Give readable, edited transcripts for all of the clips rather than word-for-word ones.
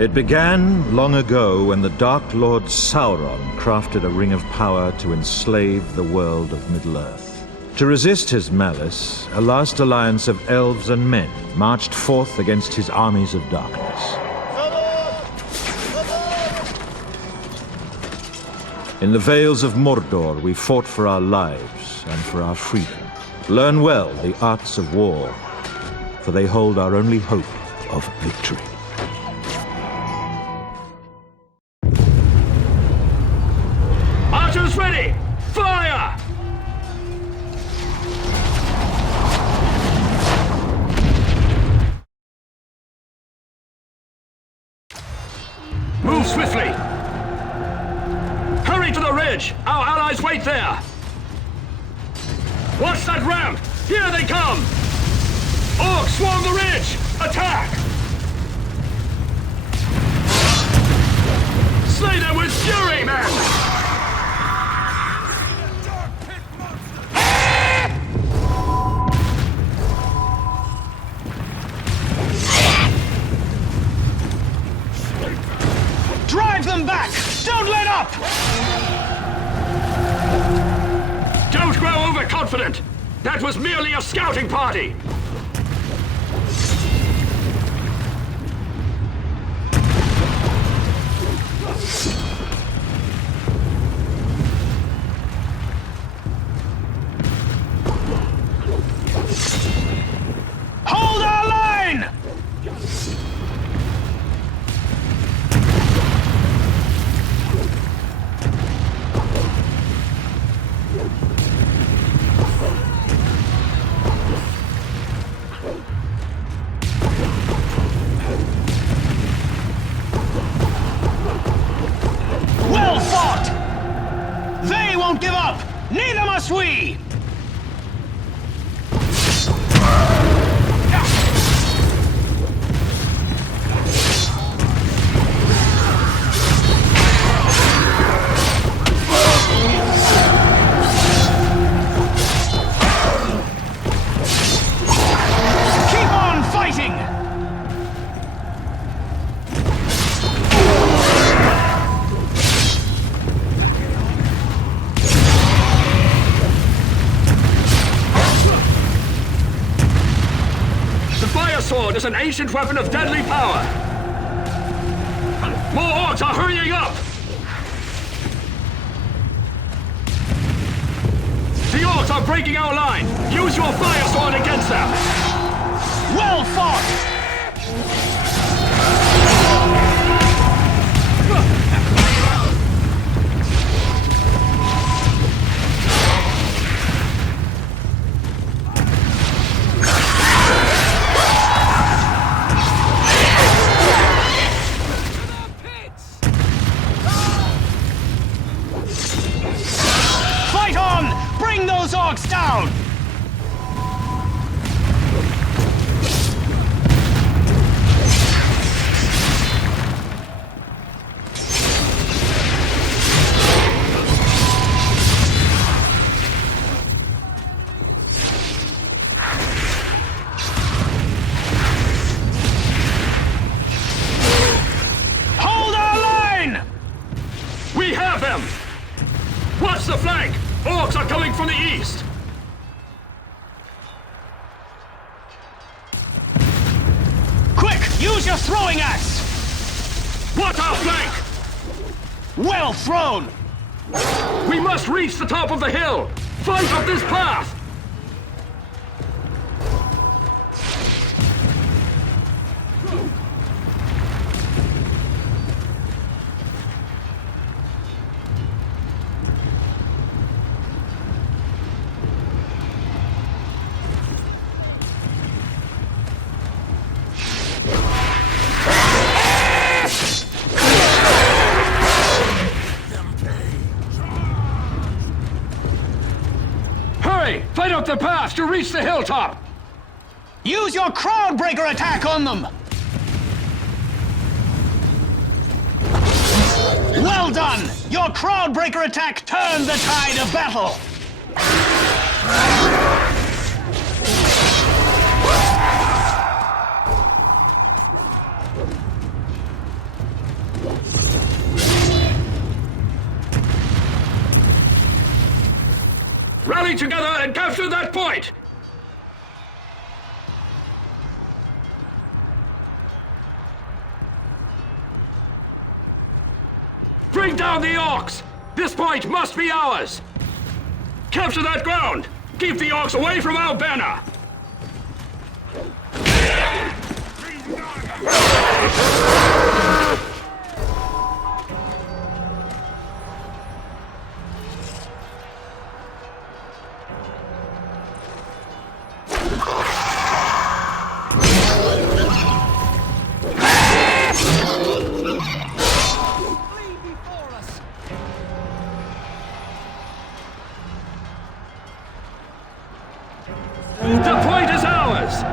It began long ago when the Dark Lord Sauron crafted a ring of power to enslave the world of Middle-earth. To resist his malice, a last alliance of elves and men marched forth against his armies of darkness. In the vales of Mordor, we fought for our lives and for our freedom. Learn well the arts of war, for they hold our only hope of victory. Archers ready! Fire! Move swiftly! Hurry to the ridge! Our allies wait there! Watch that ramp! Here they come! Orcs swarm the ridge! Attack! Slay them with fury, men! Drive them back! Don't let up! Don't grow overconfident! That was merely a scouting party! Hold our line! Well fought! They won't give up! Neither must we! Keep on fighting! The fire sword is an ancient weapon of deadly power! More orcs are hurrying up! The orcs are breaking our line! Use your fire sword against them! Well fought! Fight on! Bring those orcs down! Hold our line! We have them! Watch the flank! Orcs are coming from the east! Quick! Use your throwing axe! Watch our flank! Well thrown! We must reach the top of the hill! Fight up this path! Hurry! Fight up the path to reach the hilltop! Use your Crowdbreaker attack on them! Well done! Your Crowdbreaker attack turned the tide of battle! Rally together and capture that point! Bring down the orcs! This point must be ours! Capture that ground! Keep the orcs away from our banner! The point is ours!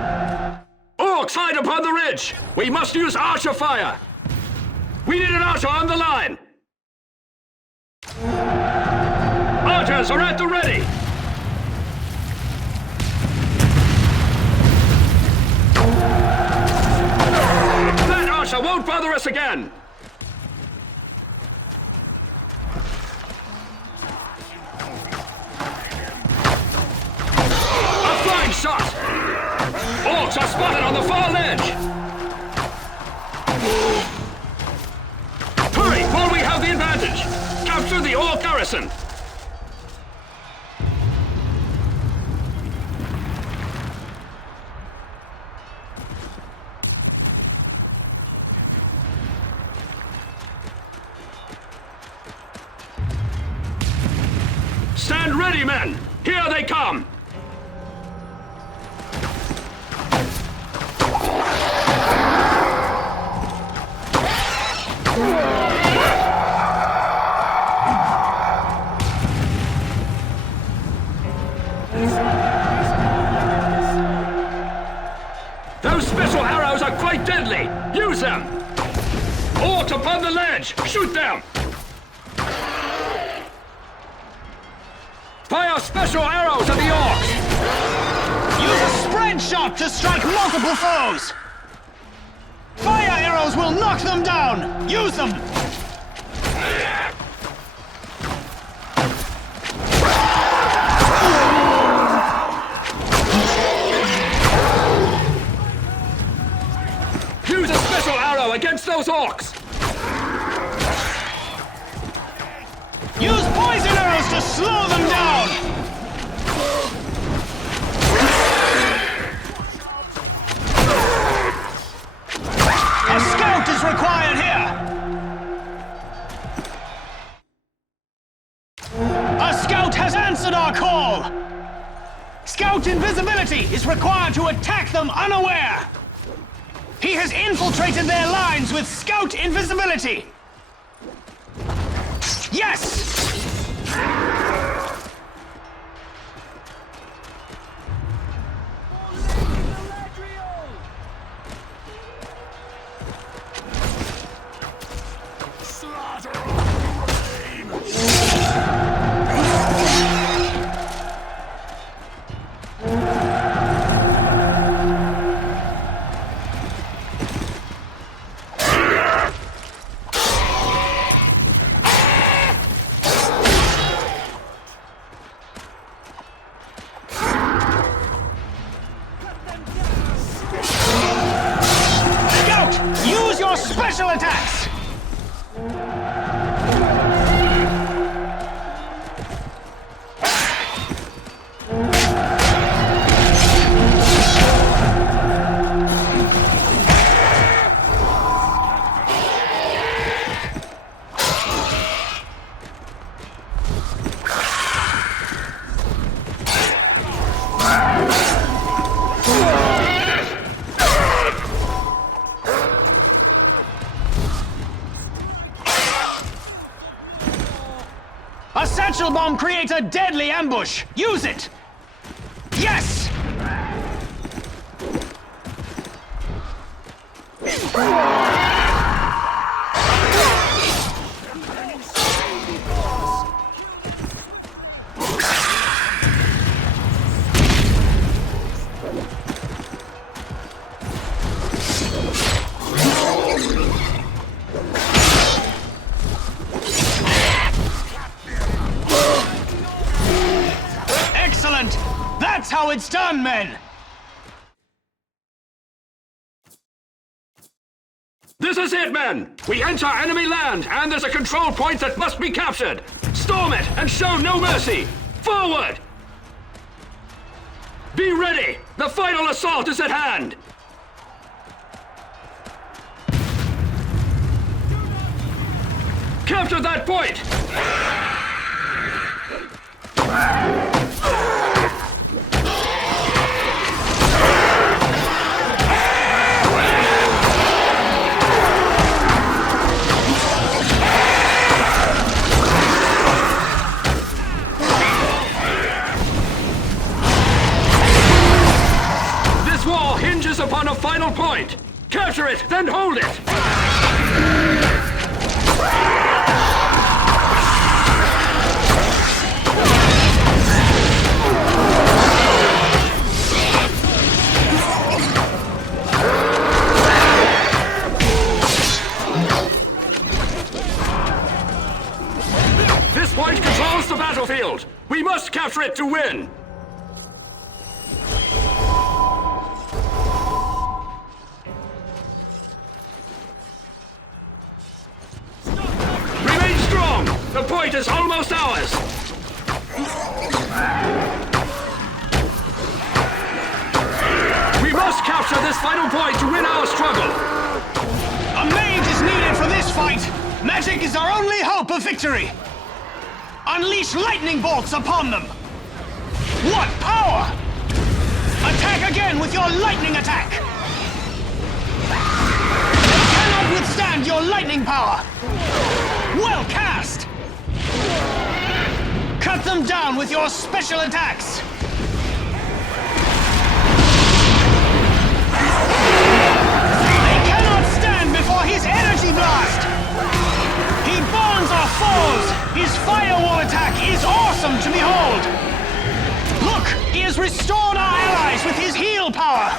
Orcs hide upon the ridge! We must use archer fire! We need an archer on the line! Archers are at the ready! That archer won't bother us again! Shot! Orcs are spotted on the far ledge! Hurry, while we have the advantage! Capture the orc garrison! Stand ready, men! Here they come! Those special arrows are quite deadly! Use them! Orcs upon the ledge! Shoot them! Fire special arrows at the orcs! Use a spread shot to strike multiple foes! Fire arrows will knock them down! Use them! Use a special arrow against those orcs! Use poison arrows to slow them down! A scout is required here! A scout has answered our call! Scout invisibility is required to attack them unaware! He has infiltrated their lines with scout invisibility! Yes! Special attacks! A satchel bomb creates a deadly ambush! Use it! Yes! how it's done, men! This is it, men! We enter enemy land, and there's a control point that must be captured! Storm it, and show no mercy! Forward! Be ready! The final assault is at hand! Capture that point! This war hinges upon a final point! Capture it, then hold it! This point controls the battlefield! We must capture it to win! Remain strong! The point is almost ours! We must capture this final point to win our struggle! A mage is needed for this fight! Magic is our only hope of victory! Unleash lightning bolts upon them! What power! Attack again with your lightning attack! They cannot withstand your lightning power! Well cast! Cut them down with your special attacks! They cannot stand before his energy blast! He burns our foes! His firewall attack is awesome to behold! Look! He has restored our allies with his heal power!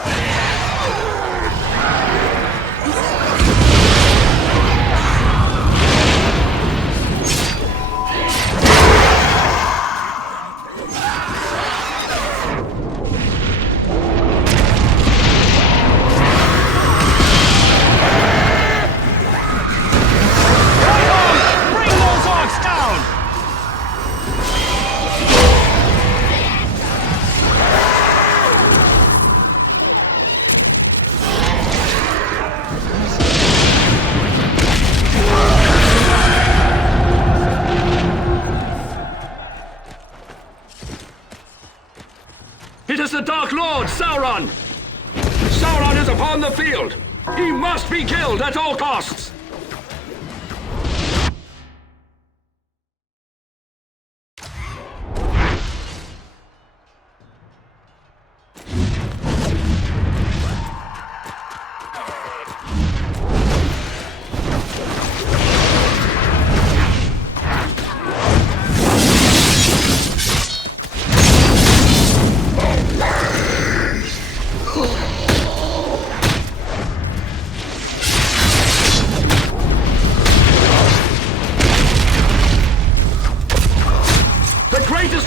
It is the Dark Lord, Sauron! Sauron is upon the field! He must be killed at all costs!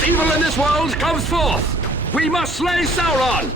Evil in this world comes forth! We must slay Sauron!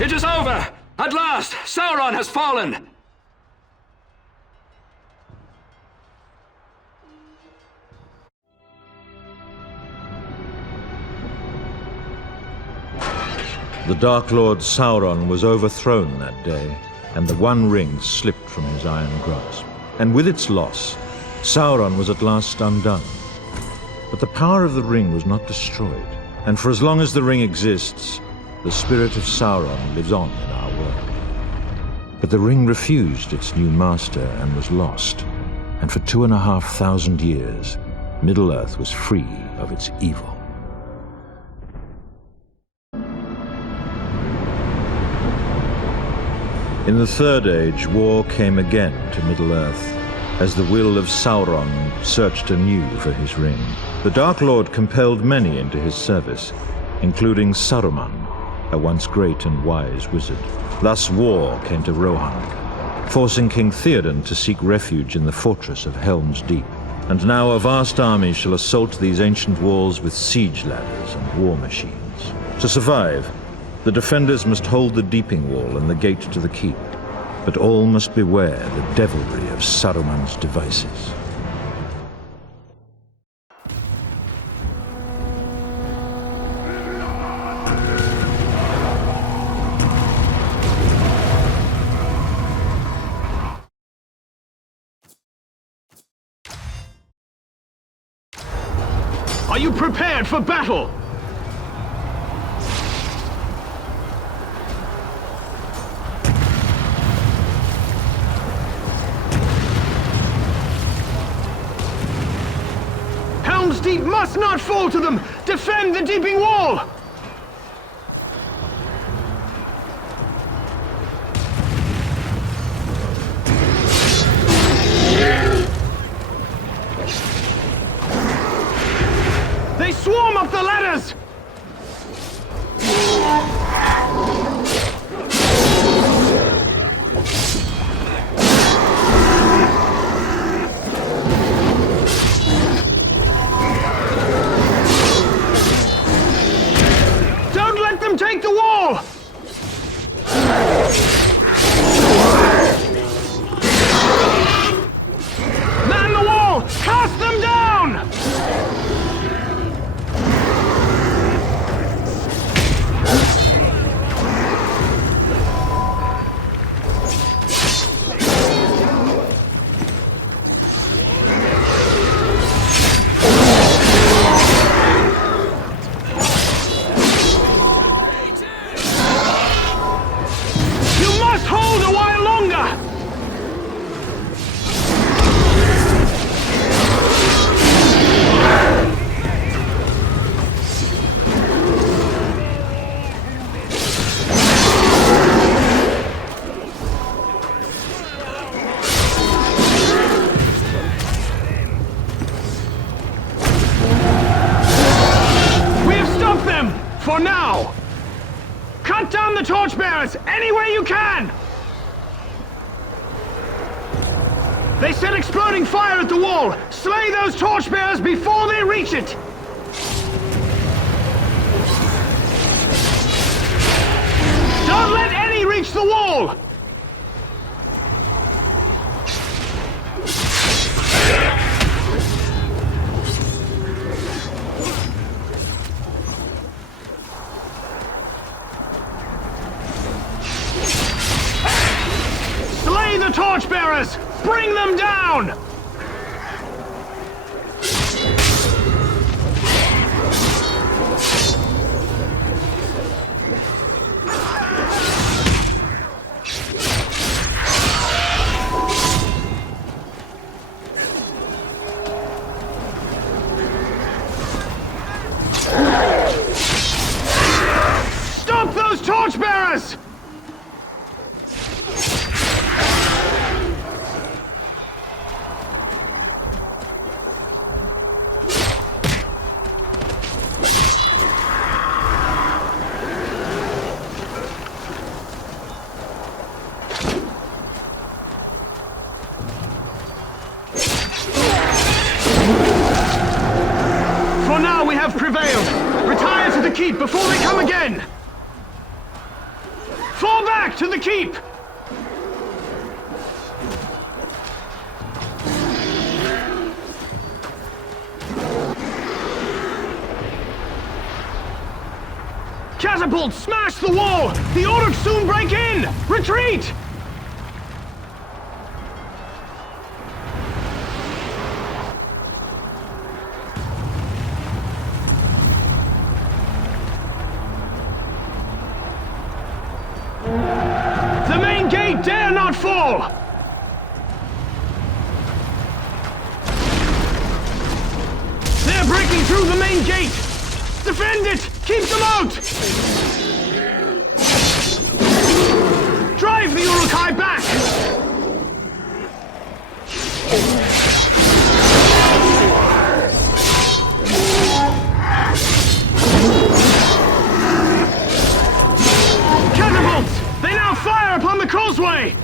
It is over! At last, Sauron has fallen! The Dark Lord Sauron was overthrown that day, and the One Ring slipped from his iron grasp. And with its loss, Sauron was at last undone. But the power of the ring was not destroyed, and for as long as the ring exists, the spirit of Sauron lives on in our world. But the ring refused its new master and was lost, and for 2,500 years, Middle-earth was free of its evil. In the Third Age, war came again to Middle-earth, as the will of Sauron searched anew for his ring. The Dark Lord compelled many into his service, including Saruman, a once great and wise wizard. Thus war came to Rohan, forcing King Theoden to seek refuge in the fortress of Helm's Deep. And now a vast army shall assault these ancient walls with siege ladders and war machines. To survive, the defenders must hold the Deeping Wall and the gate to the keep, but all must beware the devilry of Saruman's devices. Are you prepared for battle? Helm's Deep must not fall to them! Defend the Deeping Wall! They swarm up the ladders! Don't let them take the wall! Man the wall! Cast them down! For now! Cut down the torchbearers any way you can! They set exploding fire at the wall! Slay those torchbearers before they reach it! Don't let any reach the wall! The torchbearers! Bring them down! Stop those torchbearers! For now we have prevailed. Retire to the keep before they come again. Fall back to the keep! Catapult, smash the wall! The Uruk soon break in! Retreat! The main gate dare not fall! They're breaking through the main gate! Defend it! Keep them out! Drive the Uruk-hai back! Catapults! They now fire upon the causeway!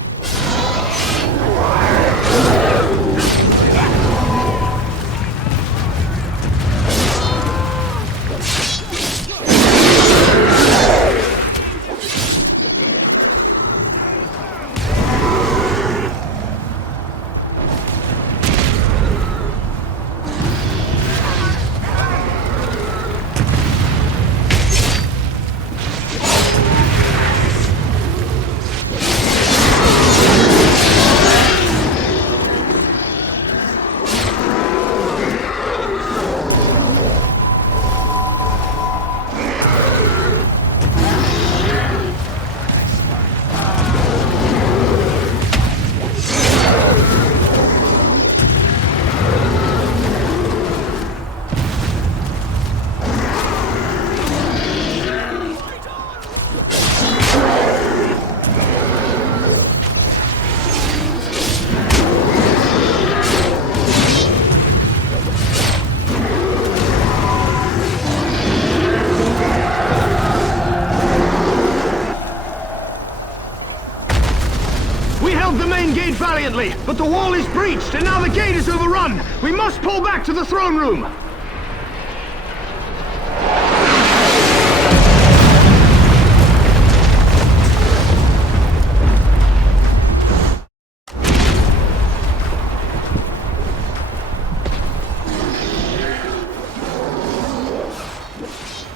Valiantly, but the wall is breached and now the gate is overrun. We must pull back to the throne room.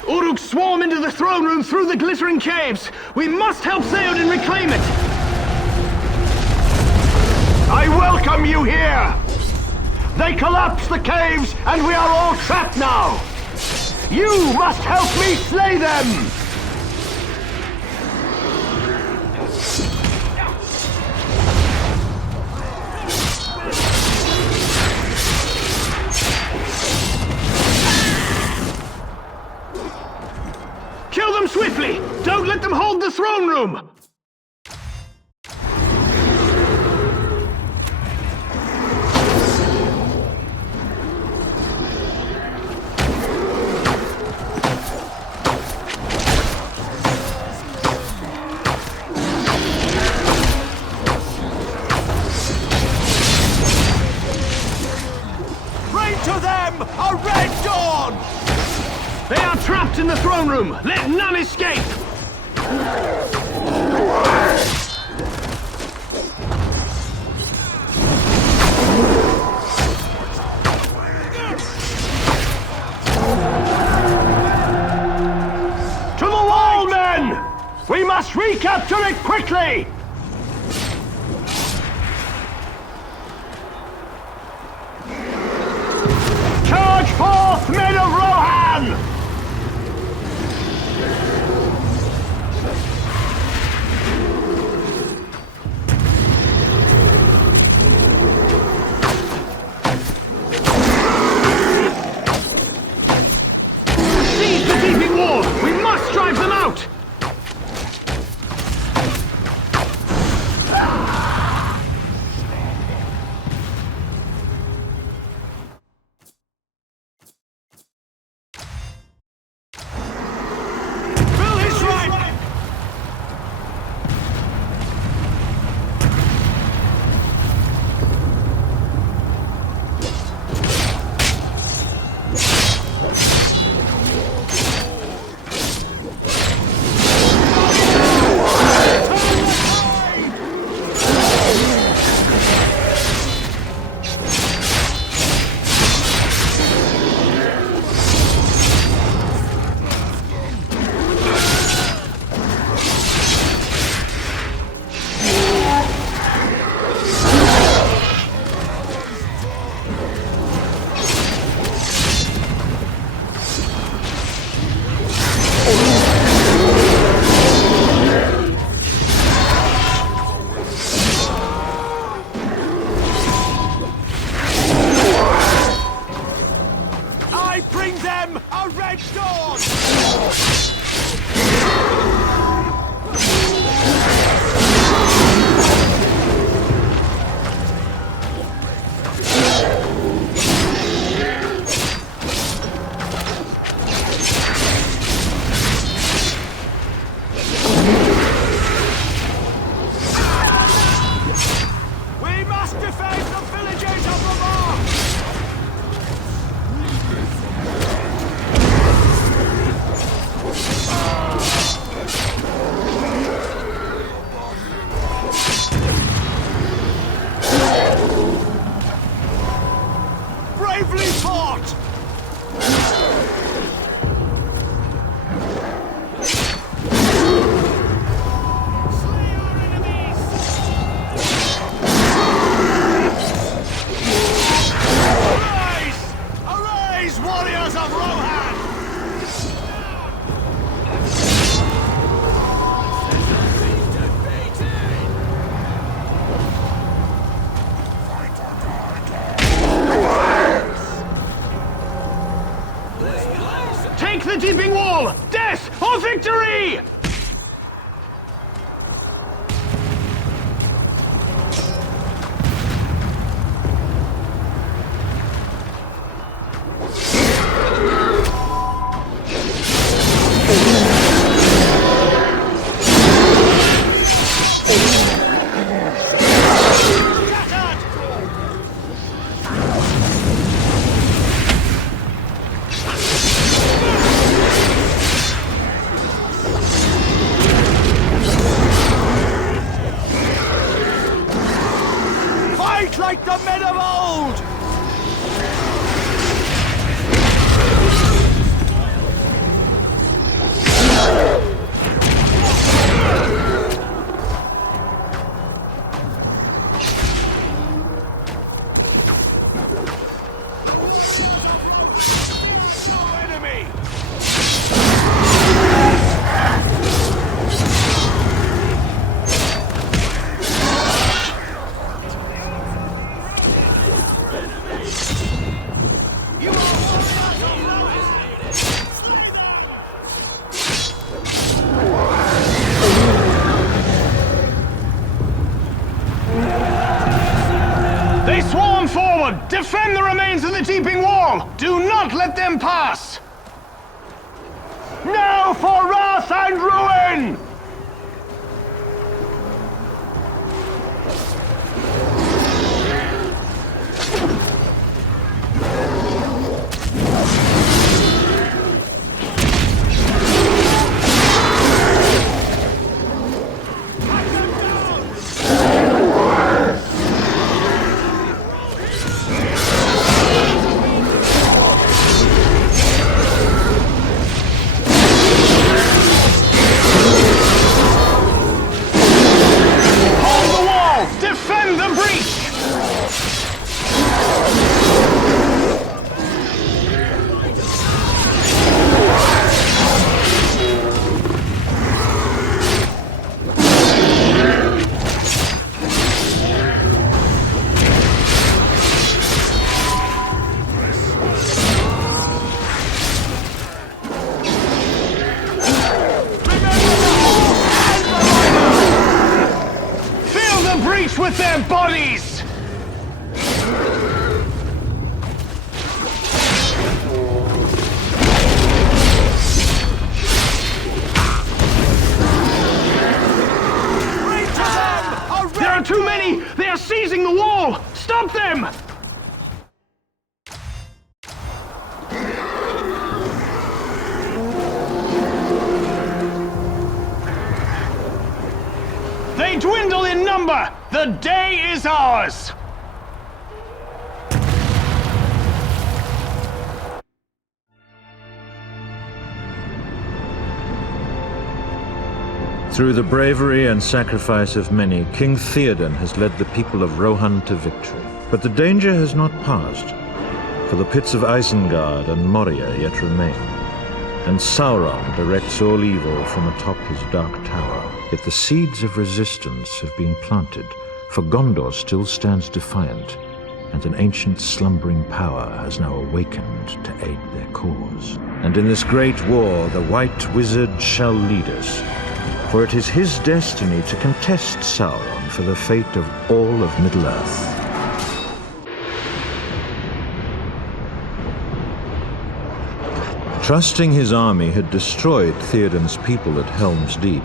Uruk swarm into the throne room through the glittering caves. We must help Theoden reclaim it. I welcome you here! They collapsed the caves, and we are all trapped now! You must help me slay them! Kill them swiftly! Don't let them hold the throne room! A red dawn! They are trapped in the throne room! Let none escape! To the wall, men! We must recapture it quickly! Charge forth, men of Rohan! Seize the keeping wall! We must drive them out! I bring them a red dawn! We must defend the villages of the Mark! Bravely fought! Slay our enemies! Arise! Arise, warriors of Rohan! Take the Deeping Wall! Death or victory! Fight like the men of old! No enemy! They swarm forward! Defend the remains of the Deeping Wall! Do not let them pass! Now for wrath and ruin! With their bodies! There are too many! They are seizing the wall! Stop them! They dwindle in number! The day is ours! Through the bravery and sacrifice of many, King Theoden has led the people of Rohan to victory. But the danger has not passed, for the pits of Isengard and Moria yet remain, and Sauron directs all evil from atop his dark tower. Yet the seeds of resistance have been planted, for Gondor still stands defiant, and an ancient slumbering power has now awakened to aid their cause. And in this great war, the White Wizard shall lead us, for it is his destiny to contest Sauron for the fate of all of Middle-earth. Trusting his army had destroyed Theoden's people at Helm's Deep,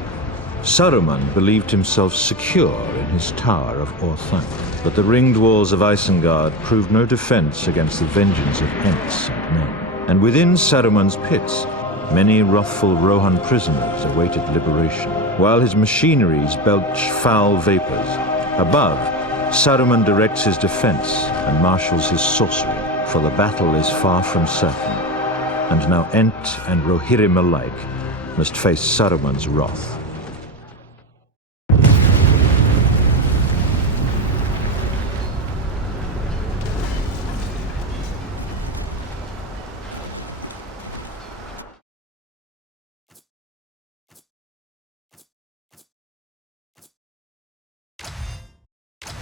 Saruman believed himself secure in his tower of Orthanc. But the ringed walls of Isengard proved no defense against the vengeance of Ents and men. And within Saruman's pits, many wrathful Rohan prisoners awaited liberation, while his machineries belch foul vapors. Above, Saruman directs his defense and marshals his sorcery, for the battle is far from certain. And now Ent and Rohirrim alike must face Saruman's wrath.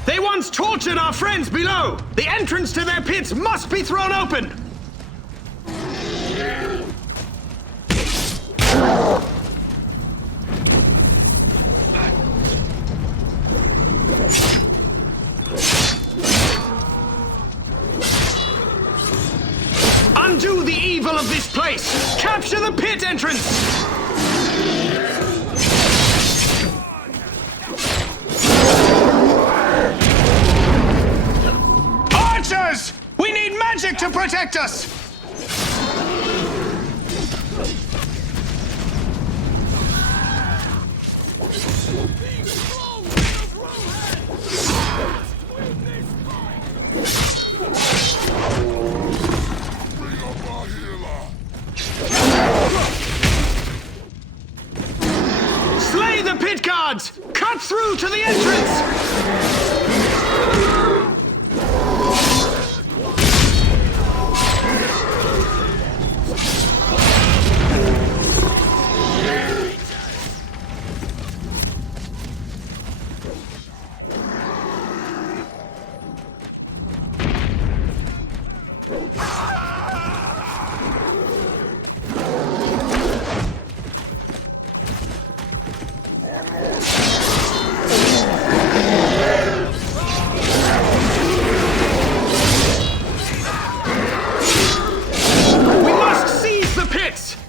They once tortured our friends below! The entrance to their pits must be thrown open! Undo the evil of this place! Capture the pit entrance! Archers! We need magic to protect us! Slay the pit guards! Cut through to the entrance!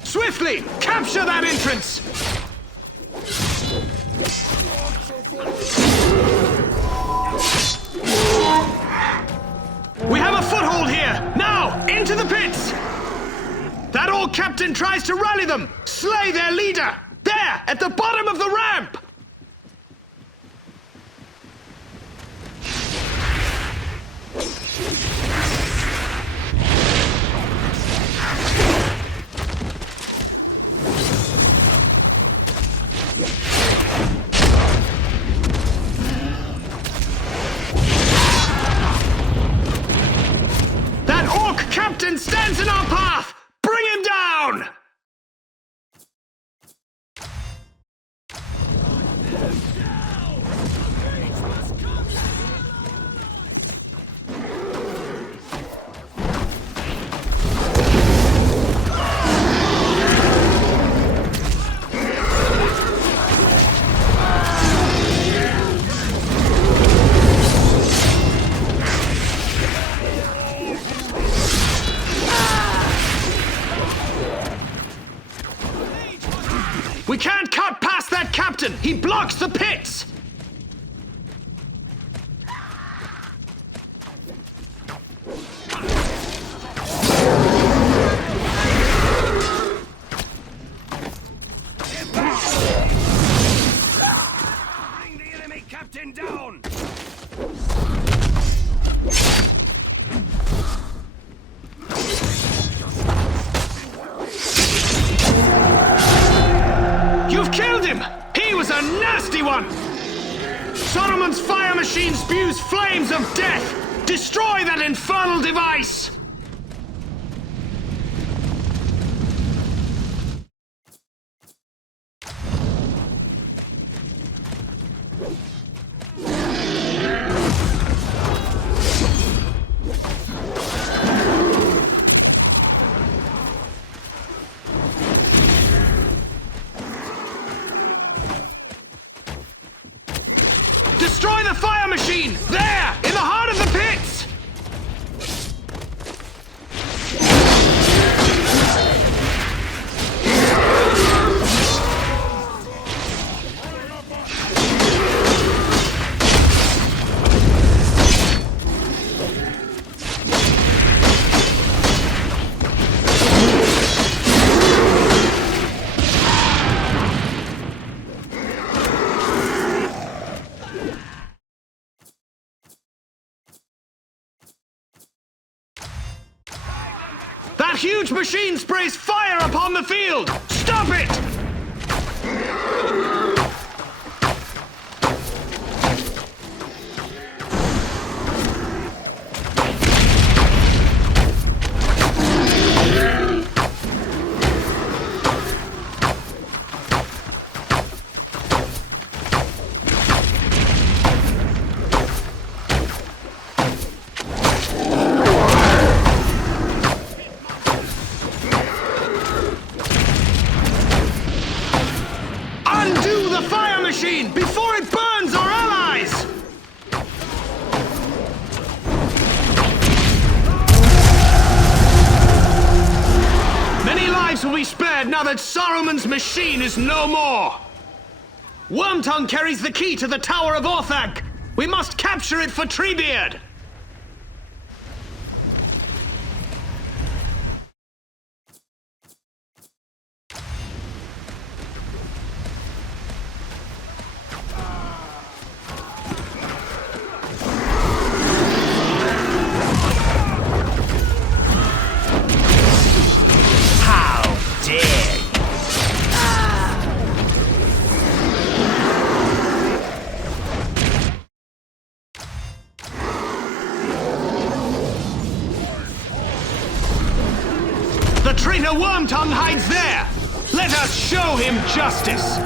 Swiftly! Capture that entrance! We have a foothold here! Now, into the pits! That orc captain tries to rally them! Slay their leader! There, at the bottom of the ramp! Captain stands in our path! Bring him down! We can't cut past that captain! He blocks the pits! Bring the enemy captain down! You've killed him! He was a nasty one! machine! There! In the heart of the pits! That huge machine sprays fire upon the field! Stop it! Before it burns our allies! Many lives will be spared now that Saruman's machine is no more! Wormtongue carries the key to the Tower of Orthanc! We must capture it for Treebeard! The traitor Wormtongue hides there! Let us show him justice!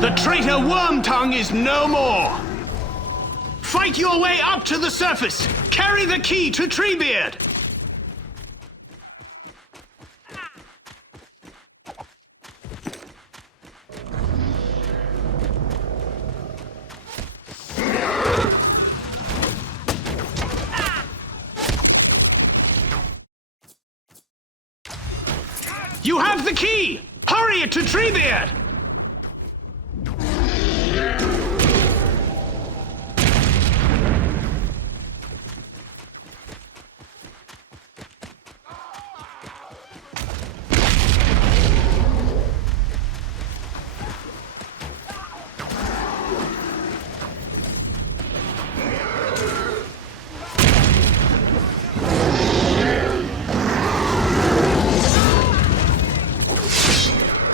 The traitor Wormtongue is no more! Fight your way up to the surface! Carry the key to Treebeard! You have the key! Hurry it to Treebeard!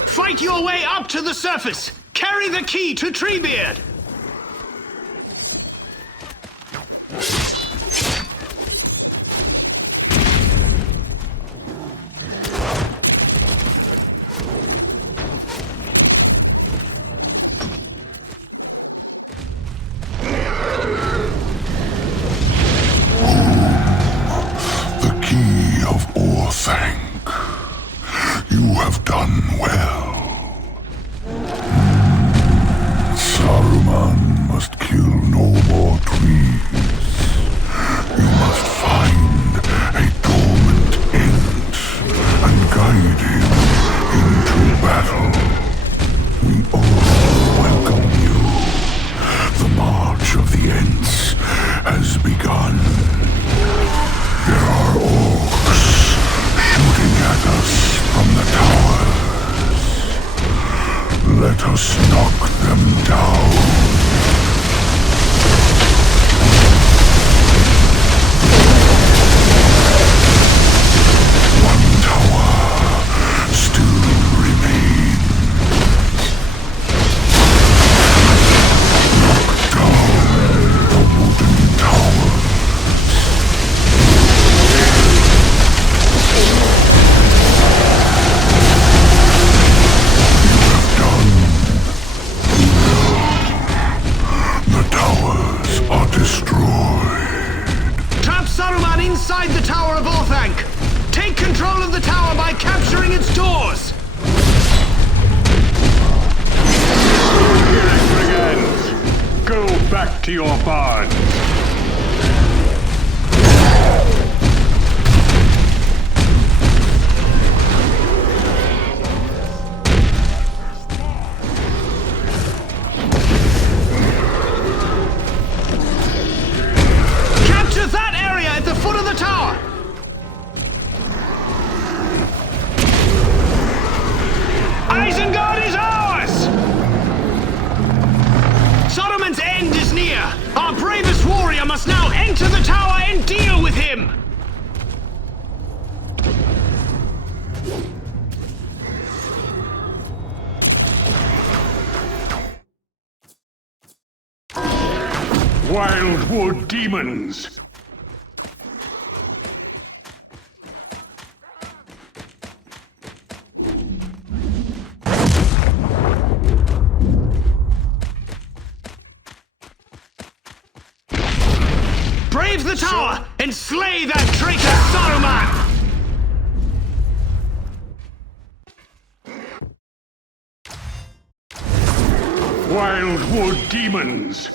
Fight your way up to the surface! Carry the key to Treebeard! The key of Orthanc. You have done well. Saruman must kill no more trees. You must find a dormant Ent and guide him into battle. We all welcome you. The march of the Ents has begun. There are orcs shooting at us from the towers. Let us knock them down. One tower still remains. Knock down the wooden towers. to your barns. Capture that area at the foot of the tower! Isengard is ours! Saruman's end is near! Our bravest warrior must now enter the tower and deal with him! Wildwood demons! Brave the tower and slay that traitor Saruman! Wildwood demons!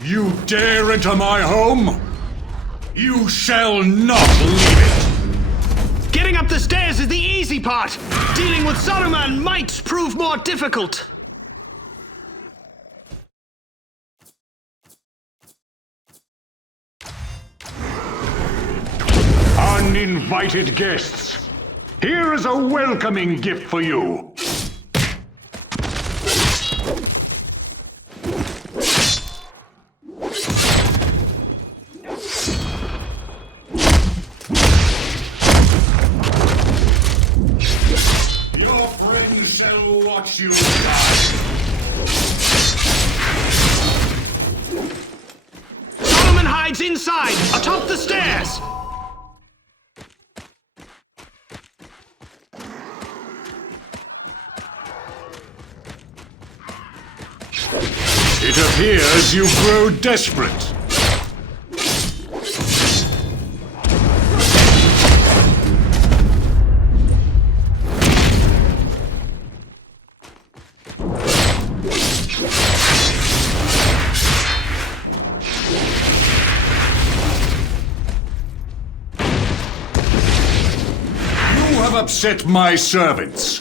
You dare enter my home? You shall not leave it! Getting up the stairs is the easy part! Dealing with Saruman might prove more difficult! Uninvited guests, here is a welcoming gift for you. Your friends shall watch you die. Saruman hides inside, atop the stairs! It appears you grow desperate. You have upset my servants.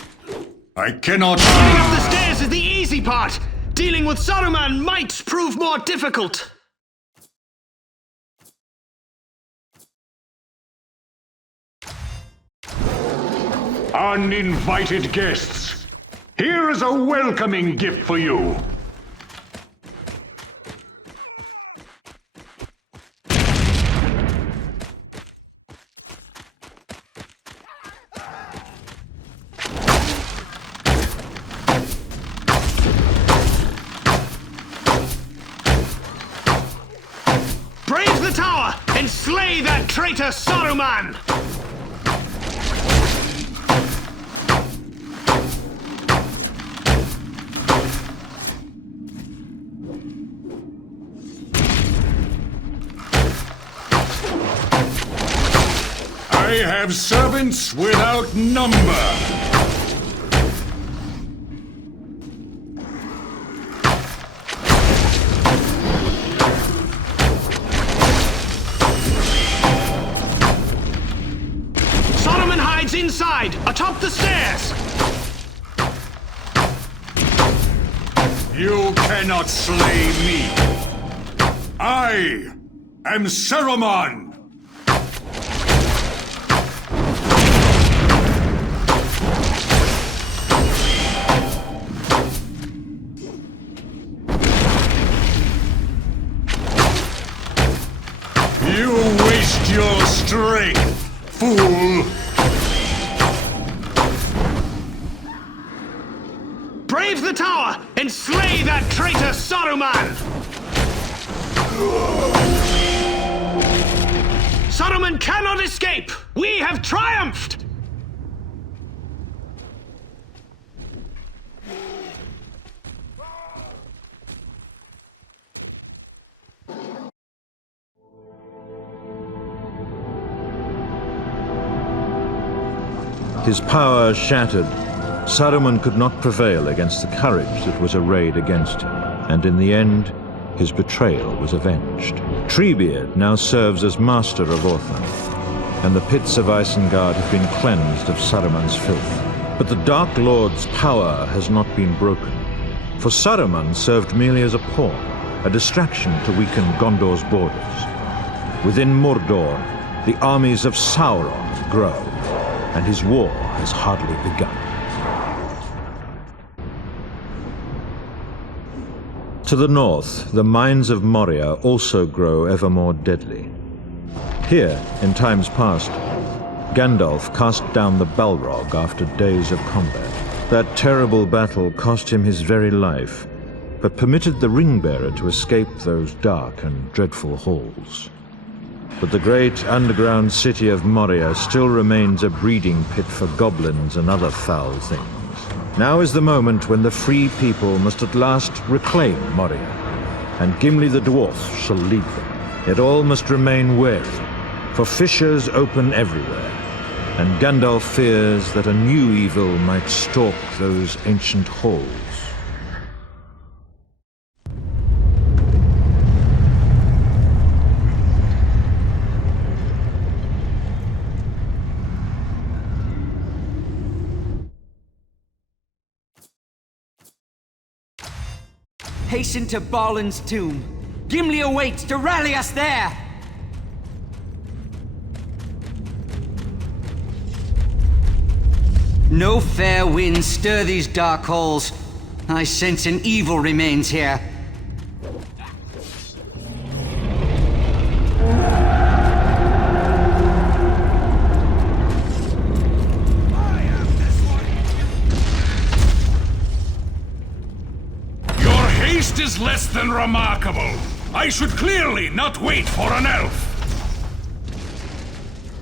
I cannot... Getting up the stairs is the easy part! Dealing with Saruman might prove more difficult! Uninvited guests, here is a welcoming gift for you. Brave the tower and slay that traitor Saruman! I have servants without number. Saruman hides inside, atop the stairs! You cannot slay me. I am Saruman. You waste your strength, fool! Brave the tower and slay that traitor Saruman! Saruman cannot escape! We have triumphed! His power shattered, Saruman could not prevail against the courage that was arrayed against him, and in the end, his betrayal was avenged. Treebeard now serves as master of Orthanc, and the pits of Isengard have been cleansed of Saruman's filth. But the Dark Lord's power has not been broken, for Saruman served merely as a pawn, a distraction to weaken Gondor's borders. Within Mordor, the armies of Sauron grow, and his war has hardly begun. To the north, the mines of Moria also grow ever more deadly. Here, in times past, Gandalf cast down the Balrog after days of combat. That terrible battle cost him his very life, but permitted the Ringbearer to escape those dark and dreadful halls. But the great underground city of Moria still remains a breeding pit for goblins and other foul things. Now is the moment when the free people must at last reclaim Moria, and Gimli the dwarf shall lead them. Yet all must remain wary, for fissures open everywhere, and Gandalf fears that a new evil might stalk those ancient halls. Hasten to Balin's tomb. Gimli awaits to rally us there! No fair winds stir these dark halls. I sense an evil remains here. Is less than remarkable. I should clearly not wait for an elf.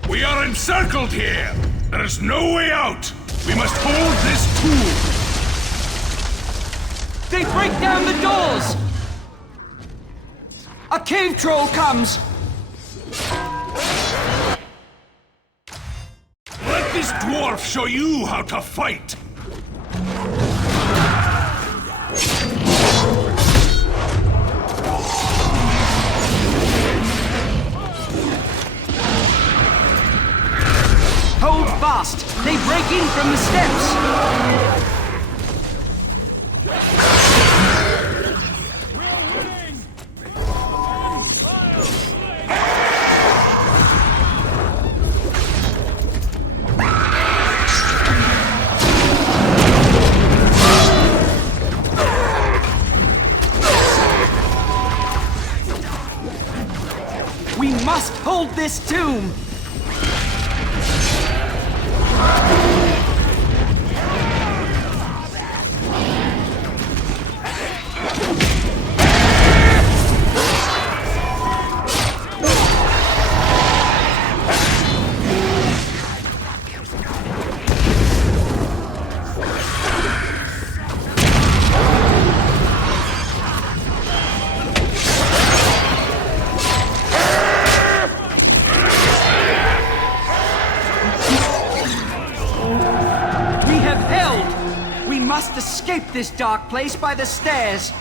We are encircled here. There is no way out. We must hold this tomb. They break down the doors! A cave troll comes! Let this dwarf show you how to fight. Hold fast! They break in from the steps! We must hold this tomb! Escape this dark place by the stairs.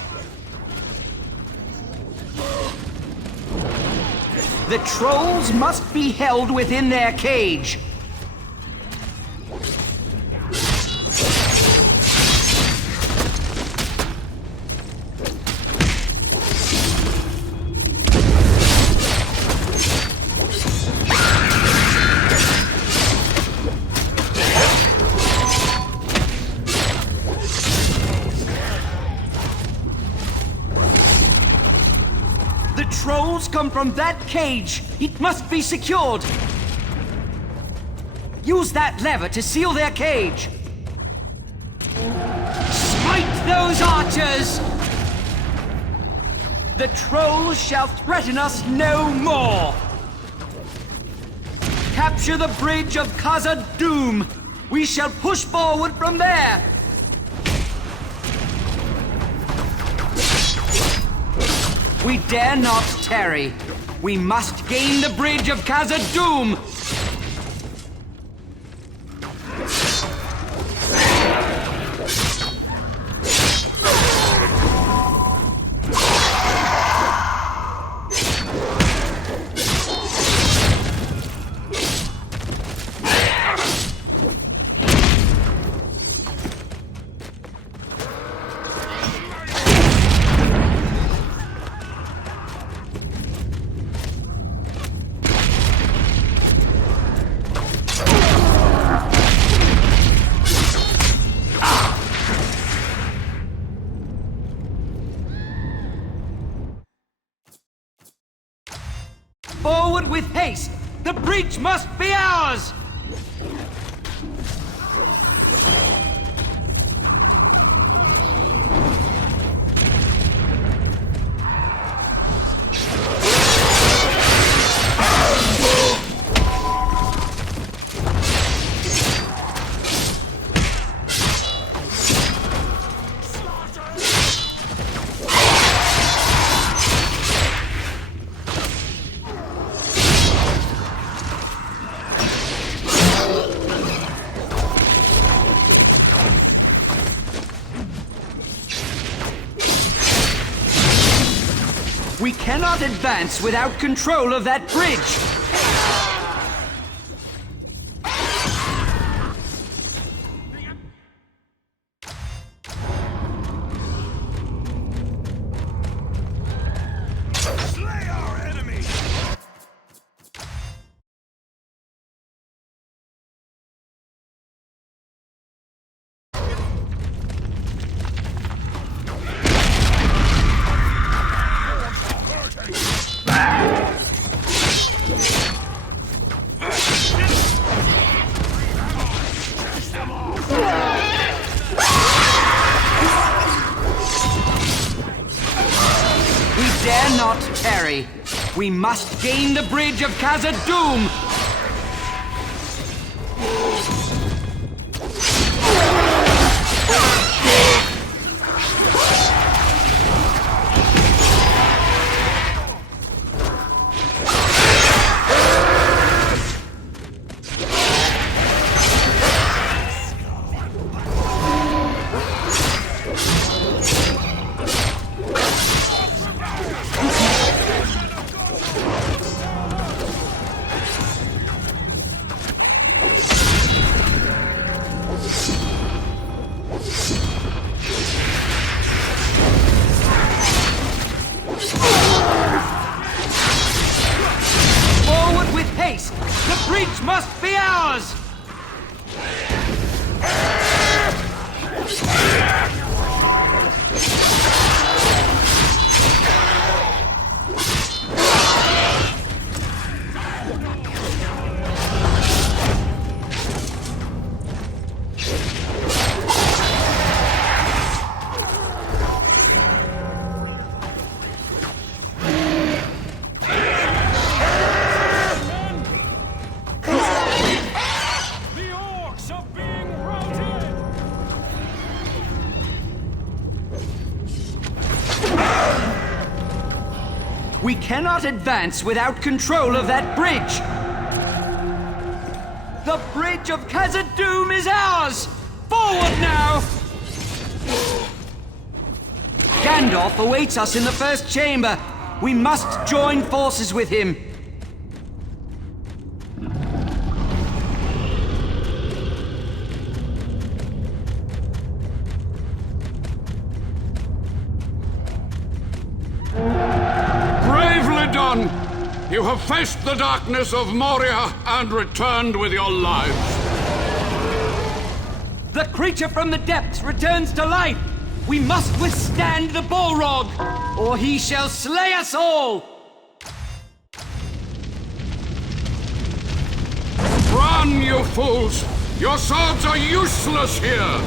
The trolls must be held within their cage. Trolls come from that cage. It must be secured. Use that lever to seal their cage. Smite those archers! The trolls shall threaten us no more. Capture the bridge of Khazad-dûm. We shall push forward from there. We dare not tarry. We must gain the bridge of Khazad-dûm! Forward with haste! The breach must be ours! We cannot advance without control of that bridge! Slay our enemy! We dare not tarry. We must gain the bridge of Khazad-dûm! The breach must be ours! We cannot advance without control of that bridge! The bridge of Khazad-dûm is ours! Forward now! Gandalf awaits us in the first chamber. We must join forces with him. You have faced the darkness of Moria and returned with your lives. The creature from the depths returns to life! We must withstand the Balrog, or he shall slay us all! Run, you fools! Your swords are useless here!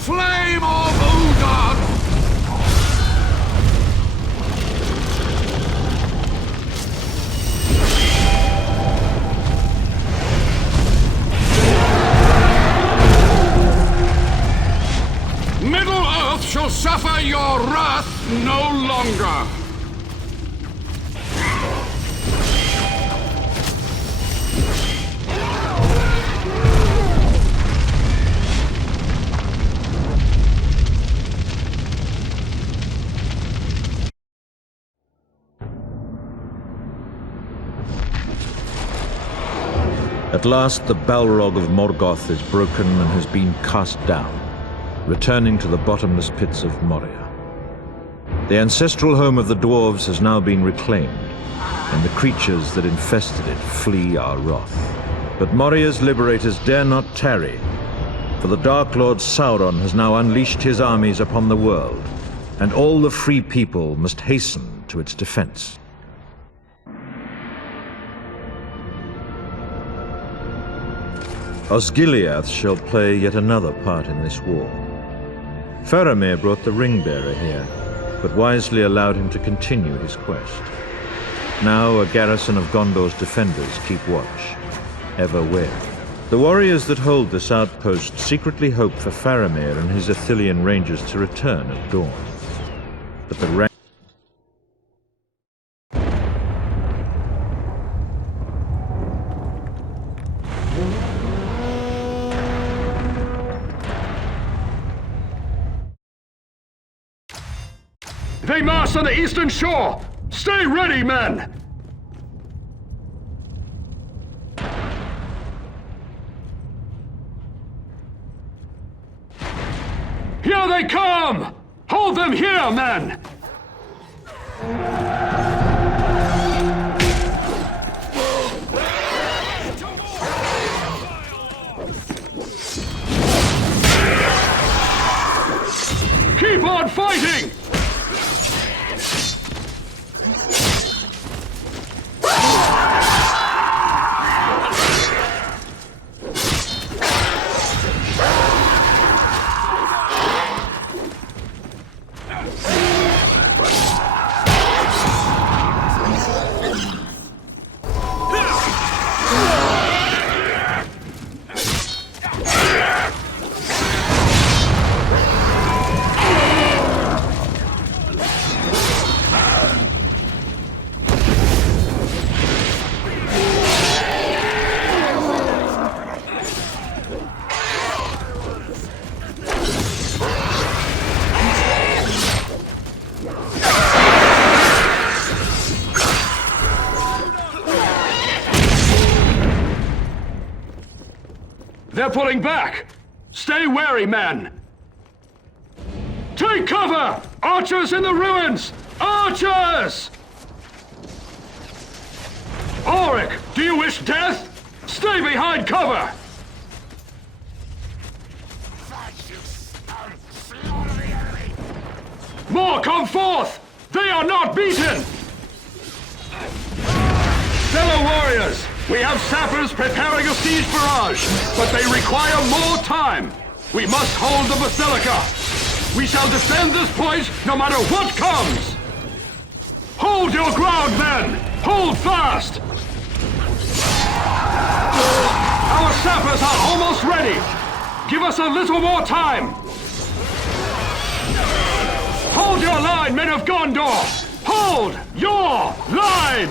Flame of Udon! Middle-earth shall suffer your wrath no longer! At last, the Balrog of Morgoth is broken and has been cast down, returning to the bottomless pits of Moria. The ancestral home of the dwarves has now been reclaimed, and the creatures that infested it flee our wrath. But Moria's liberators dare not tarry, for the Dark Lord Sauron has now unleashed his armies upon the world, and all the free people must hasten to its defense. Osgiliath shall play yet another part in this war. Faramir brought the Ring-bearer here, but wisely allowed him to continue his quest. Now a garrison of Gondor's defenders keep watch, ever wary. The warriors that hold this outpost secretly hope for Faramir and his Ithilien rangers to return at dawn. But the They march on the eastern shore! Stay ready, men! Here they come! Hold them here, men! Keep on fighting! They're pulling back! Stay wary, men! Take cover! Archers in the ruins! Archers! Auric, do you wish death? Stay behind cover! More come forth! They are not beaten! Fellow warriors, we have sappers preparing a siege barrage, but they require more time. We must hold the Basilica. We shall defend this point no matter what comes. Hold your ground, men! Hold fast! Our sappers are almost ready. Give us a little more time. Hold your line, men of Gondor! Hold your line!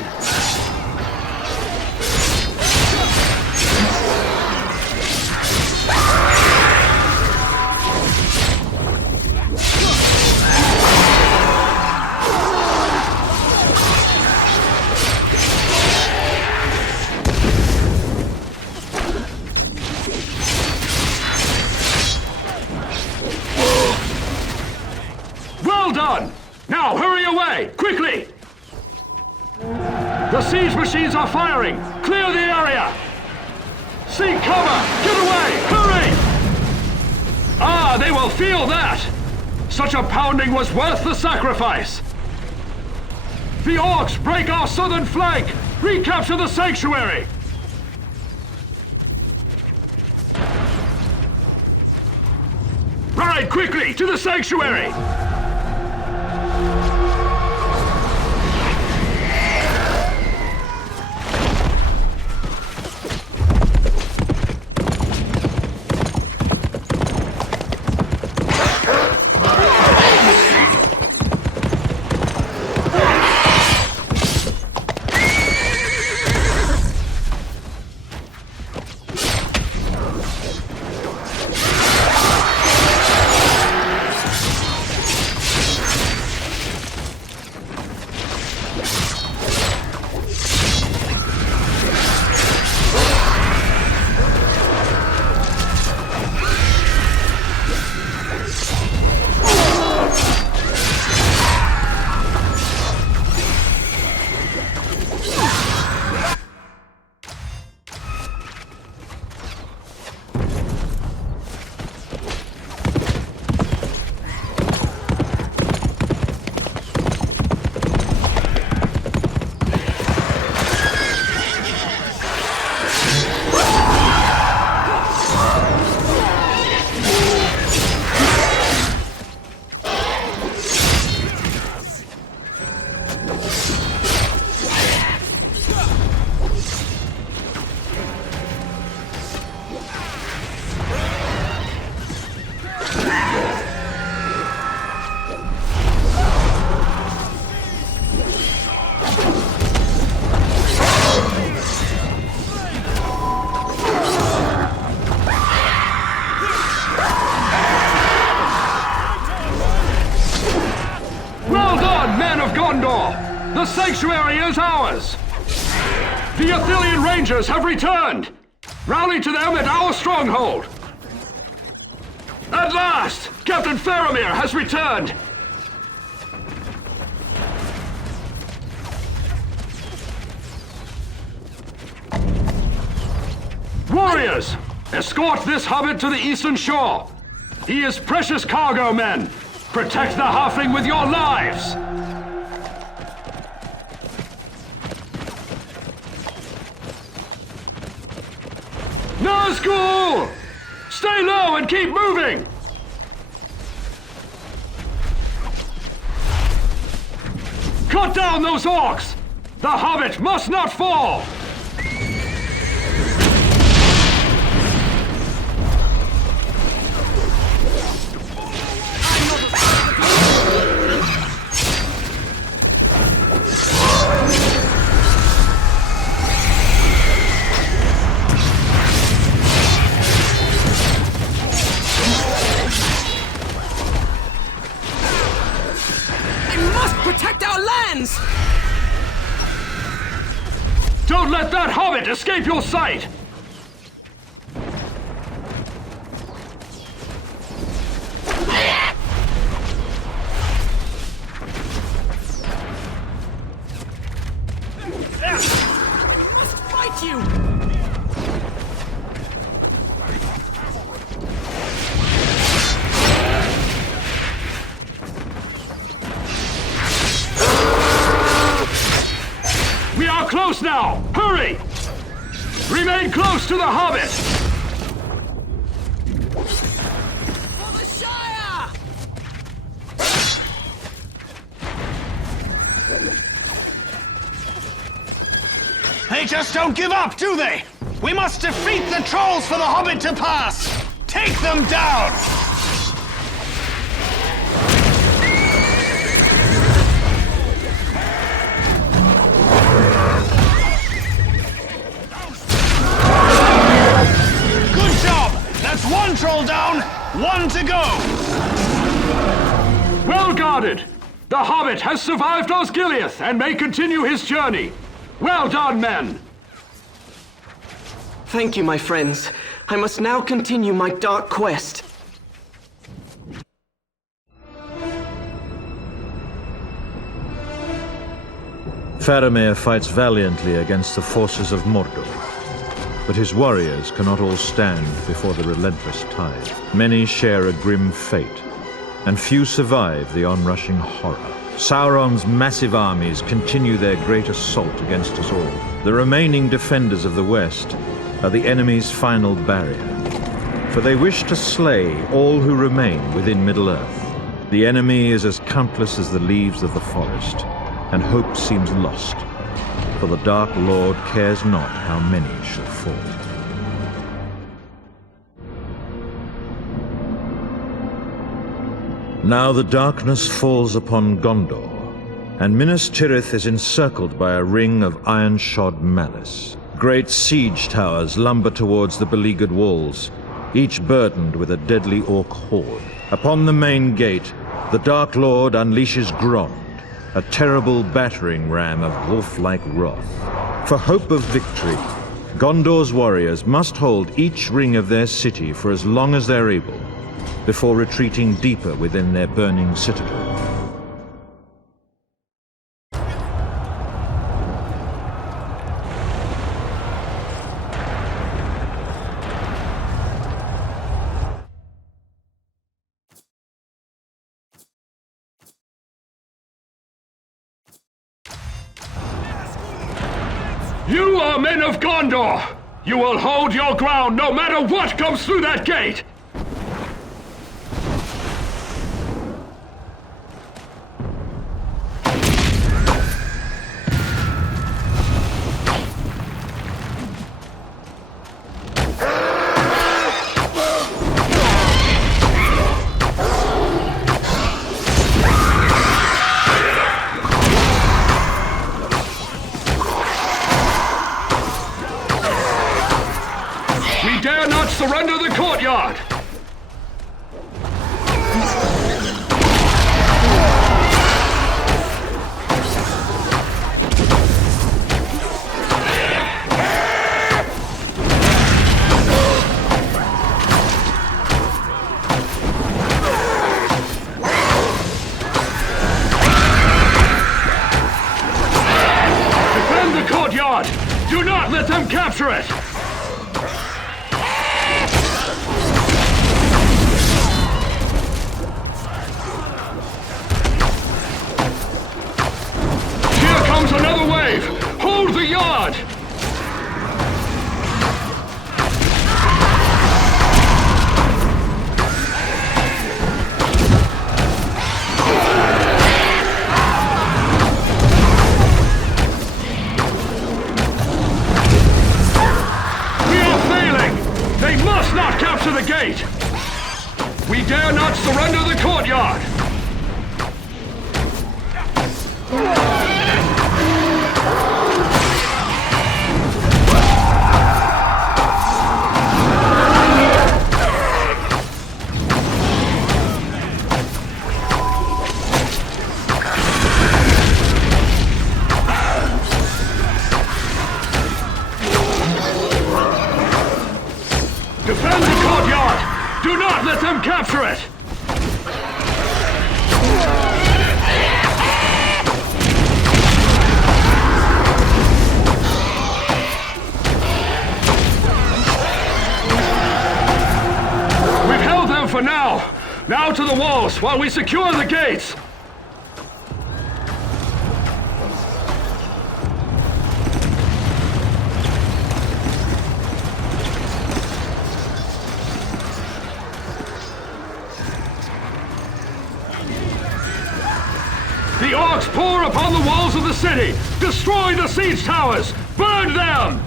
Well done! Now hurry away, quickly! The siege machines are firing! Clear the area! Seek cover! Get away! Hurry! Ah, they will feel that! Such a pounding was worth the sacrifice! The orcs break our southern flank! Recapture the sanctuary! Ride quickly to the sanctuary! of Gondor! The sanctuary is ours! The Ithilien Rangers have returned! Rally to them at our stronghold! At last! Captain Faramir has returned! Warriors! Escort this hobbit to the eastern shore! He is precious cargo, men! Protect the halfling with your lives! Nazgul! Stay low and keep moving! Cut down those orcs! The hobbit must not fall! Protect our lands! Don't let that hobbit escape your sight! Must fight you! We are close now! Hurry! Remain close to the hobbit! For the Shire! They just don't give up, do they? We must defeat the trolls for the hobbit to pass! Take them down! One troll down, one to go! Well guarded! The hobbit has survived Osgiliath and may continue his journey. Well done, men! Thank you, my friends. I must now continue my dark quest. Faramir fights valiantly against the forces of Morgul. But his warriors cannot all stand before the relentless tide. Many share a grim fate, and few survive the onrushing horror. Sauron's massive armies continue their great assault against us all. The remaining defenders of the West are the enemy's final barrier, for they wish to slay all who remain within Middle-earth. The enemy is as countless as the leaves of the forest, and hope seems lost. For the Dark Lord cares not how many shall fall. Now the darkness falls upon Gondor, and Minas Tirith is encircled by a ring of iron-shod malice. Great siege towers lumber towards the beleaguered walls, each burdened with a deadly orc horde. Upon the main gate, the Dark Lord unleashes Grond, a terrible battering ram of wolf-like wrath. For hope of victory, Gondor's warriors must hold each ring of their city for as long as they're able, before retreating deeper within their burning citadel. You are men of Gondor! You will hold your ground no matter what comes through that gate! We dare not surrender the courtyard! not let them capture it! Here comes another wave! Hold the yard! They must not capture the gate! We dare not surrender the courtyard! Defend the courtyard! Do not let them capture it! We've held them for now! Now to the walls while we secure the gates! The orcs pour upon the walls of the city! Destroy the siege towers! Burn them!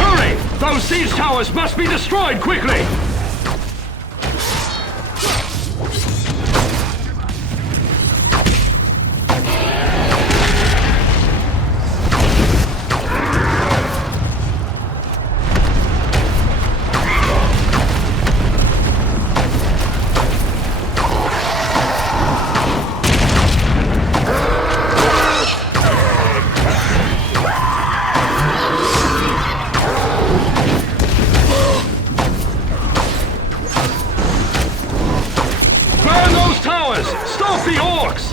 Hurry! Those siege towers must be destroyed quickly! Stop the orcs!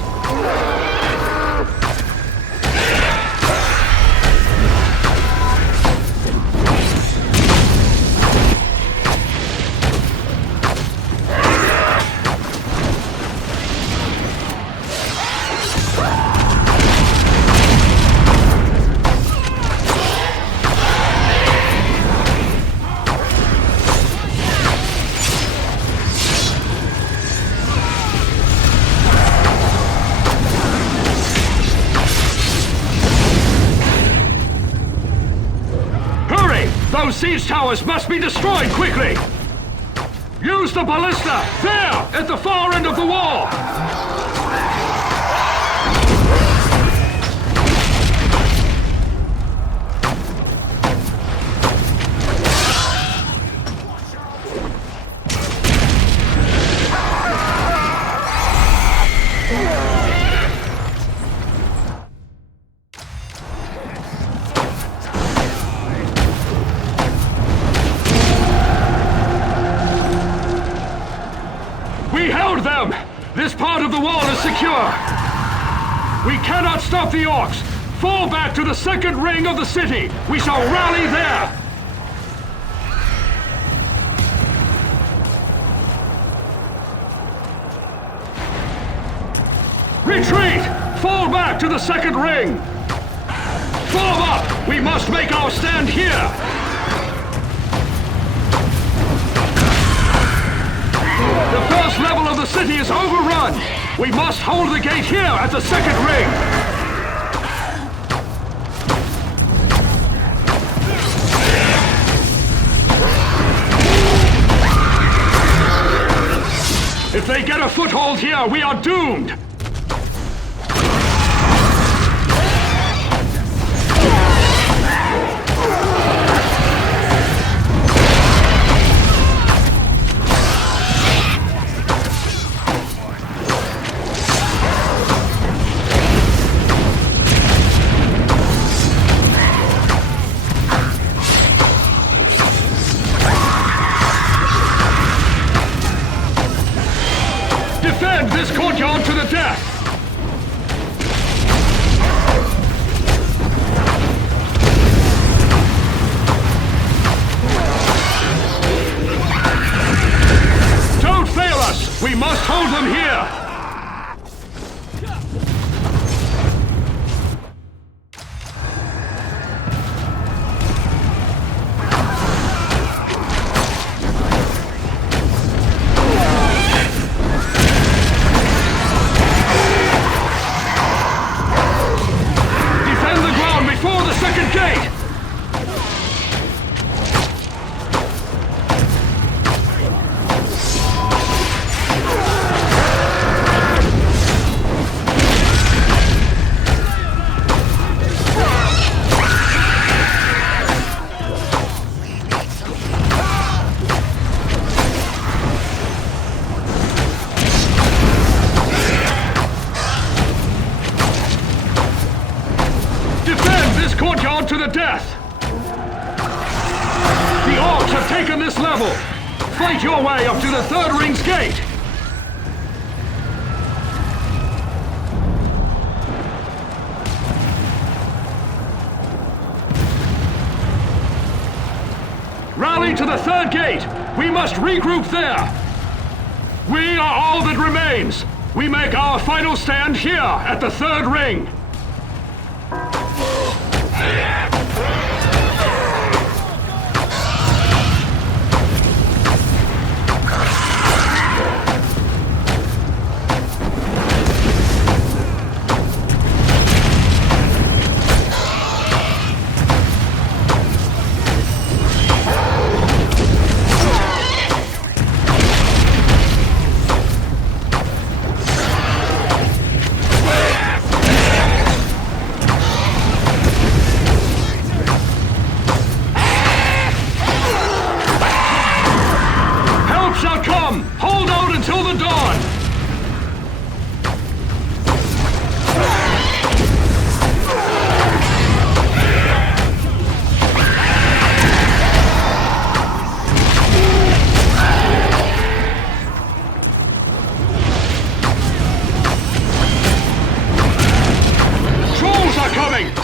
Those siege towers must be destroyed quickly! Use the ballista! There! At the far end of the wall! We held them! This part of the wall is secure! We cannot stop the orcs! Fall back to the second ring of the city! We shall rally there! Retreat! Fall back to the second ring! Form up! We must make our stand here! The first level of the city is overrun! We must hold the gate here at the second ring! If they get a foothold here, we are doomed! courtyard to the death! Don't fail us! We must hold them here! To the death! The orcs have taken this level! Fight your way up to the third ring's gate! Rally to the third gate! We must regroup there! We are all that remains! We make our final stand here at the third ring!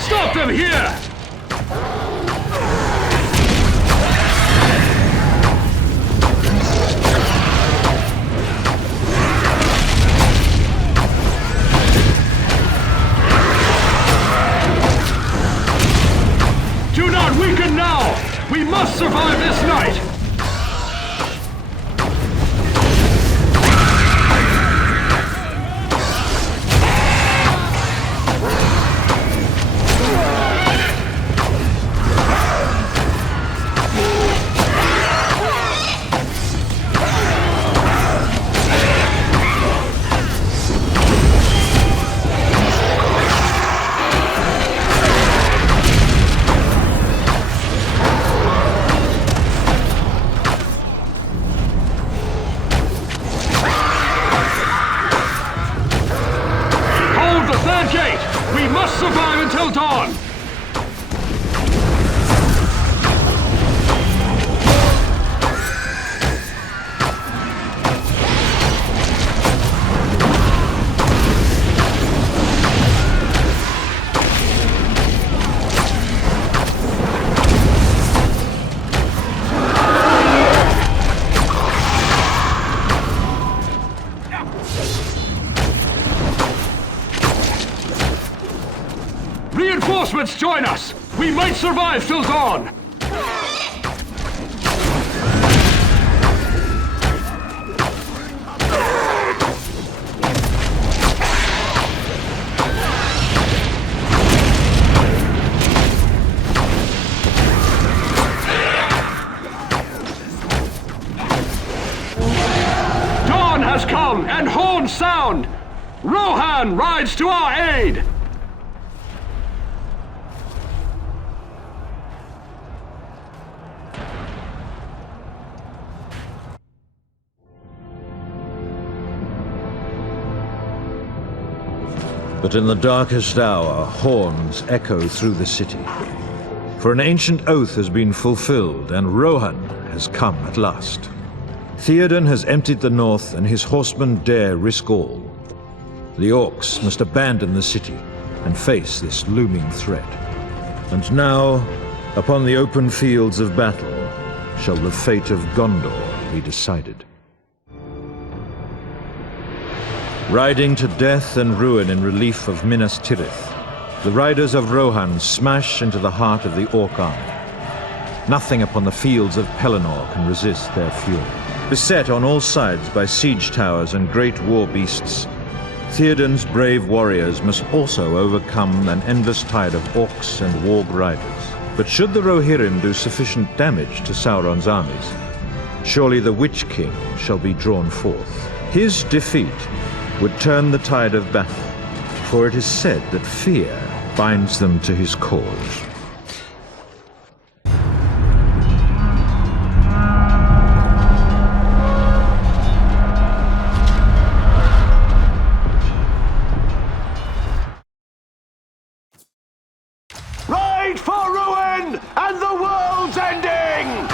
Stop them here! Do not weaken now! We must survive this night! We must survive until dawn! Reinforcements join us! We might survive till dawn! Dawn has come and horns sound! Rohan rides to our aid! But in the darkest hour, horns echo through the city. For an ancient oath has been fulfilled, and Rohan has come at last. Theoden has emptied the north, and his horsemen dare risk all. The orcs must abandon the city and face this looming threat. And now, upon the open fields of battle, shall the fate of Gondor be decided. Riding to death and ruin in relief of Minas Tirith, the riders of Rohan smash into the heart of the Orc army. Nothing upon the fields of Pelennor can resist their fury. Beset on all sides by siege towers and great war beasts, Theoden's brave warriors must also overcome an endless tide of orcs and warg riders. But should the Rohirrim do sufficient damage to Sauron's armies, surely the Witch King shall be drawn forth. His defeat would turn the tide of battle, for it is said that fear binds them to his cause. Ride for ruin and the world's ending!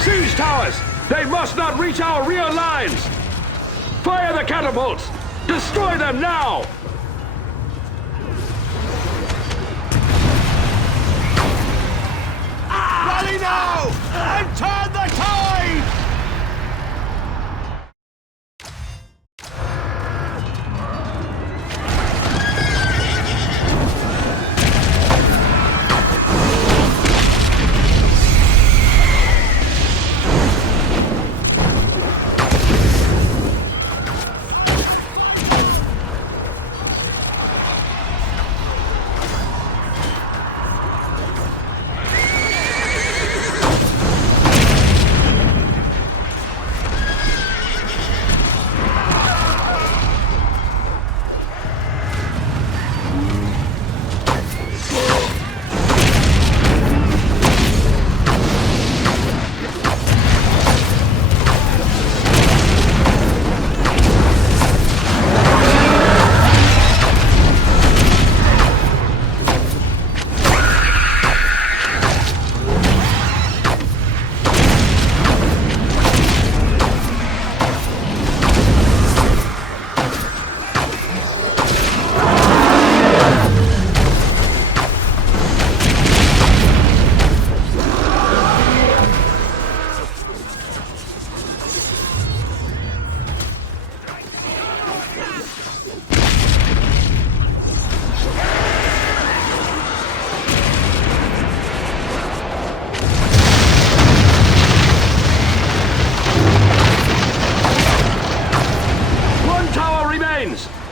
Siege towers! They must not reach our rear lines! Fire the catapults! Destroy them now! Rally now and turn the tide!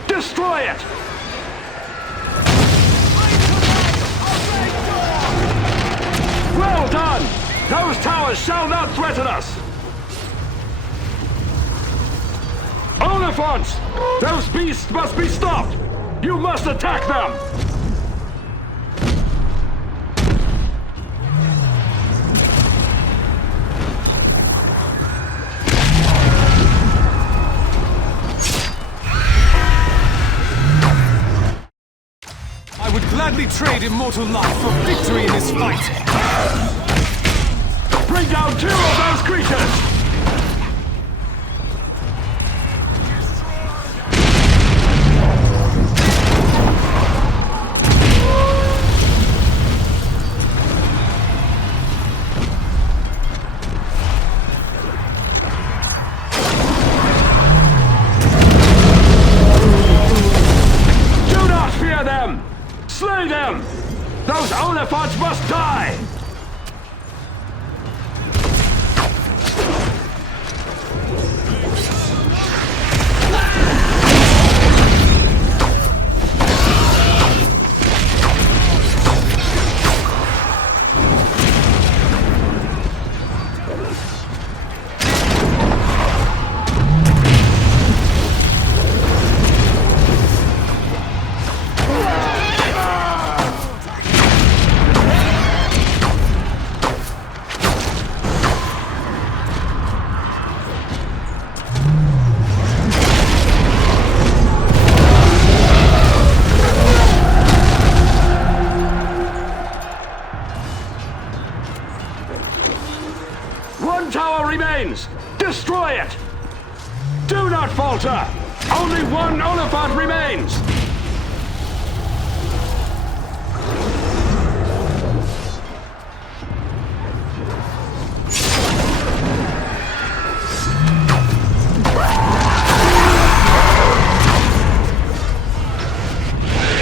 Destroy it! Well done! Those towers shall not threaten us! Oliphants! Those beasts must be stopped! You must attack them! I would gladly trade immortal life for victory in this fight! Bring down 2 of those creatures! Do not fear them! Slay them! Those Oliphants must die! Do not falter! Only one Oliphant remains!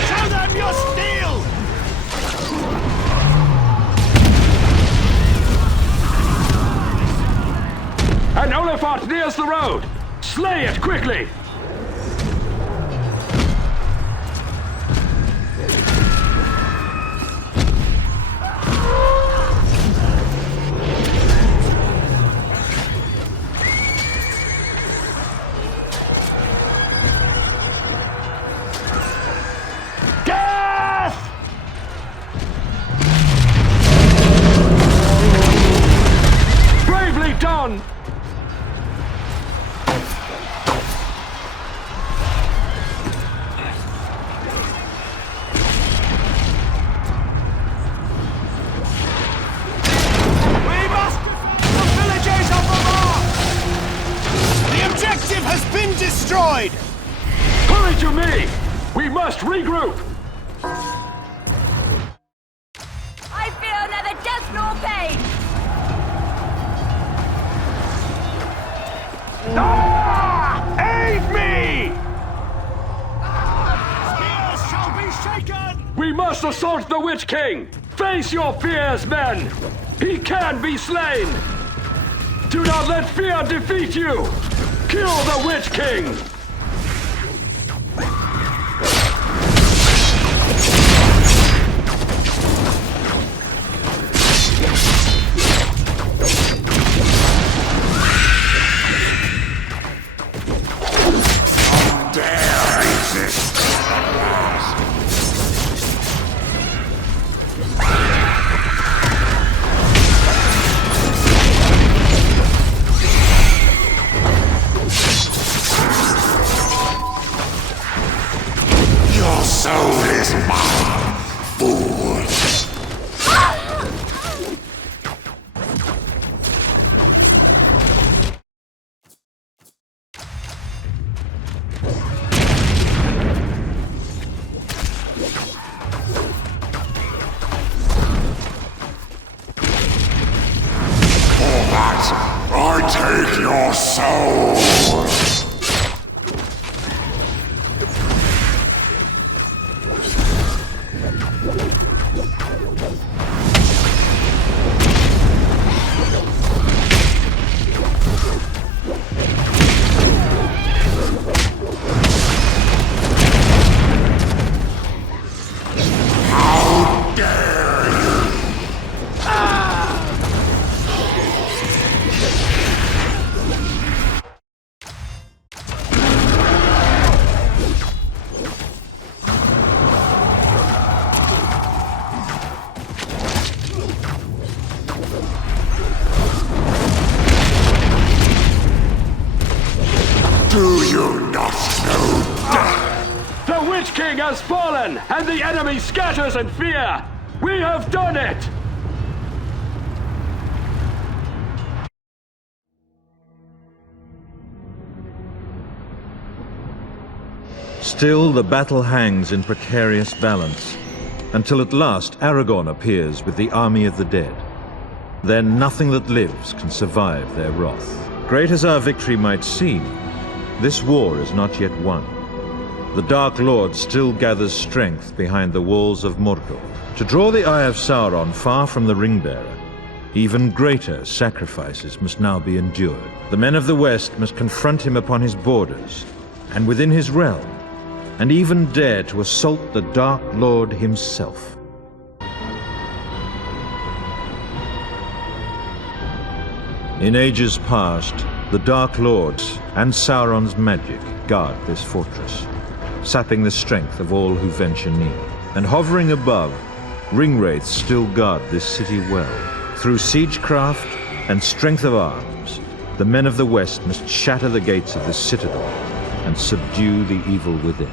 Show them your steel! An Oliphant nears the road! Slay it quickly! Death! Bravely done! We must... The villagers of the mark! The objective has been destroyed! Hurry to me! We must regroup! I feel neither death nor pain! Ah! Aid me! Spears shall be shaken! We must assault the Witch King! Face your fears, men! He can be slain! Do not let fear defeat you! Kill the Witch King! I take your soul! How dare you! Do you not know death? The Witch King has fallen, and the enemy scatters in fear! We have done it! Still, the battle hangs in precarious balance, until at last Aragorn appears with the army of the dead. Then nothing that lives can survive their wrath. Great as our victory might seem, this war is not yet won. The Dark Lord still gathers strength behind the walls of Morgul. To draw the Eye of Sauron far from the Ringbearer, even greater sacrifices must now be endured. The men of the West must confront him upon his borders, and within his realm, and even dare to assault the Dark Lord himself. In ages past, the Dark Lords and Sauron's magic guard this fortress, sapping the strength of all who venture near. And hovering above, ringwraiths still guard this city well. Through siegecraft and strength of arms, the men of the West must shatter the gates of the citadel and subdue the evil within.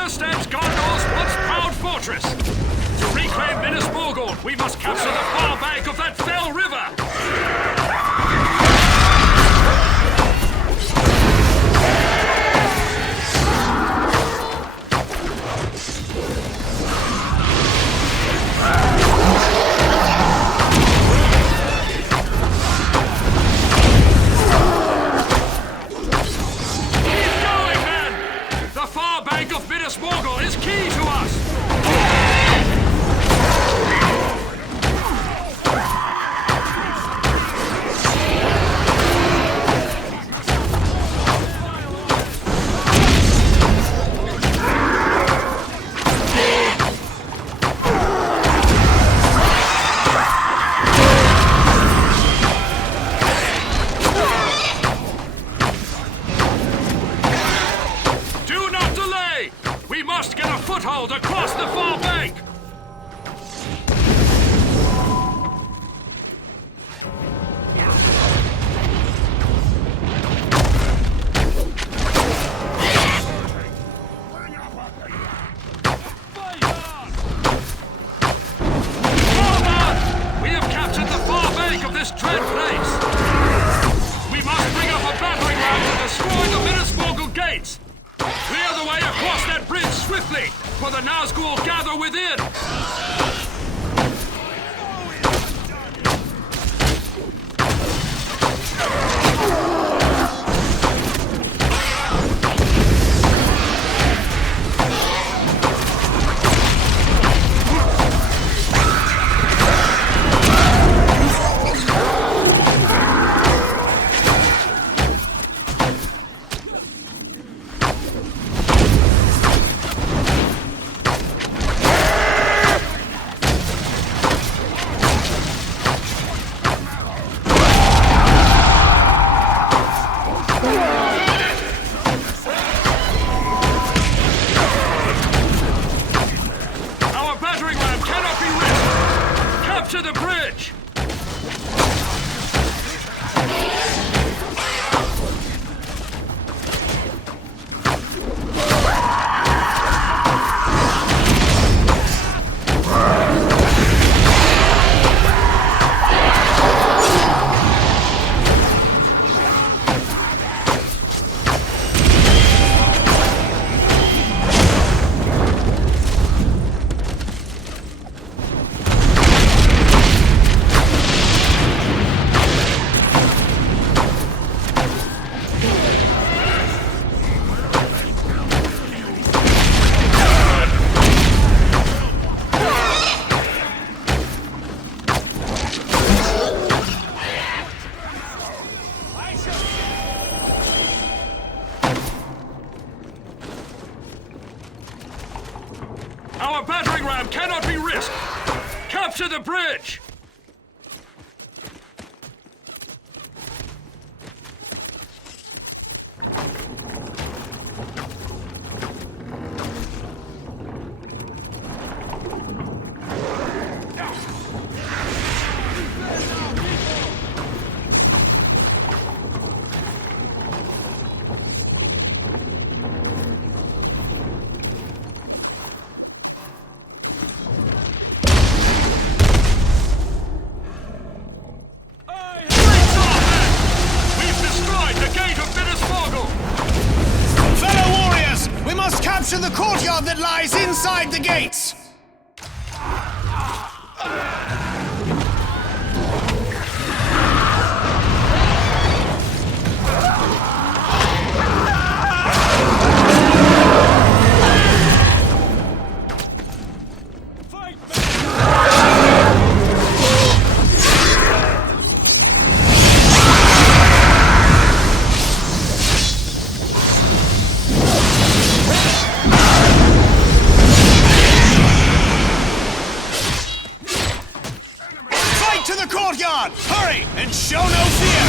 Here stands Gondor's once proud fortress. To reclaim Minas Morgul, we must capture the far bank of that fell river. Morgul is key to us! Foothold across the far bank! We have captured the far bank of this dread place! We must bring up a battering ram to destroy the Minas Morgul gates! Clear the way across that bridge swiftly, for the Nazgul gather within! To the bridge! Our battering ram cannot be risked! Capture the bridge! Capture the courtyard that lies inside the gates! Hurry, and show no fear!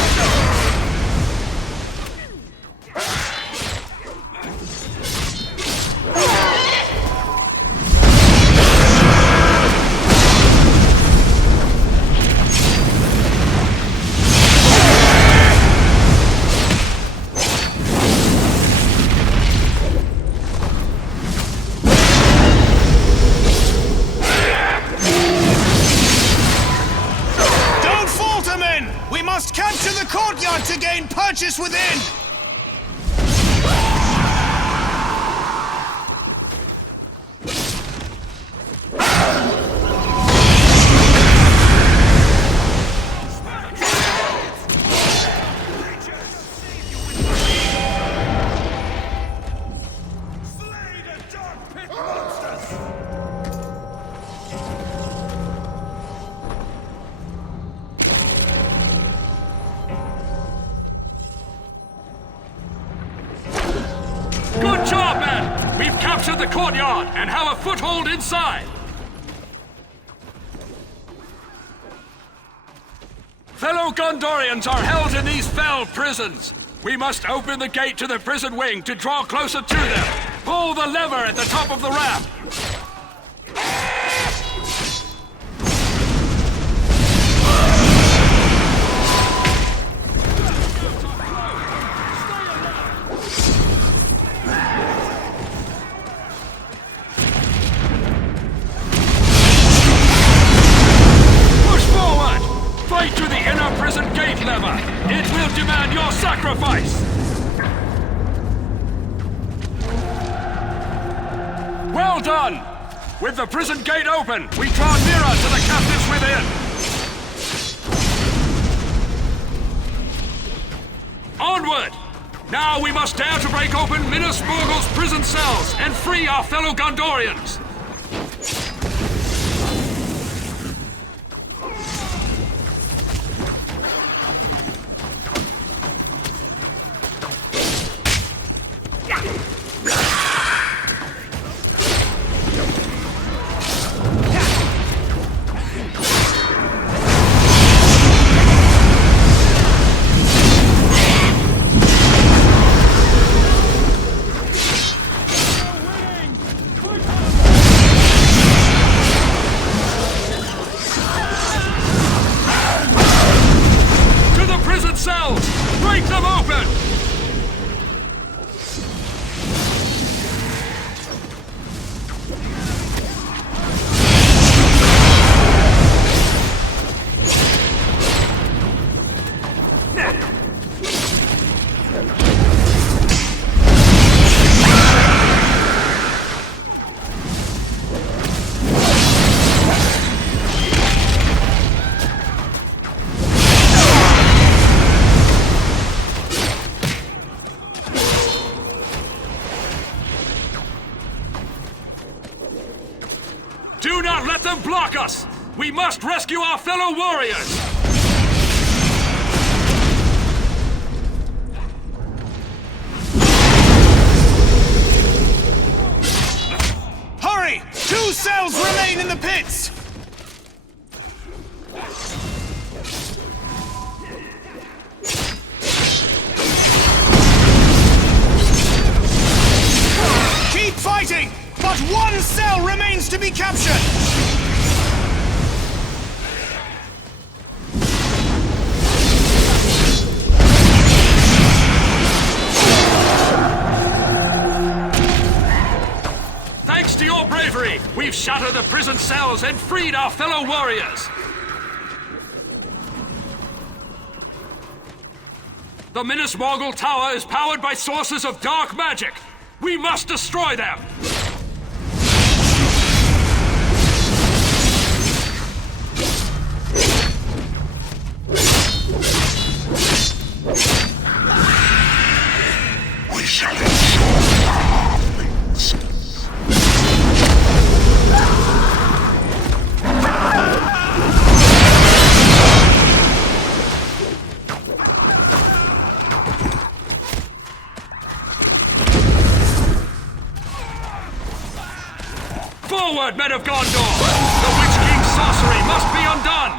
purchase within! Good job, men! We've captured the courtyard and have a foothold inside! Fellow Gondorians are held in these fell prisons. We must open the gate to the prison wing to draw closer to them. Pull the lever at the top of the ramp. Fight to the inner prison gate lever! It will demand your sacrifice! Well done! With the prison gate open, we draw nearer to the captives within! Onward! Now we must dare to break open Minas Morgul's prison cells and free our fellow Gondorians! Break them open! Do not let them block us! We must rescue our fellow warriors! Hurry! 2 cells remain in the pits! Keep fighting! But 1 cell remains to be captured! Thanks to your bravery, we've shattered the prison cells and freed our fellow warriors! The Minas Morgul Tower is powered by sources of dark magic! We must destroy them! We shall ensure our things. Forward, men of Gondor! The Witch King's sorcery must be undone!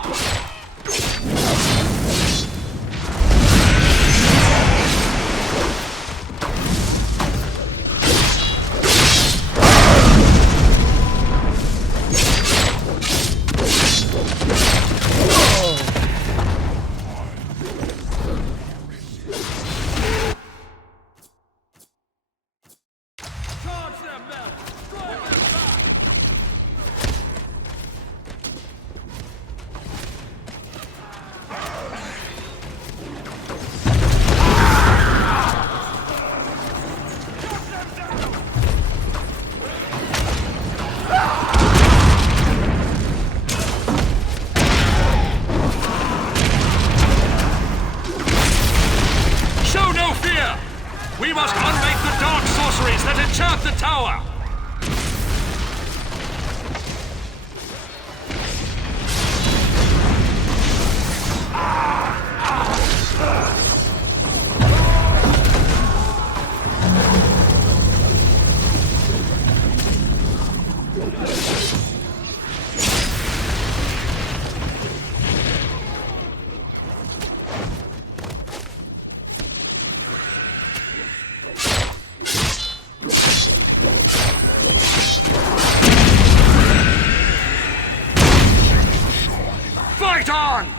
on!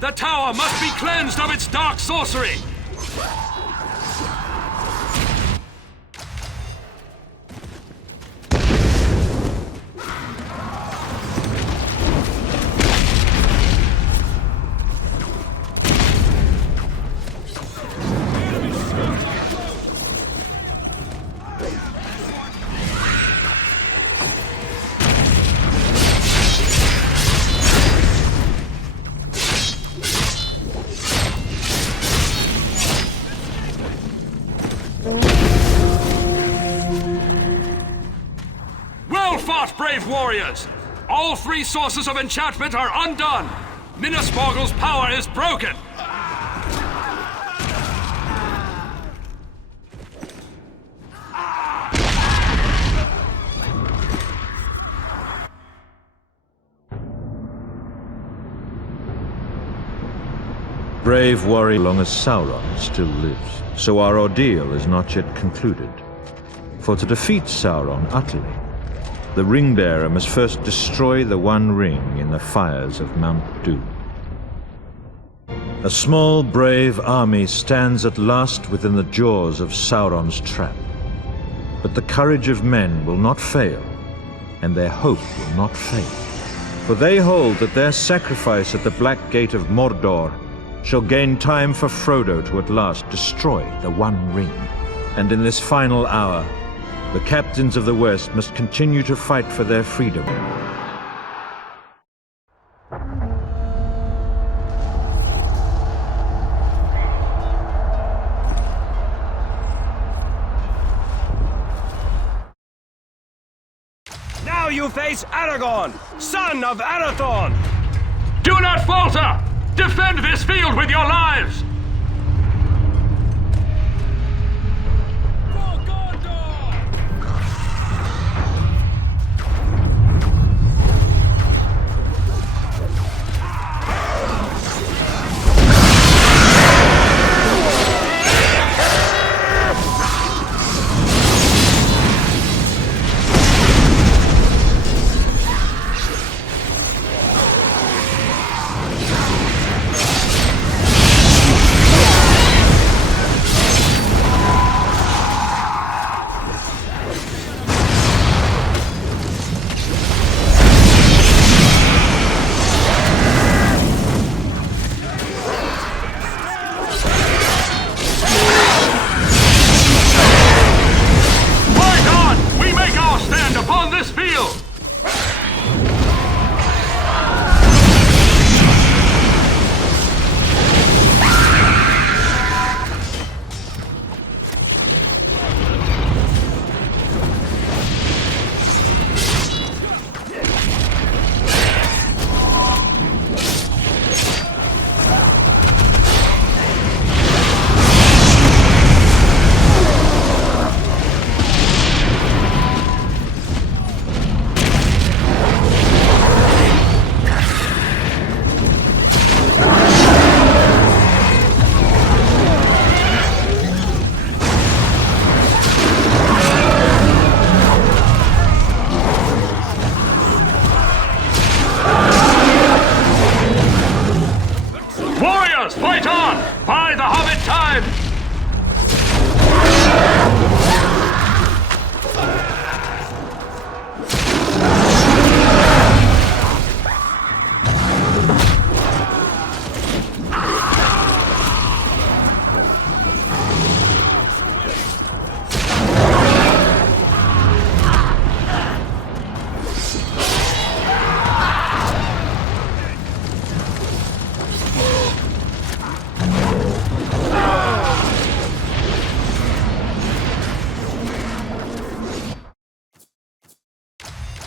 The tower must be cleansed of its dark sorcery! Brave warriors! All three sources of enchantment are undone! Minas Morgul's power is broken! Brave warrior, long as Sauron still lives, so our ordeal is not yet concluded. For to defeat Sauron utterly, the ring-bearer must first destroy the One Ring in the fires of Mount Doom. A small, brave army stands at last within the jaws of Sauron's trap. But the courage of men will not fail, and their hope will not fade. For they hold that their sacrifice at the Black Gate of Mordor shall gain time for Frodo to at last destroy the One Ring. And in this final hour, the captains of the West must continue to fight for their freedom. Now you face Aragorn, son of Arathorn! Do not falter! Defend this field with your lives!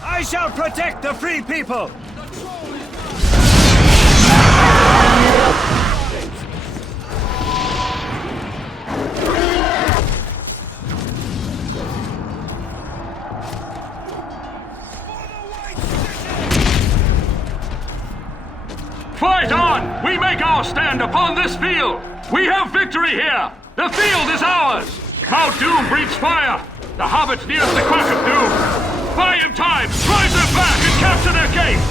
I shall protect the free people! Fight on! We make our stand upon this field! We have victory here! The field is ours! Mount Doom breathes fire! The hobbits near the crack of doom! Buy him time! Drive them back and capture their gate!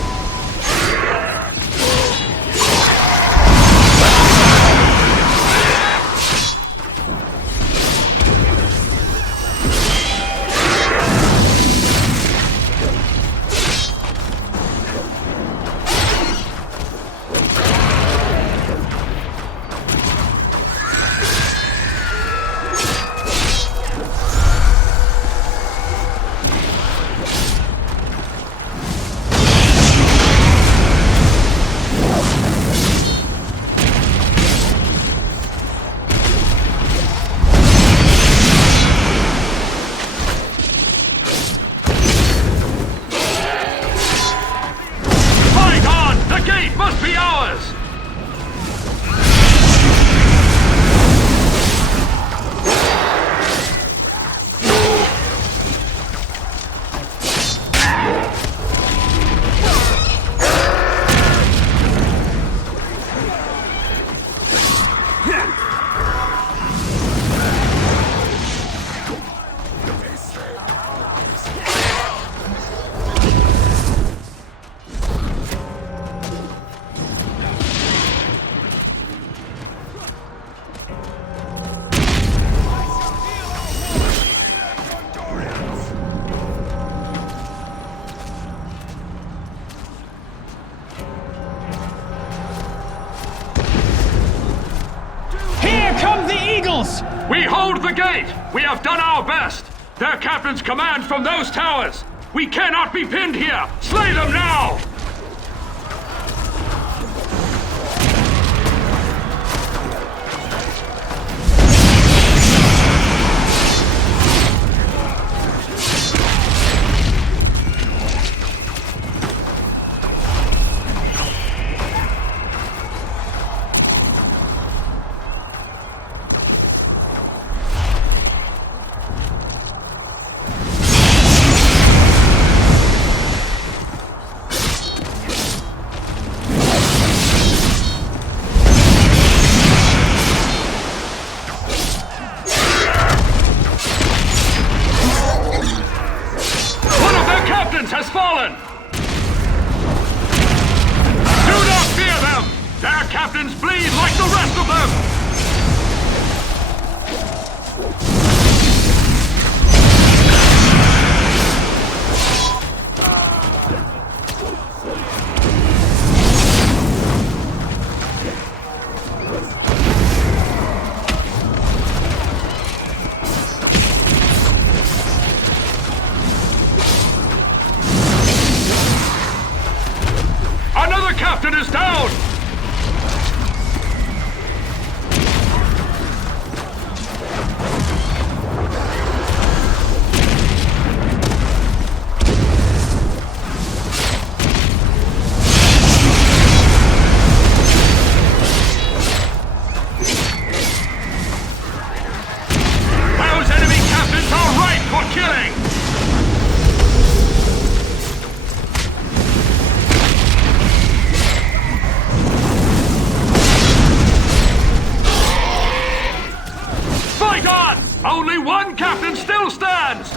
walls! We hold the gate! We have done our best! Their captains command from those towers! We cannot be pinned here! Slay them now! Has fallen! Do not fear them! Their captains bleed like the rest of them! Another captain is down! Those enemy captains are ripe for killing! Fight on! Only one captain still stands!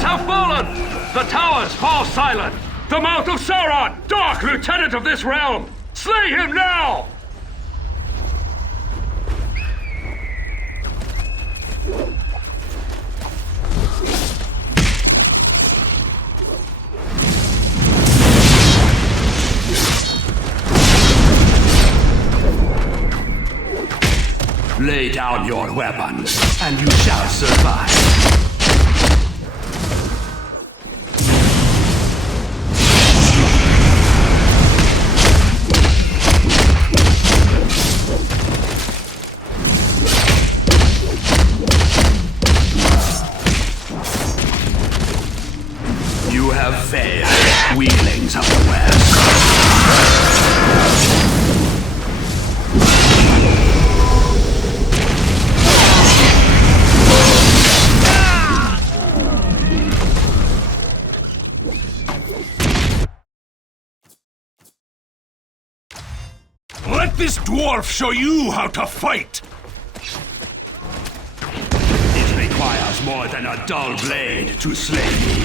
Have fallen! The towers fall silent! The mouth of Sauron, Dark Lieutenant of this realm! Slay him now! Lay down your weapons, and you shall survive. You have failed, weaklings of the West. Let this dwarf show you how to fight! It requires more than a dull blade to slay me.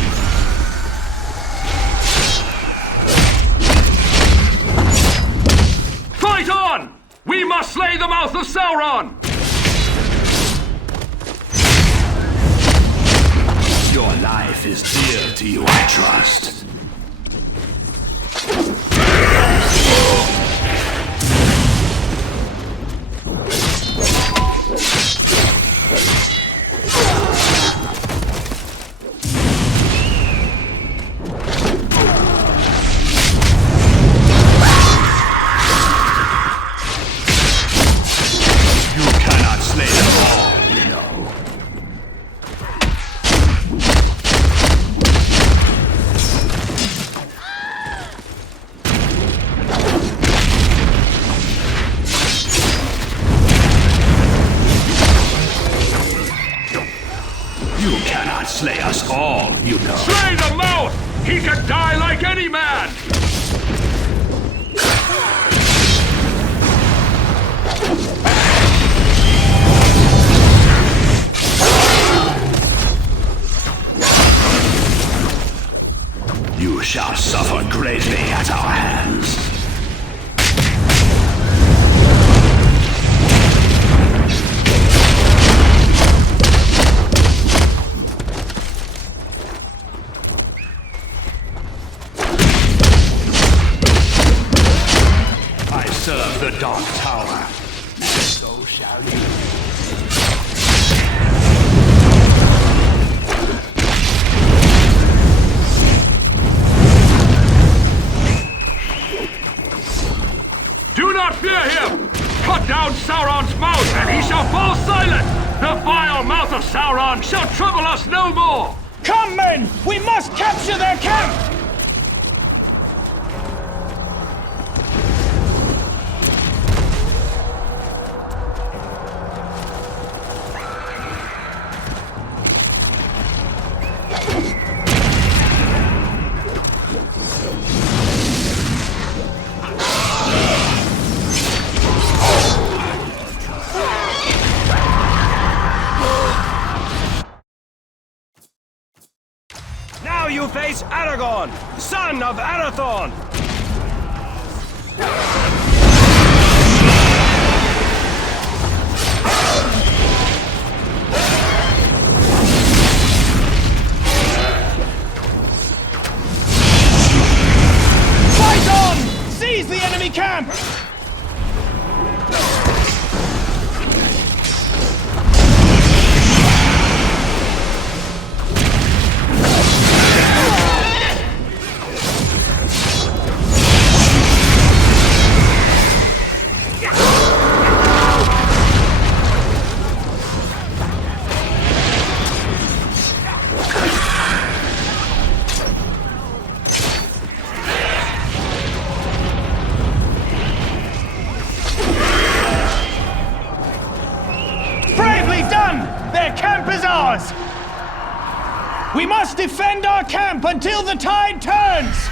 Fight on! We must slay the mouth of Sauron! Your life is dear to you, I trust. Slay us all, you know. Slay the mouth! He can die like any man! suffer greatly at our hands. I serve the Dark Tower. So shall you. Do not fear him! Cut down Sauron's mouth, and he shall fall silent! The vile mouth of Sauron shall trouble us no more! Come, men! We must capture their camp! Now you face Aragorn, son of Arathorn! Fight on! Seize the enemy camp! We must defend our camp until the tide turns!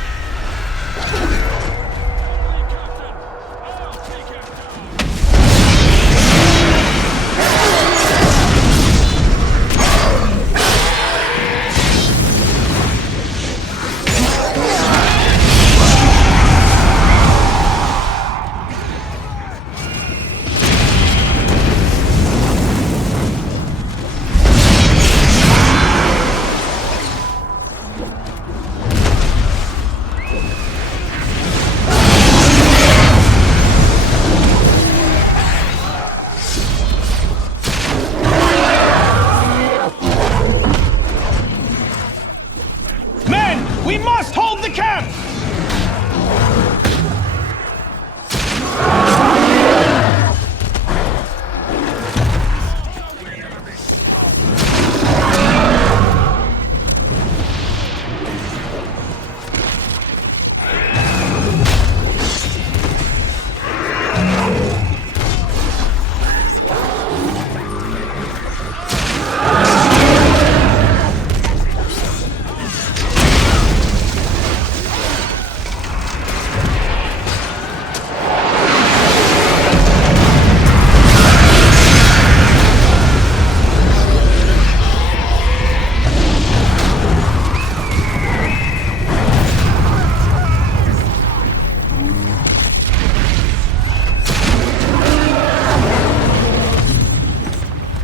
We must hold the camp!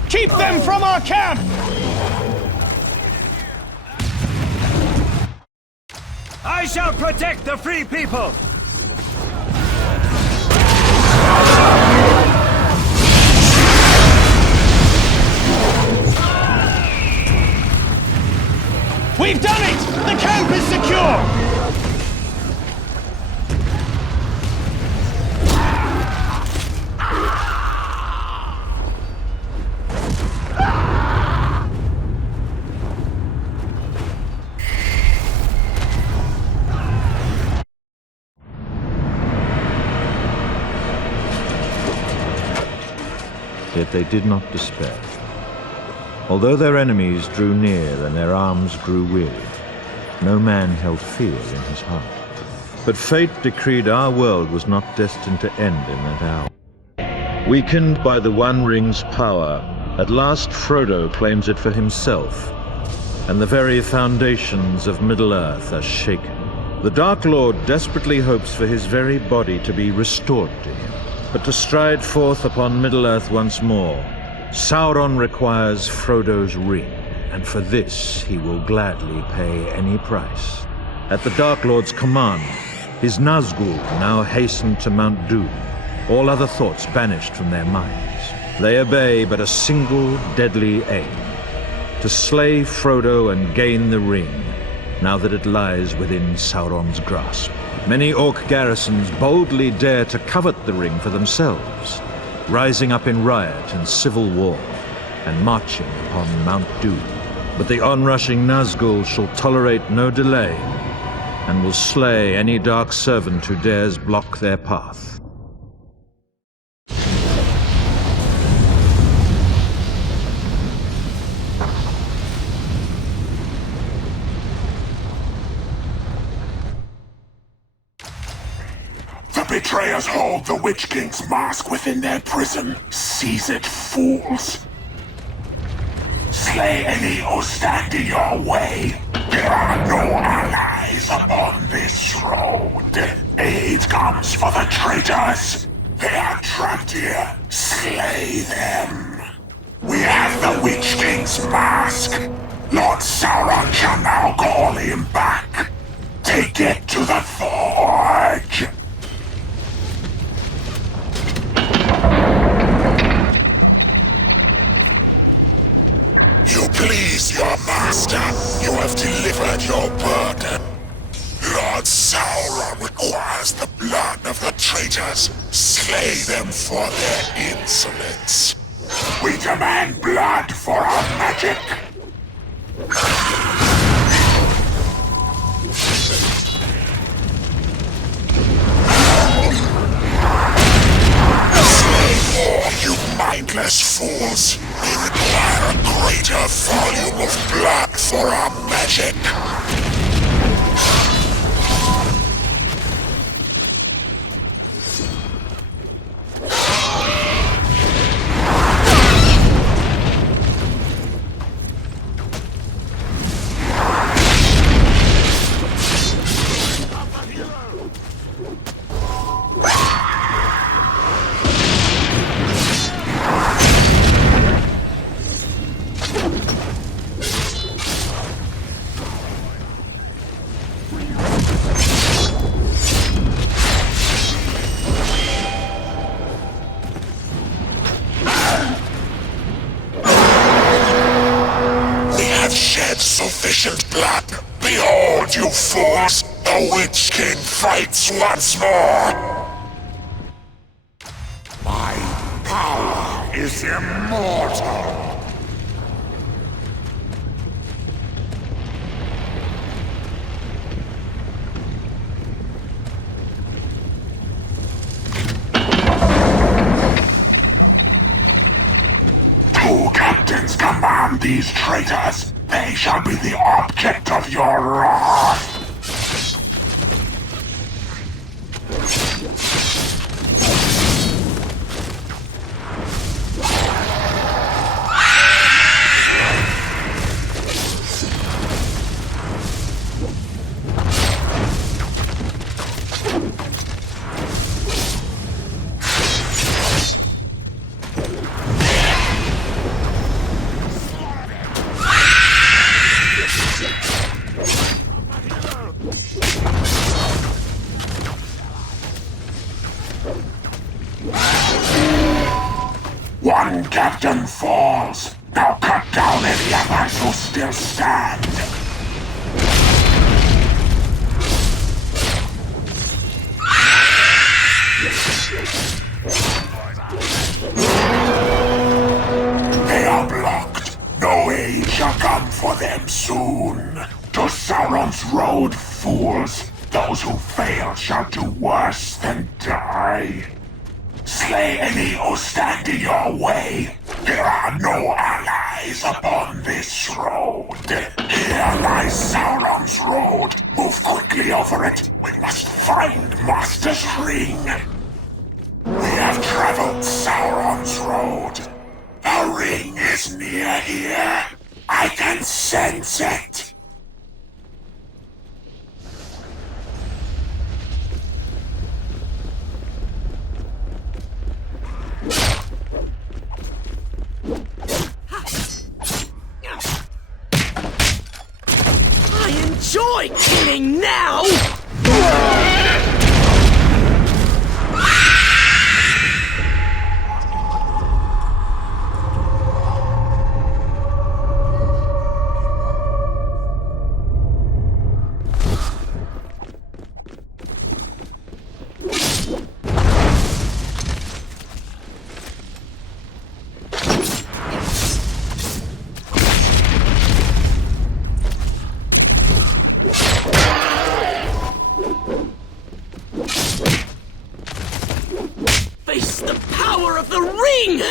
Keep them from our camp! I shall protect the free people! We've done it! The camp is secure! Yet they did not despair. Although their enemies drew near and their arms grew weary, no man held fear in his heart. But fate decreed our world was not destined to end in that hour. Weakened by the One Ring's power, at last Frodo claims it for himself, and the very foundations of Middle-earth are shaken. The Dark Lord desperately hopes for his very body to be restored to him. But to stride forth upon Middle-earth once more, Sauron requires Frodo's ring, and for this he will gladly pay any price. At the Dark Lord's command, his Nazgul now hasten to Mount Doom, all other thoughts banished from their minds. They obey but a single deadly aim: to slay Frodo and gain the ring, now that it lies within Sauron's grasp. Many Orc garrisons boldly dare to covet the ring for themselves, rising up in riot and civil war, and marching upon Mount Doom. But the onrushing Nazgul shall tolerate no delay, and will slay any dark servant who dares block their path. Betrayers hold the Witch King's mask within their prison. Seize it, fools. Slay any who stand in your way. There are no allies upon this road. Aid comes for the traitors. They are trapped here. Slay them. We have the Witch King's mask. Lord Sauron shall now call him back. Take it to the forge. You please your master. You have delivered your burden. Lord Sauron requires the blood of the traitors. Slay them for their insolence. We demand blood for our magic. Slay more, you mindless fools. We require a greater volume of blood for our magic. Sufficient blood. Behold, you fools! The Witch King fights once more! My power is immortal! Two captains command these traitors. They shall be the object of your wrath. One captain falls. Now cut down any others who still stand. They are blocked. No aid shall come for them soon. To Sauron's road, fools. Those who fail shall do worse than die. Slay any who stand in your way. There are no allies upon this road. Here lies Sauron's road. Move quickly over it. We must find Master's ring. We have traveled Sauron's road. The ring is near here. I can sense it. beginning now! Face the power of the ring!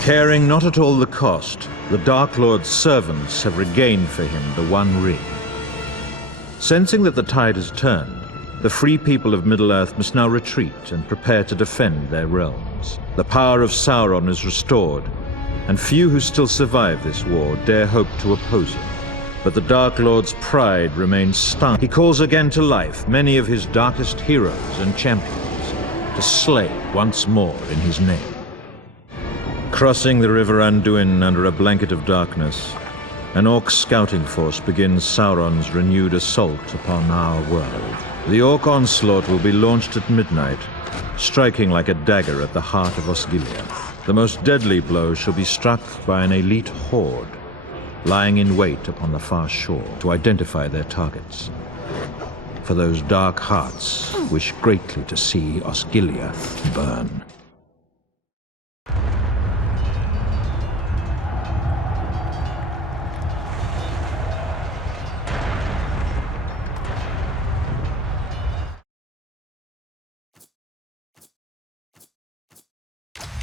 Caring not at all the cost, the Dark Lord's servants have regained for him the One Ring. Sensing that the tide has turned, the free people of Middle-earth must now retreat and prepare to defend their realms. The power of Sauron is restored, and few who still survive this war dare hope to oppose him. But the Dark Lord's pride remains stung. He calls again to life many of his darkest heroes and champions to slay once more in his name. Crossing the River Anduin under a blanket of darkness, an Orc scouting force begins Sauron's renewed assault upon our world. The Orc onslaught will be launched at midnight, striking like a dagger at the heart of Osgiliath. The most deadly blow shall be struck by an elite horde, lying in wait upon the far shore to identify their targets. For those dark hearts wish greatly to see Osgiliath burn.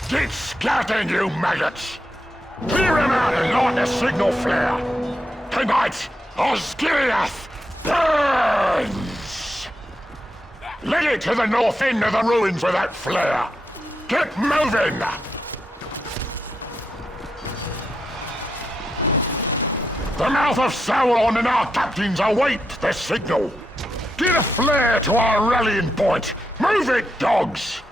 Get scatting, you maggots! Clear him out and light the signal flare! Tonight, Osgiliath burns! Lead it to the north end of the ruins with that flare! Get moving! The mouth of Sauron and our captains await the signal! Get a flare to our rallying point! Move it, dogs!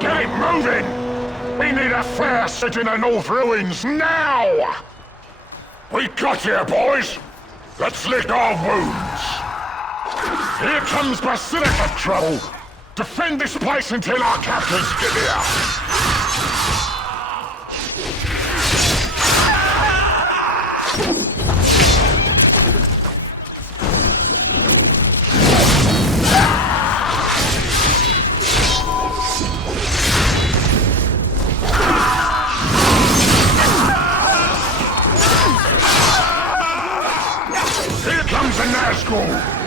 Get it moving! We need a flare set in the north ruins now! We got here, boys! Let's lick our wounds! Here comes Basilica trouble! Defend this place until our captains get here!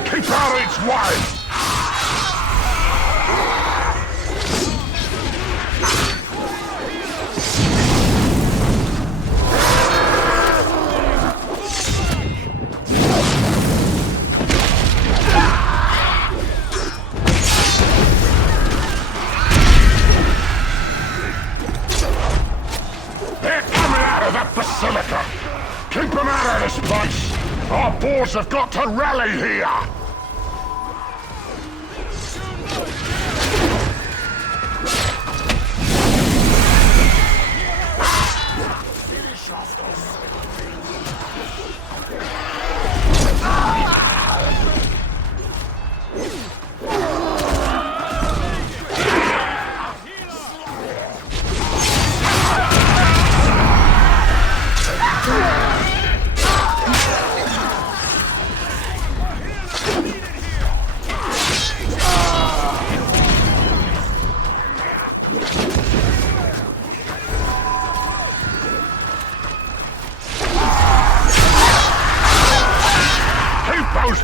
Keep out of its way! They're coming out of that basilica! Keep them out of this place! Our boars have got to rally here!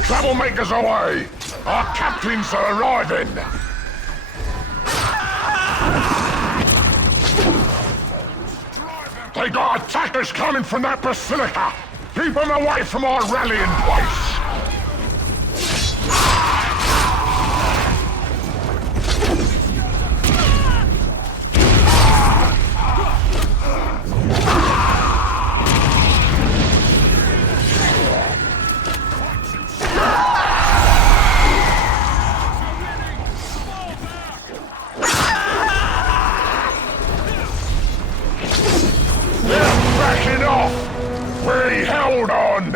Troublemakers away! Our captains are arriving! Drive them They got attackers coming from that basilica! Keep them away from our rallying place! We held on!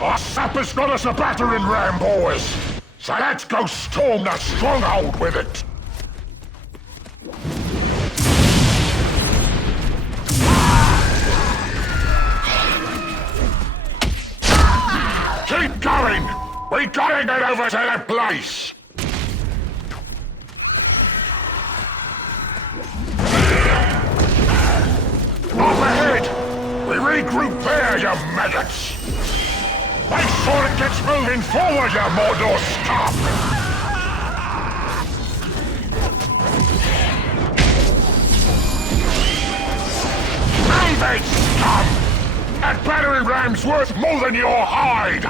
Our sappers got us a battering ram, boys! So let's go storm that stronghold with it! Keep going! We gotta get over to that place! Up ahead! We regroup there, you maggots! Make sure it gets moving forward, you Mordor scum! Move it, scum! That battery ram's worth more than your hide!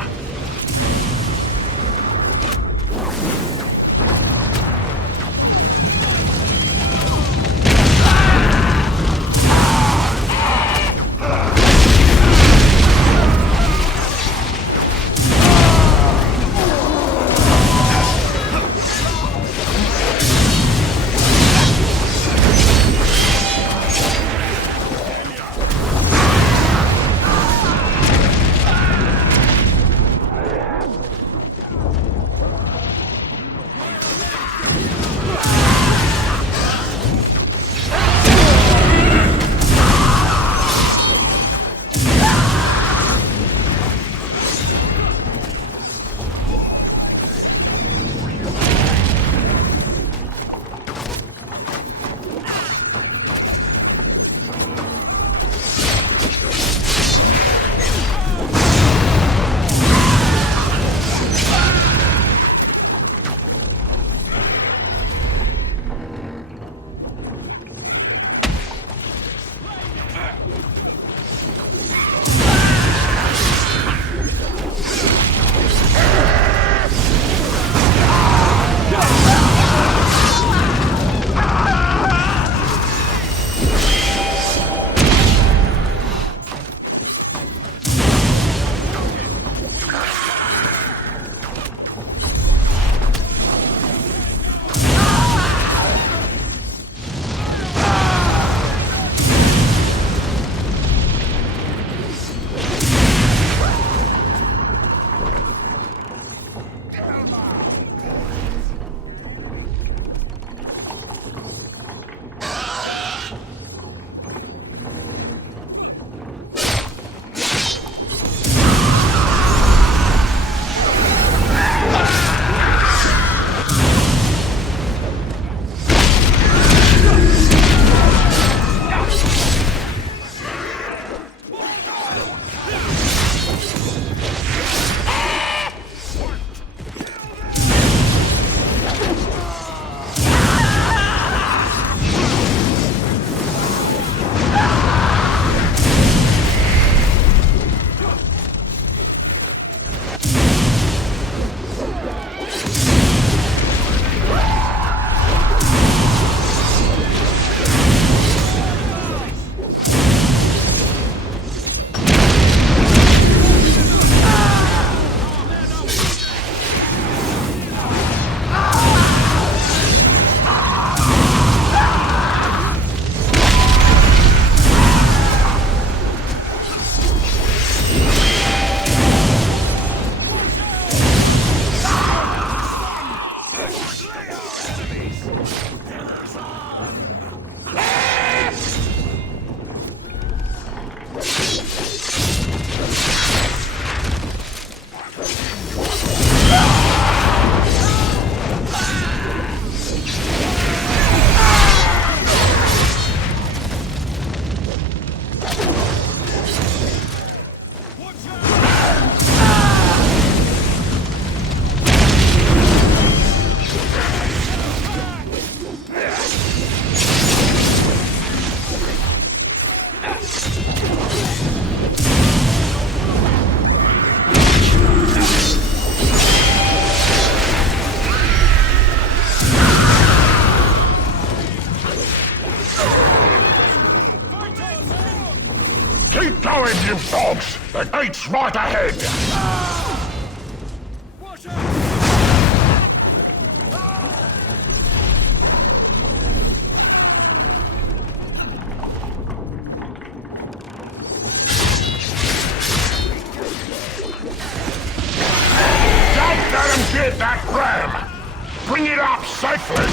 The gate's right ahead! Don't let him get that ram! Bring it up safely!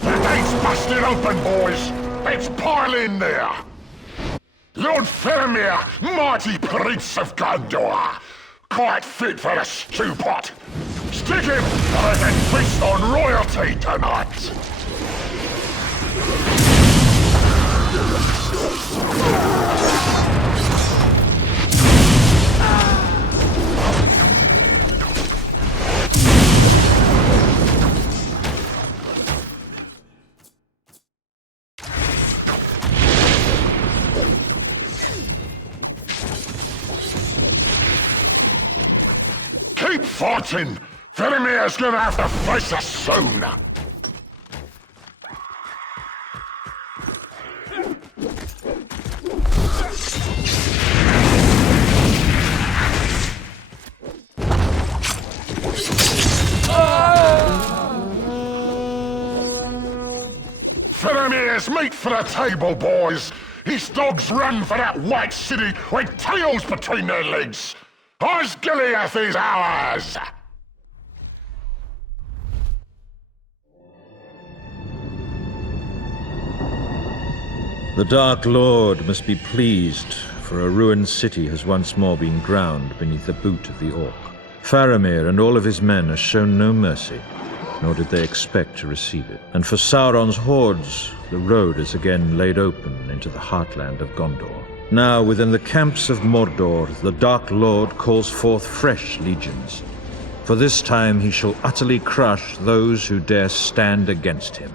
The gate's busted open, boys! Let's pile in there! Lord Faramir, mighty Prince of Gondor! Quite fit for a stew pot! Stick him, and I can feast on royalty tonight! Keep fighting! Faramir's gonna have to face us soon! Faramir's meat for the table, boys! His dogs run for that white city with tails between their legs! Osgiliath is ours! The Dark Lord must be pleased, for a ruined city has once more been ground beneath the boot of the Orc. Faramir and all of his men are shown no mercy, nor did they expect to receive it. And for Sauron's hordes, the road is again laid open into the heartland of Gondor. Now, within the camps of Mordor, the Dark Lord calls forth fresh legions. For this time he shall utterly crush those who dare stand against him.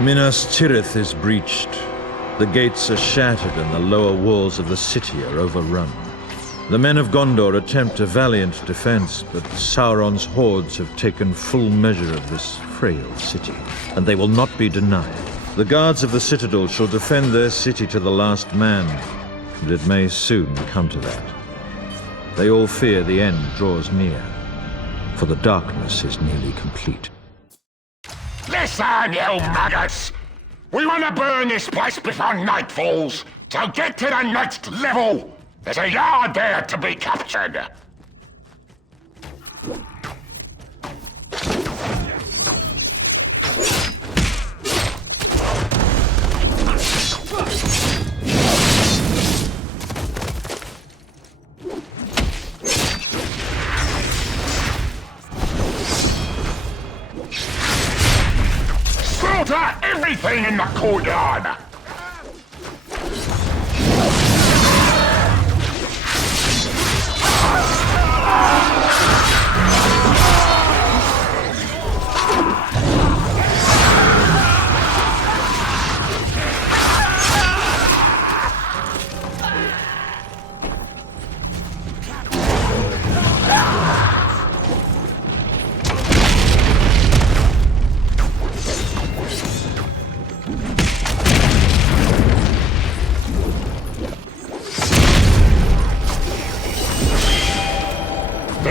Minas Tirith is breached. The gates are shattered and the lower walls of the city are overrun. The men of Gondor attempt a valiant defense, but Sauron's hordes have taken full measure of this frail city, and they will not be denied. The guards of the citadel shall defend their city to the last man, and it may soon come to that. They all fear the end draws near, for the darkness is nearly complete. Listen, you maggots! We want to burn this place before night falls, so get to the next level! There's a yard there to be captured! Slaughter everything in the courtyard!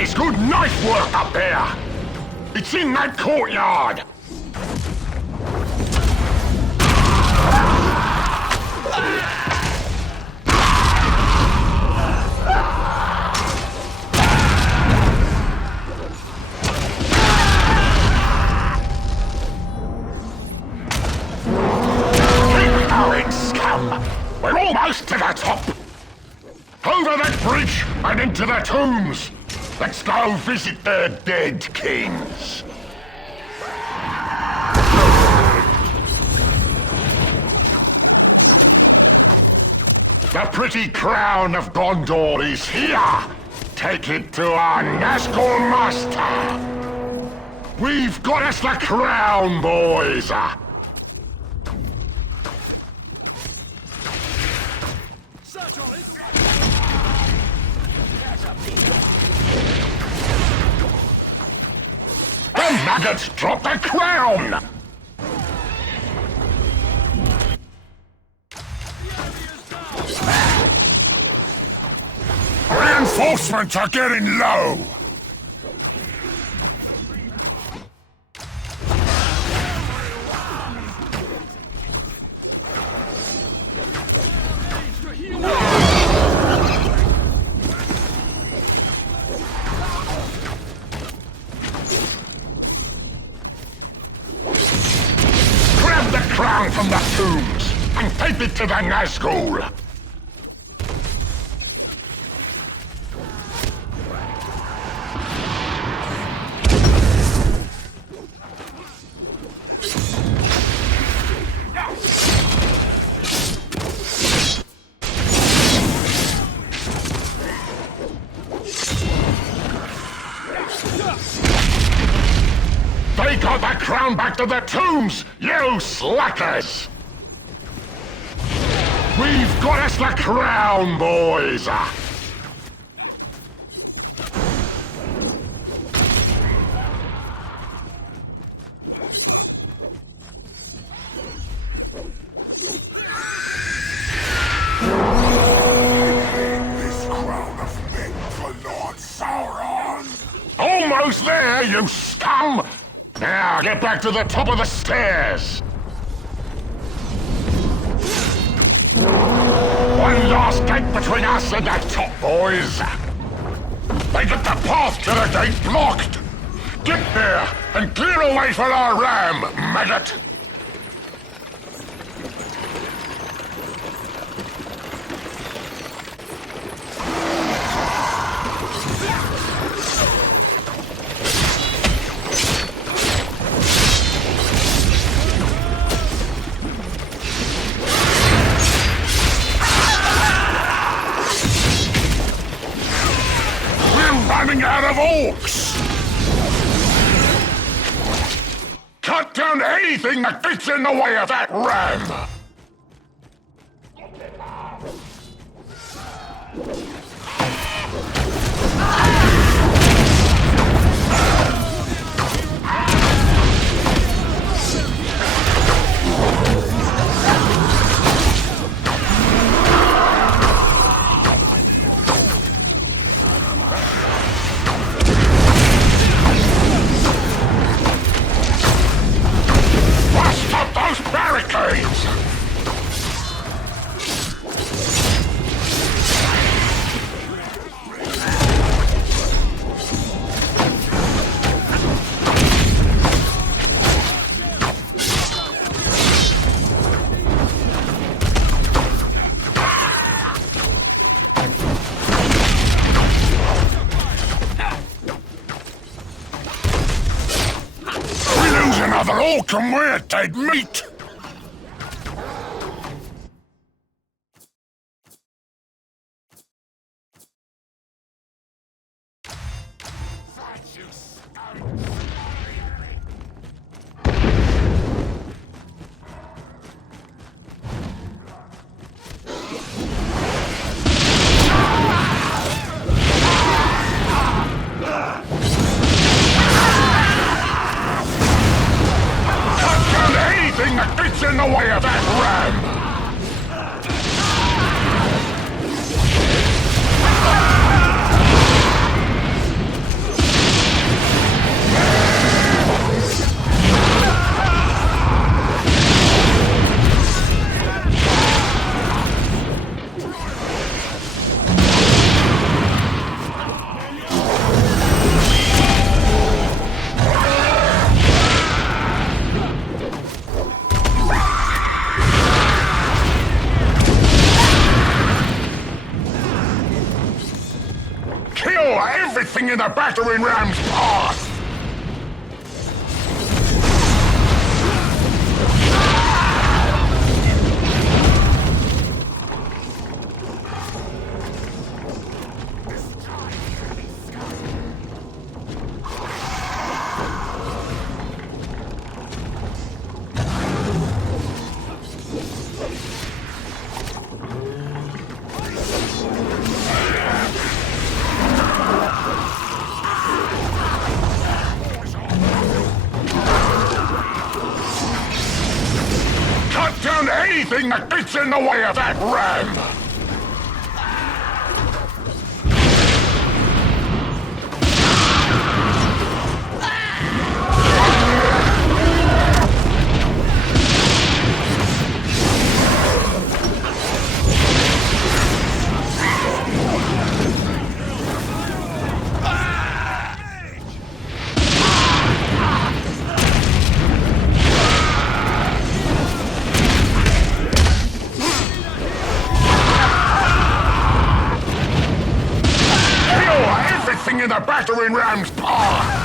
There's good knife work up there. It's in that courtyard. Keep going, scum. We're almost to the top. Over that bridge and into the tombs. Let's go visit their dead kings. The pretty crown of Gondor is here. Take it to our Nazgul master. We've got us the crown, boys. The maggots dropped the crown! Reinforcements are getting low! Crown from the tombs and take it to the Nazgul. They got the crown back to the tombs, you slackers! We've got us the crown, boys! This crown of men for Lord Sauron! Almost there, you scum! Now, get back to the top of the stairs! One last gate between us and that top, boys! They got the path to the gate blocked! Get there and clear away for our ram, maggot! Running out of orcs! Cut down anything that gets in the way of that ram! Barricades! We lose another orc and we're dead meat! everything in the battering ram's path! Anything that gets in the way of that ram! In the battering ram's path!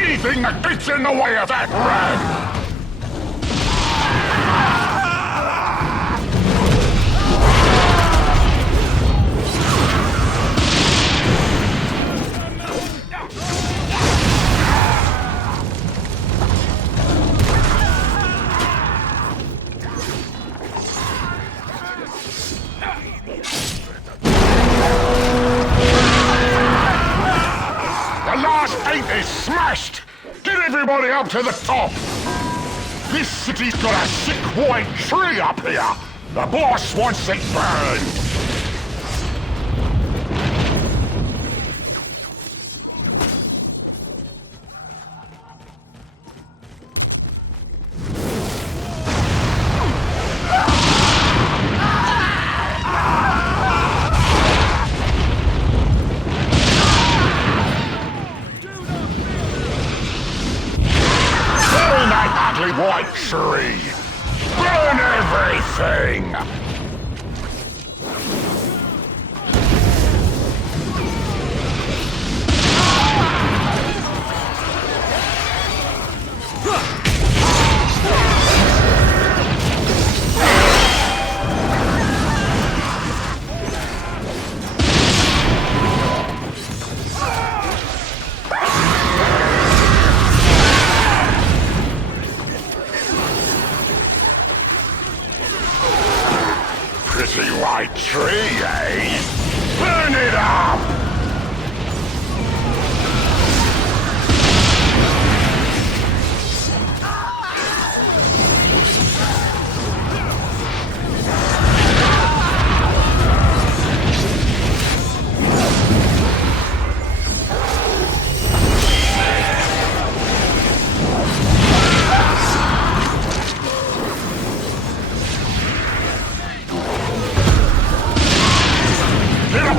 Anything that gets in the way of that ram! The last 8 is smashed! Get everybody up to the top! This city's got a sick white tree up here! The boss wants it burned! White tree! Burn everything! Pretty white tree, eh? Burn it up!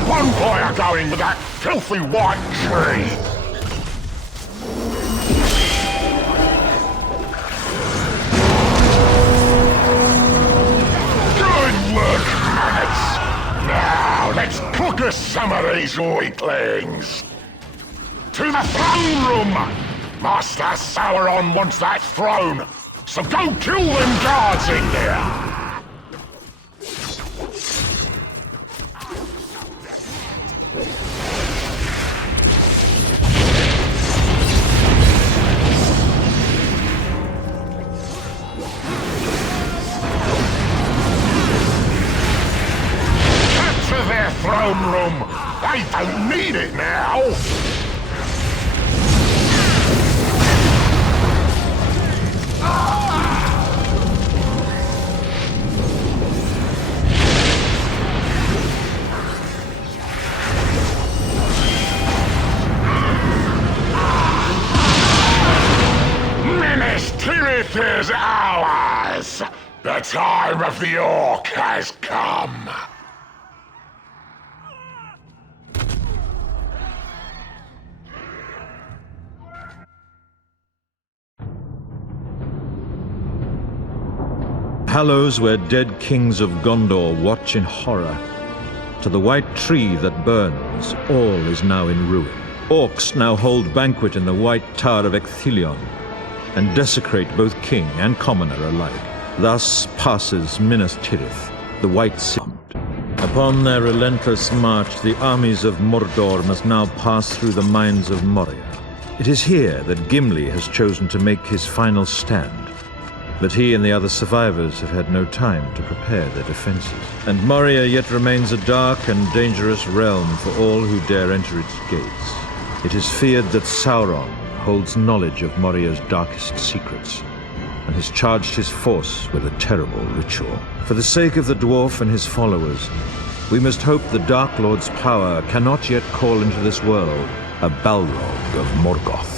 Bonfire going with that filthy white tree! Good work, Minas! Now, let's cook us some of these weaklings! To the throne room! Master Sauron wants that throne, so go kill them guards in there! Throne room! They don't need it now! time of the orc has come. Hallows where dead kings of Gondor watch in horror. To the white tree that burns, all is now in ruin. Orcs now hold banquet in the white tower of Ecthelion, and desecrate both king and commoner alike. Thus passes Minas Tirith, the White Sea. Upon their relentless march, the armies of Mordor must now pass through the mines of Moria. It is here that Gimli has chosen to make his final stand. But he and the other survivors have had no time to prepare their defenses. And Moria yet remains a dark and dangerous realm for all who dare enter its gates. It is feared that Sauron holds knowledge of Moria's darkest secrets, and has charged his force with a terrible ritual. For the sake of the dwarf and his followers, we must hope the Dark Lord's power cannot yet call into this world a Balrog of Morgoth.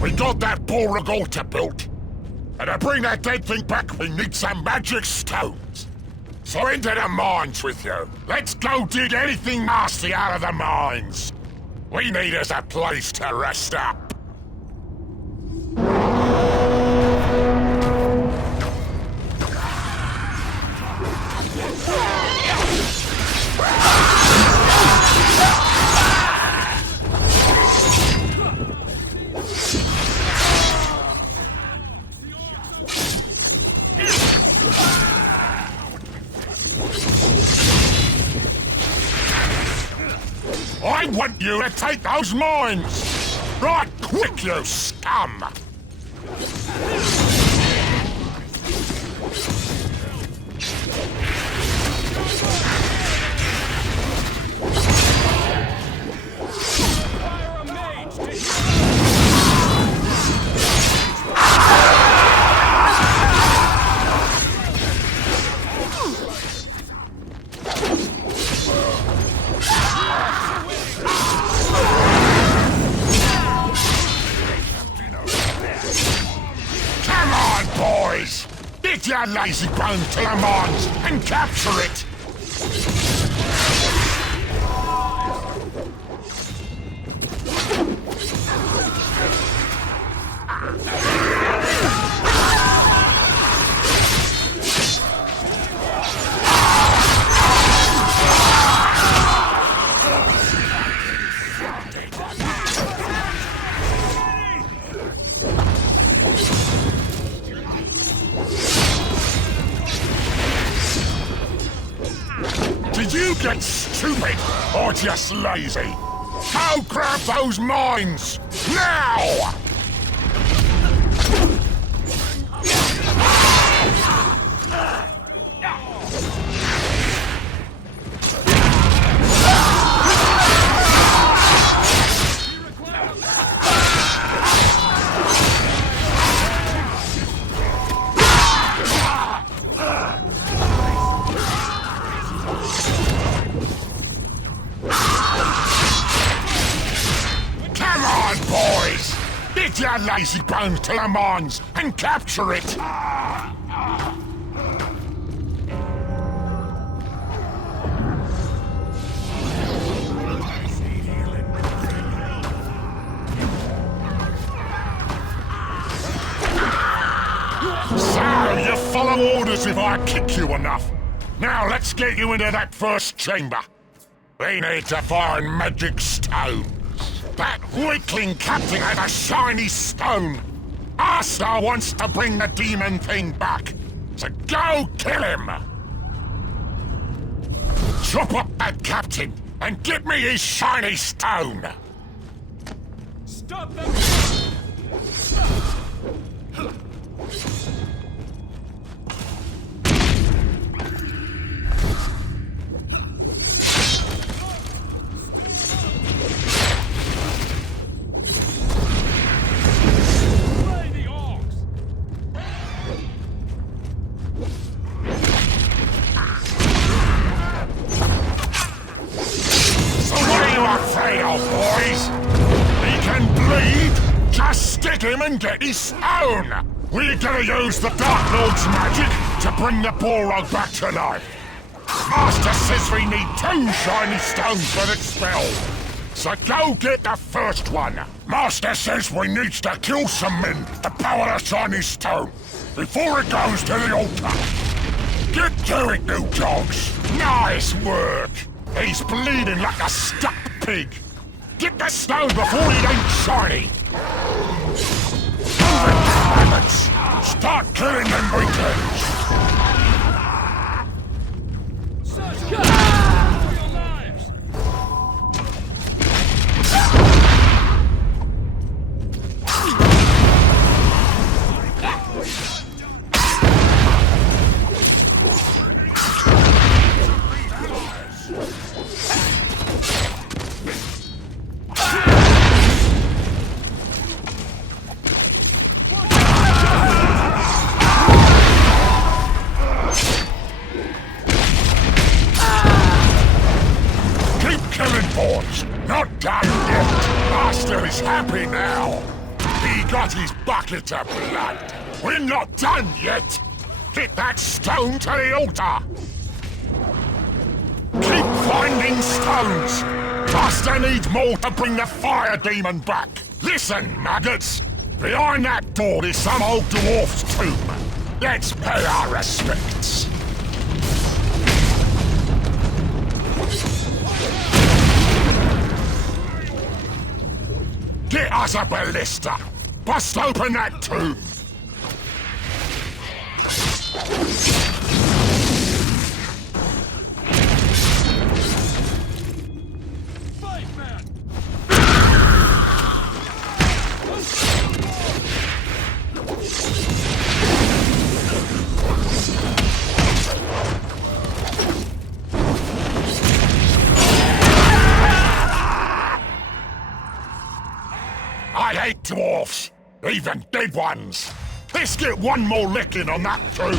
We got that Borregorta built. And to bring that dead thing back, we need some magic stones. So into the mines with you. Let's go dig anything nasty out of the mines. We need us a place to rest up. I want you to take those mines! Right quick, you scum! Get your lazy bones to the mines and capture it! Did you get stupid or just lazy? Go grab those mines! Now! Get your lazy bones to the mines and capture it! So, you follow orders if I kick you enough. Now let's get you into that first chamber. We need to find magic stones. That weakling captain has a shiny stone. Asta wants to bring the demon thing back. So go kill him! Chop up that captain and get me his shiny stone! Stop them! Get him and get his stone! We're gonna use the Dark Lord's magic to bring the Balrog back to life. Master says we need 2 shiny stones for the spell. So go get the first one. Master says we need to kill some men to power the shiny stone before it goes to the altar. Get to it, you dogs. Nice work. He's bleeding like a stuck pig. Get the stone before it ain't shiny. Move it, rabbits. Start killing them weaklings. Not done yet. Master is happy now. He got his bucket of blood. We're not done yet. Get that stone to the altar. Keep finding stones. Master needs more to bring the fire demon back. Listen, maggots. Behind that door is some old dwarf's tomb. Let's pay our respects. Get us a ballista! Bust open that tomb! I hate dwarfs, even dead ones. Let's get one more licking on that tomb.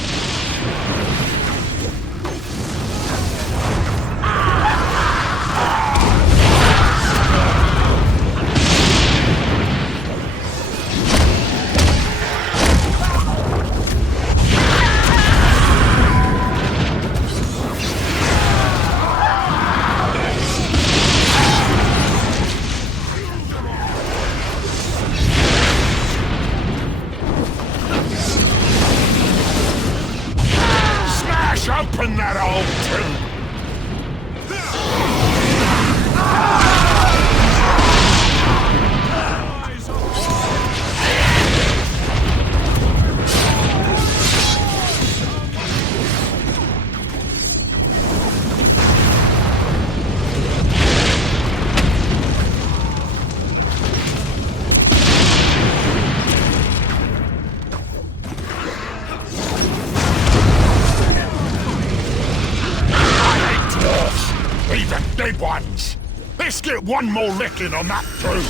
Open that old tomb! Even dead ones! Let's get one more licking on that tomb!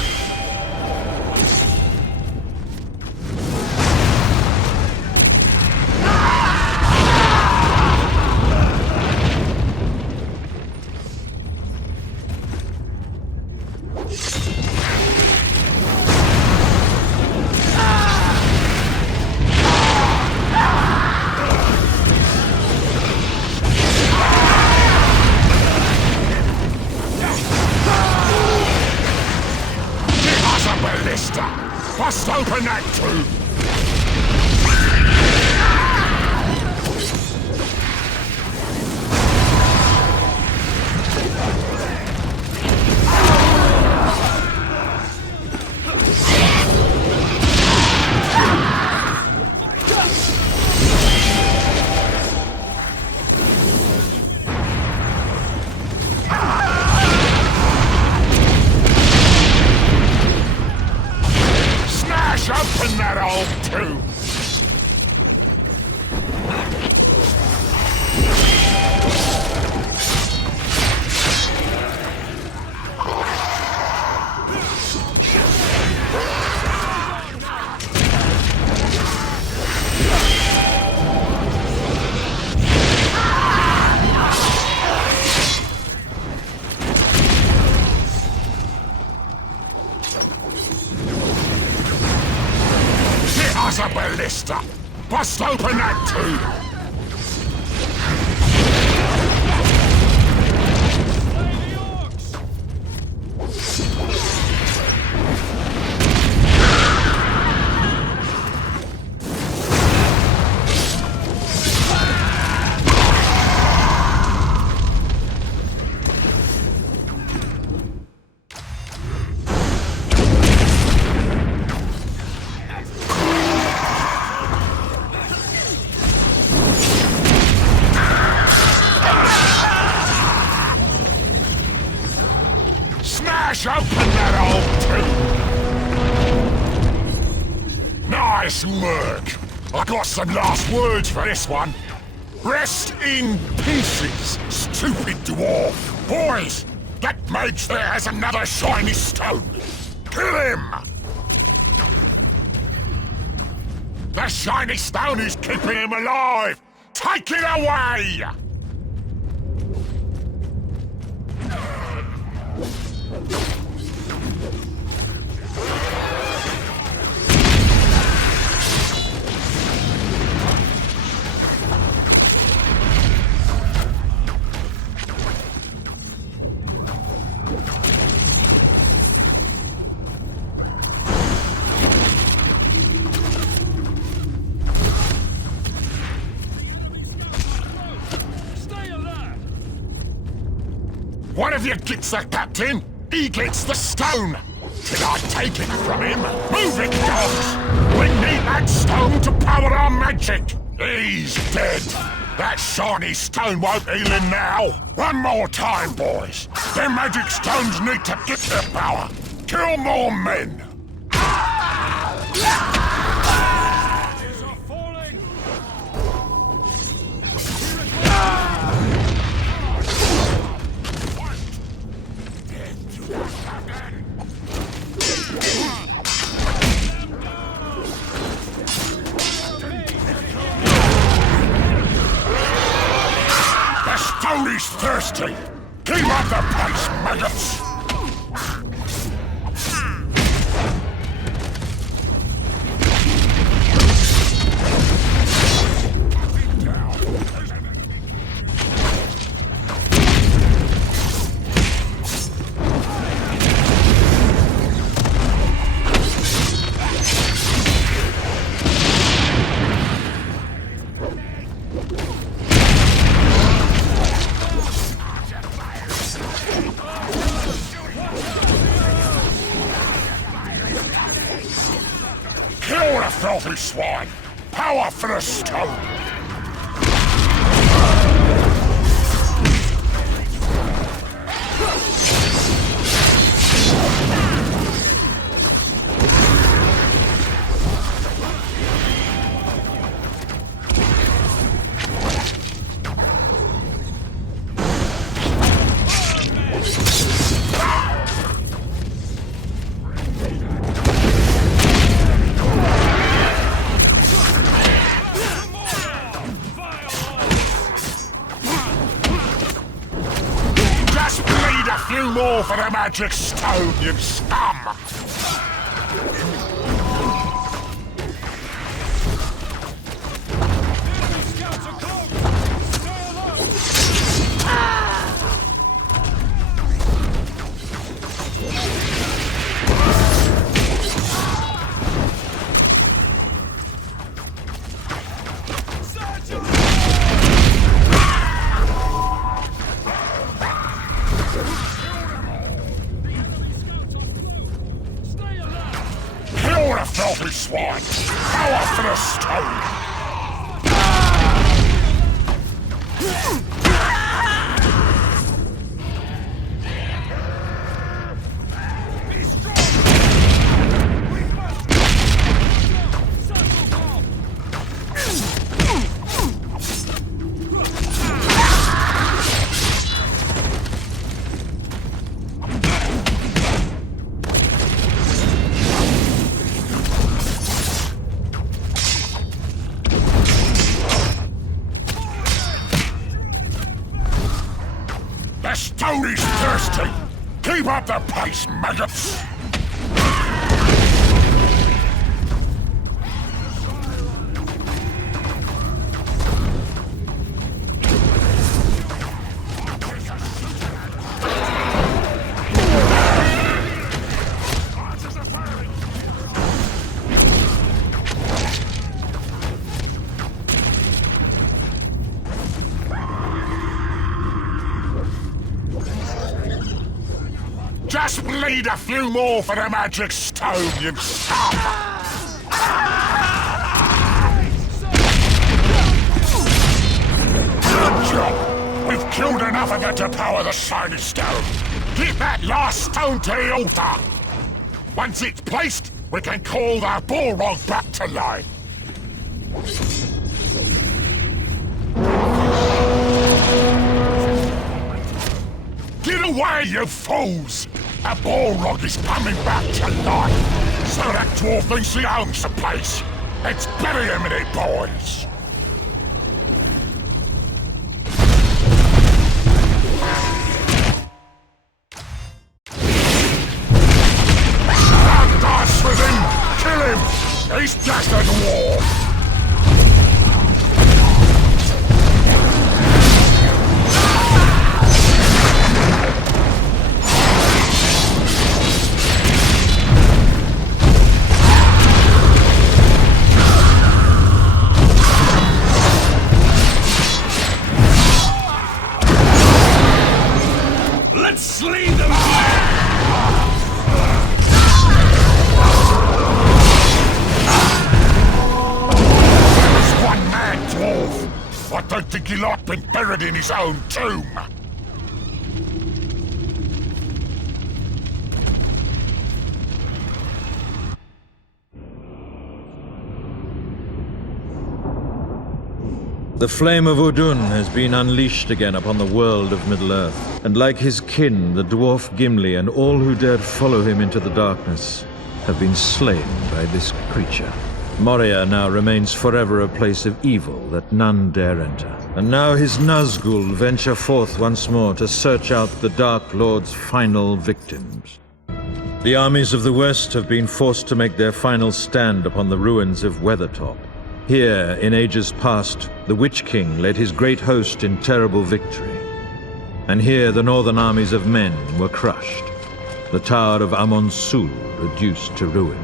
Bust open that tomb! Open that old Bust open that tube! Smash open that old tube! Nice work! I got some last words for this one. Rest in pieces, stupid dwarf! Boys, that mage there has another shiny stone! Kill him! The shiny stone is keeping him alive! Take it away! One of you gets the captain, he gets the stone. Till I take it from him. Move it, dogs! We need that stone to power our magic. He's dead. That shiny stone won't heal him now. One more time, boys. Their magic stones need to get their power. Kill more men. He's thirsty! Keep up the pace, maggots! Kill the filthy swine! Power for the stone! More for the magic stone, you scum! Filthy swine! Power for the stone! The stone is thirsty! Keep up the pace, maggots! Just bleed a few more for the magic stone, you scum! Good job! We've killed enough of it to power the shiny stone. Get that last stone to the altar! Once it's placed, we can call the Balrog back to life. Get away, you fools! A Balrog is coming back to life! So that dwarf thinks he owns the place! Let's bury him in it, boys! That dance with him! Kill him! He's just a dwarf! Slay them! There's one mad dwarf! I don't think he'll not been buried in his own tomb! The flame of Udun has been unleashed again upon the world of Middle-earth, and like his kin, the dwarf Gimli and all who dared follow him into the darkness have been slain by this creature. Moria now remains forever a place of evil that none dare enter. And now his Nazgul venture forth once more to search out the Dark Lord's final victims. The armies of the West have been forced to make their final stand upon the ruins of Weathertop. Here, in ages past, the Witch King led his great host in terrible victory. And here the northern armies of men were crushed, the tower of Amon-Sul reduced to ruin.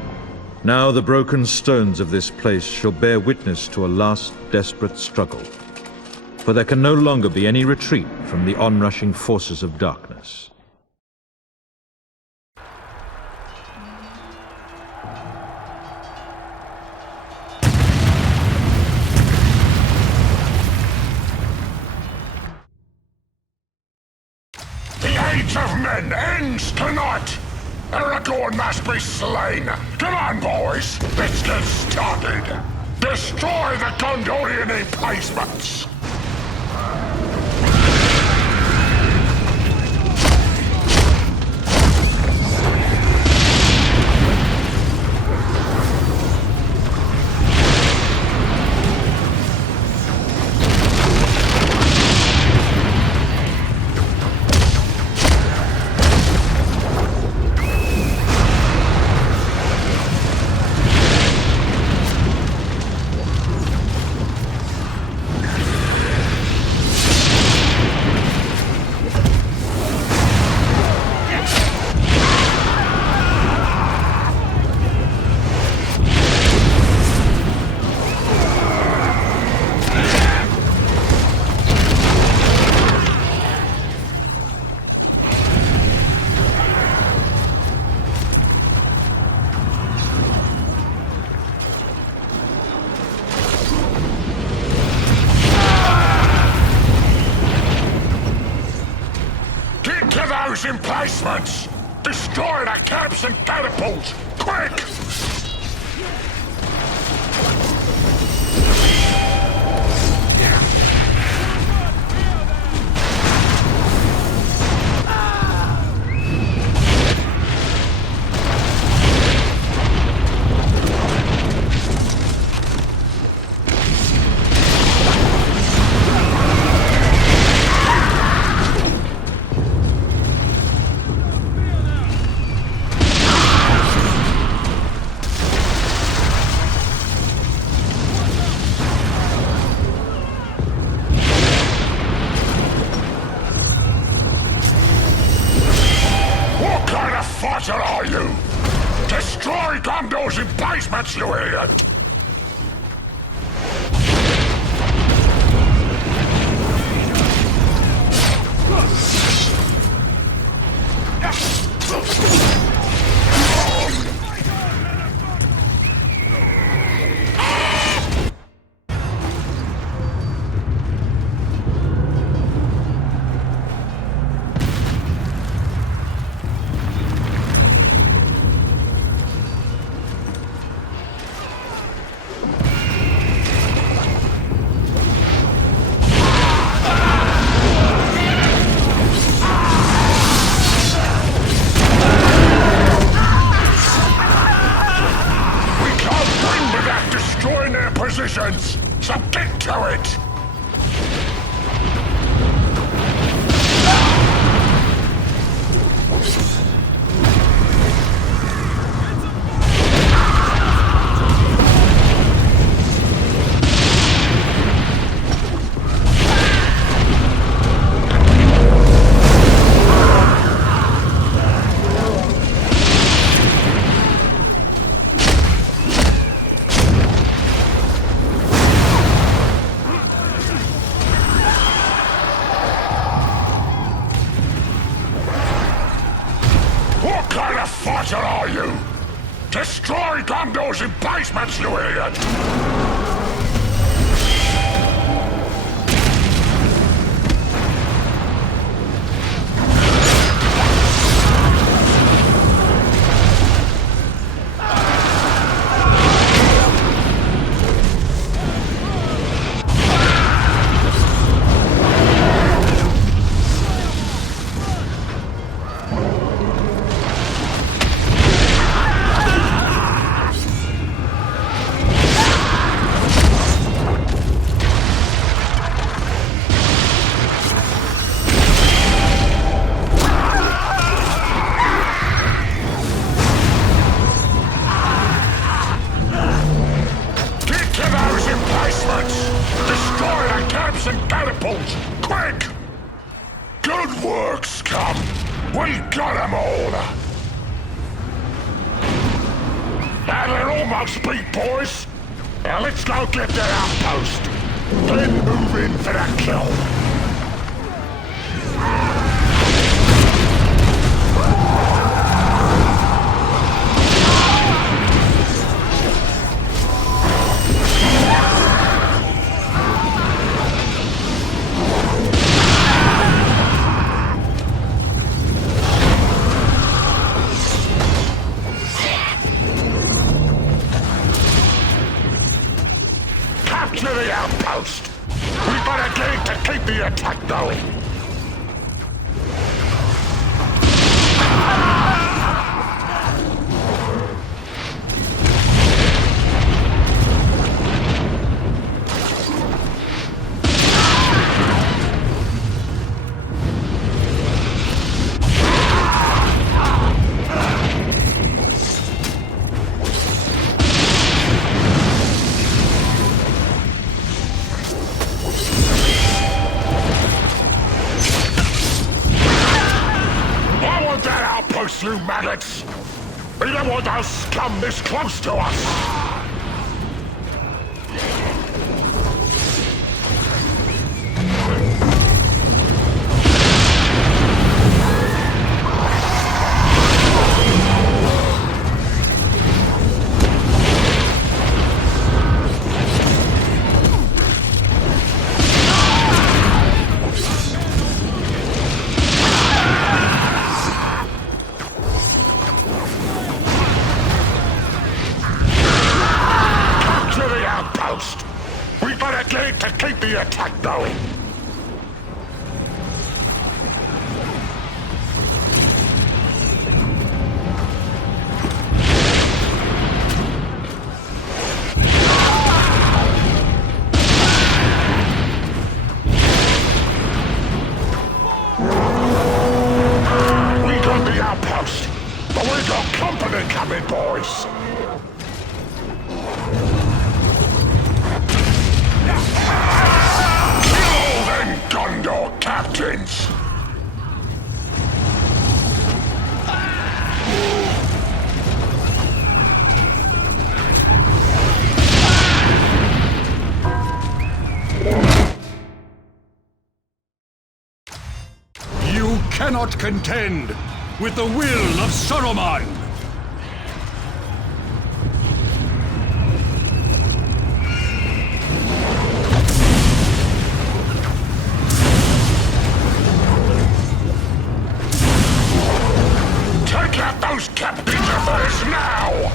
Now the broken stones of this place shall bear witness to a last desperate struggle, for there can no longer be any retreat from the onrushing forces of darkness. Of men ends tonight! Aragorn must be slain! Come on, boys! Let's get started! Destroy the Gondorian emplacements! Emplacements! Destroy the camps and catapults! Quick! What are you? Destroy Gondor's emplacements, you idiot! battle, are you? Destroy Gondor's emplacements, you idiot! You maggots! We don't want those scum this close to us! To keep the attack going. We got the outpost, but we got company coming, boys. Gondor captains! You cannot contend with the will of Saruman! Those captains of us now!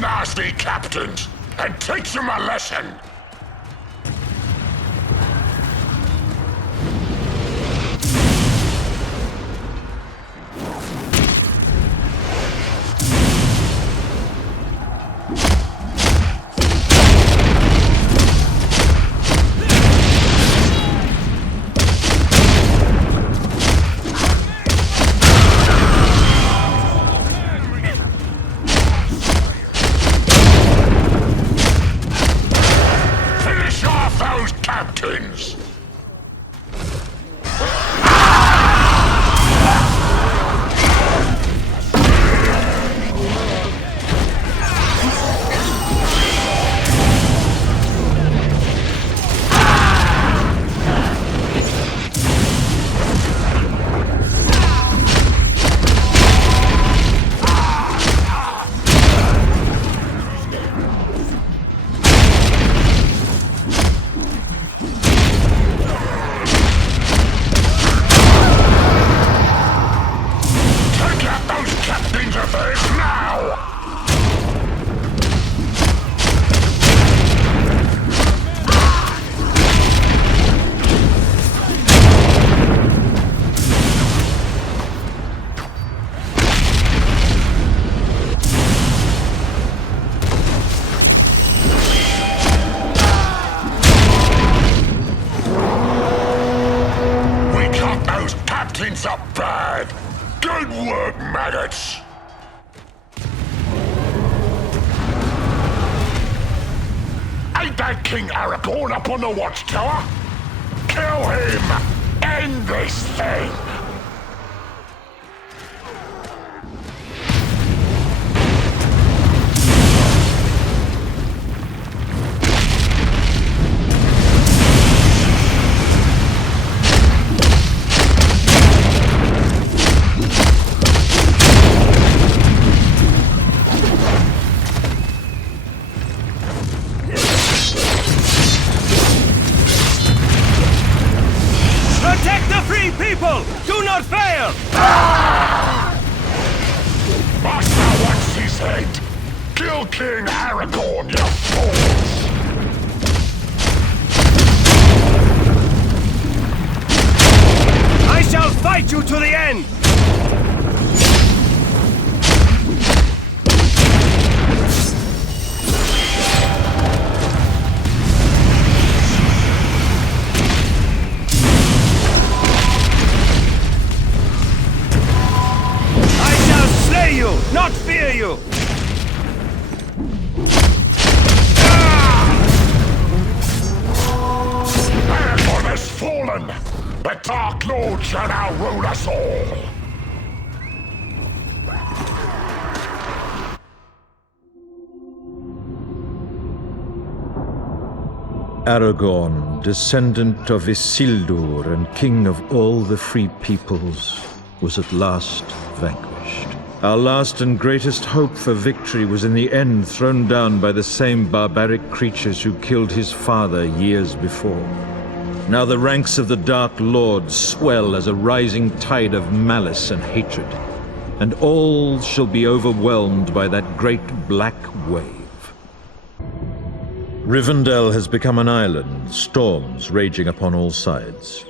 Nasty captains and teach them a lesson. captains! Up on the watchtower? Kill him! End this thing! The Dark Lord shall now rule us all! Aragorn, descendant of Isildur and king of all the free peoples, was at last vanquished. Our last and greatest hope for victory was in the end thrown down by the same barbaric creatures who killed his father years before. Now the ranks of the Dark Lord swell as a rising tide of malice and hatred, and all shall be overwhelmed by that great black wave. Rivendell has become an island, storms raging upon all sides.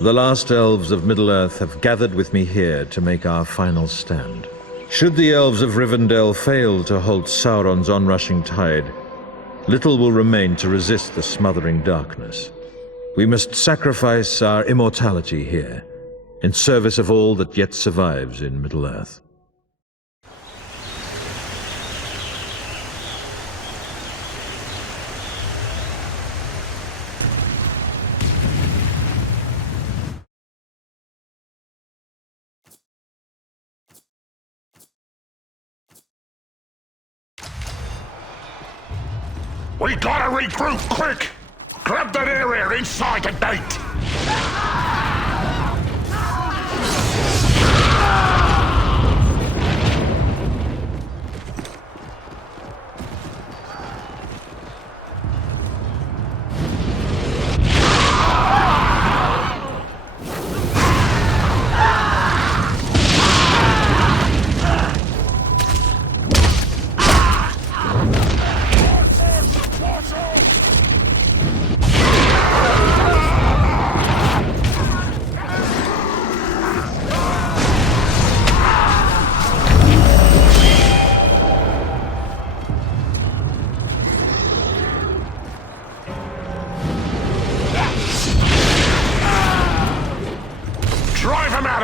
The last elves of Middle-earth have gathered with me here to make our final stand. Should the elves of Rivendell fail to halt Sauron's onrushing tide, little will remain to resist the smothering darkness. We must sacrifice our immortality here, in service of all that yet survives in Middle-earth. We gotta regroup quick! Grab that area inside the gate!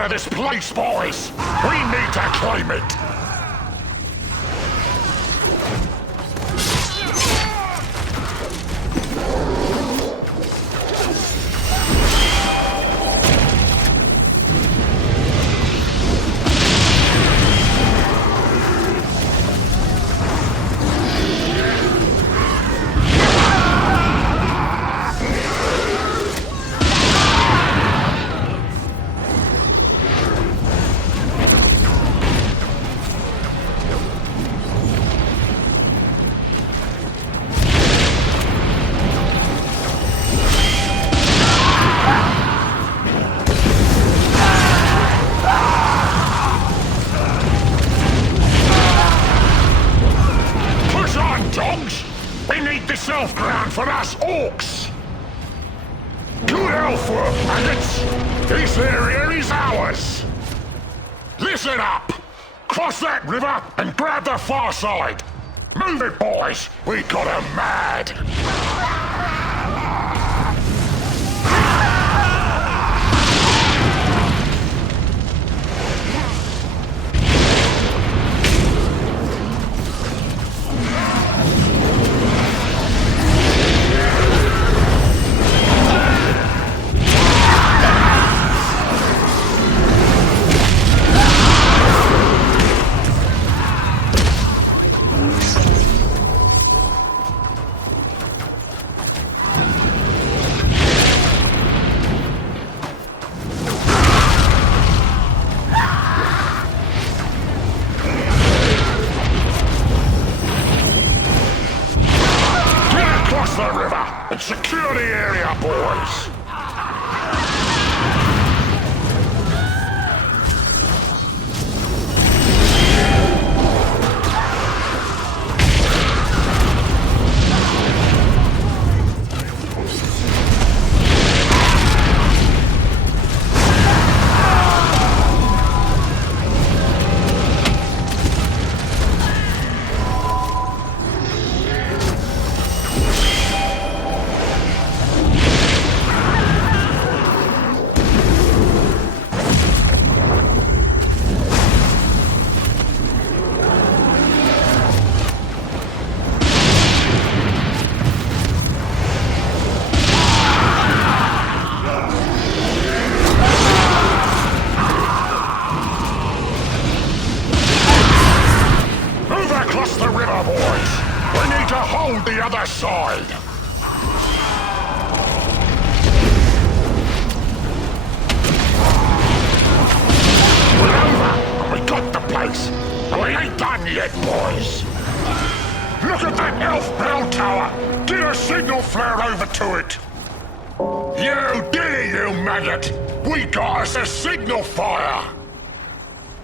This place, boys! We need to claim it! elf ground for us orcs! Good elf work, maggots! He's their here, he's ours! Listen up! Cross that river and grab the far side! Move it, boys! We got 'em mad! Secure the area, boys! The other side! We're over! We got the place! We ain't done yet, boys! Look at that elf bell tower! Get a signal flare over to it! You did it, you maggot! We got us a signal fire!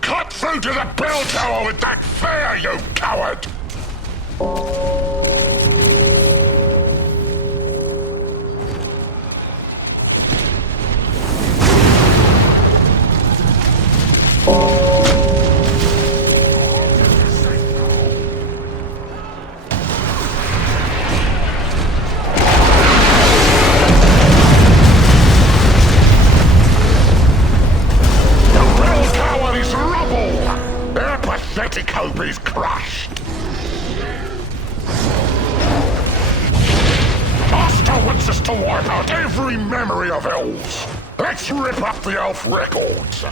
Cut through to the bell tower with that flare, you coward! Pathetic hope is crushed. Master wants us to wipe out every memory of elves. Let's rip up the elf records.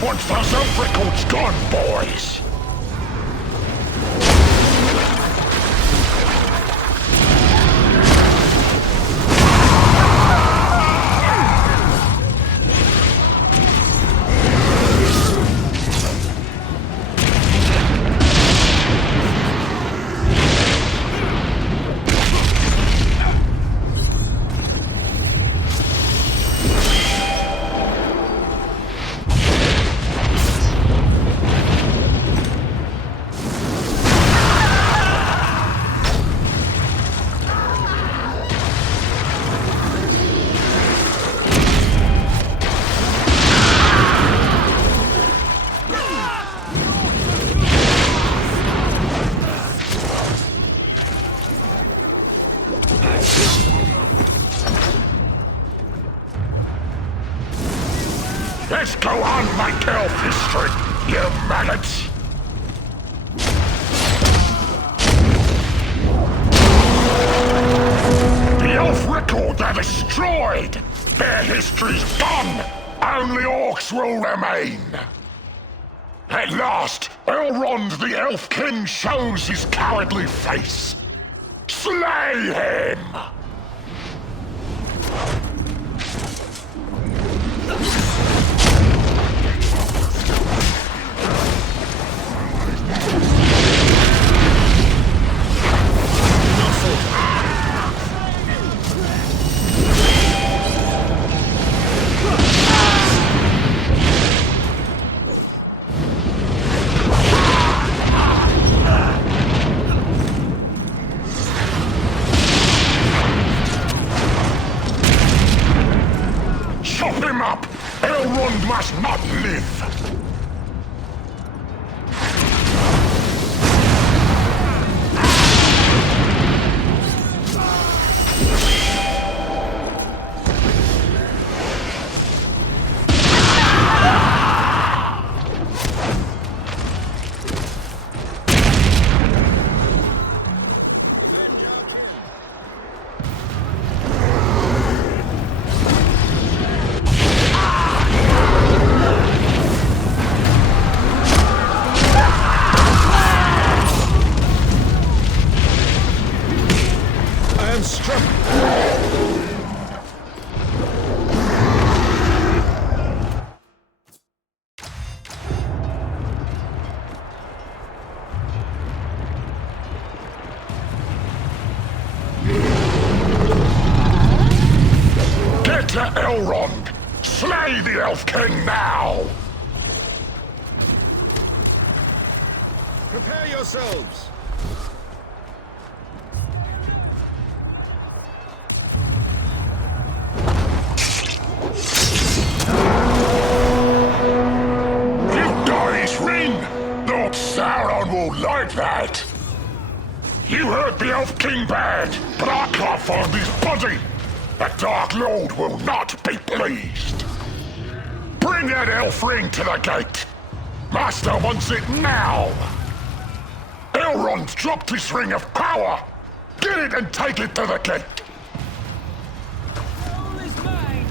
Once those elf records gone, boys! Let's go on, make elf history, you maggots! are destroyed! Their history's gone! Only orcs will remain! At last, Elrond the Elf King shows his cowardly face! Slay him! Chop him up! Elrond must not live! To Elrond! Slay the Elf King now! Prepare yourselves! You got his ring! Lord Sauron will like that! You heard the Elf King bad, but I can't find his body! The Dark Lord will not be pleased! Bring that elf ring to the gate! Master wants it now! Elrond dropped his ring of power! Get it and take it to the gate! All is mine.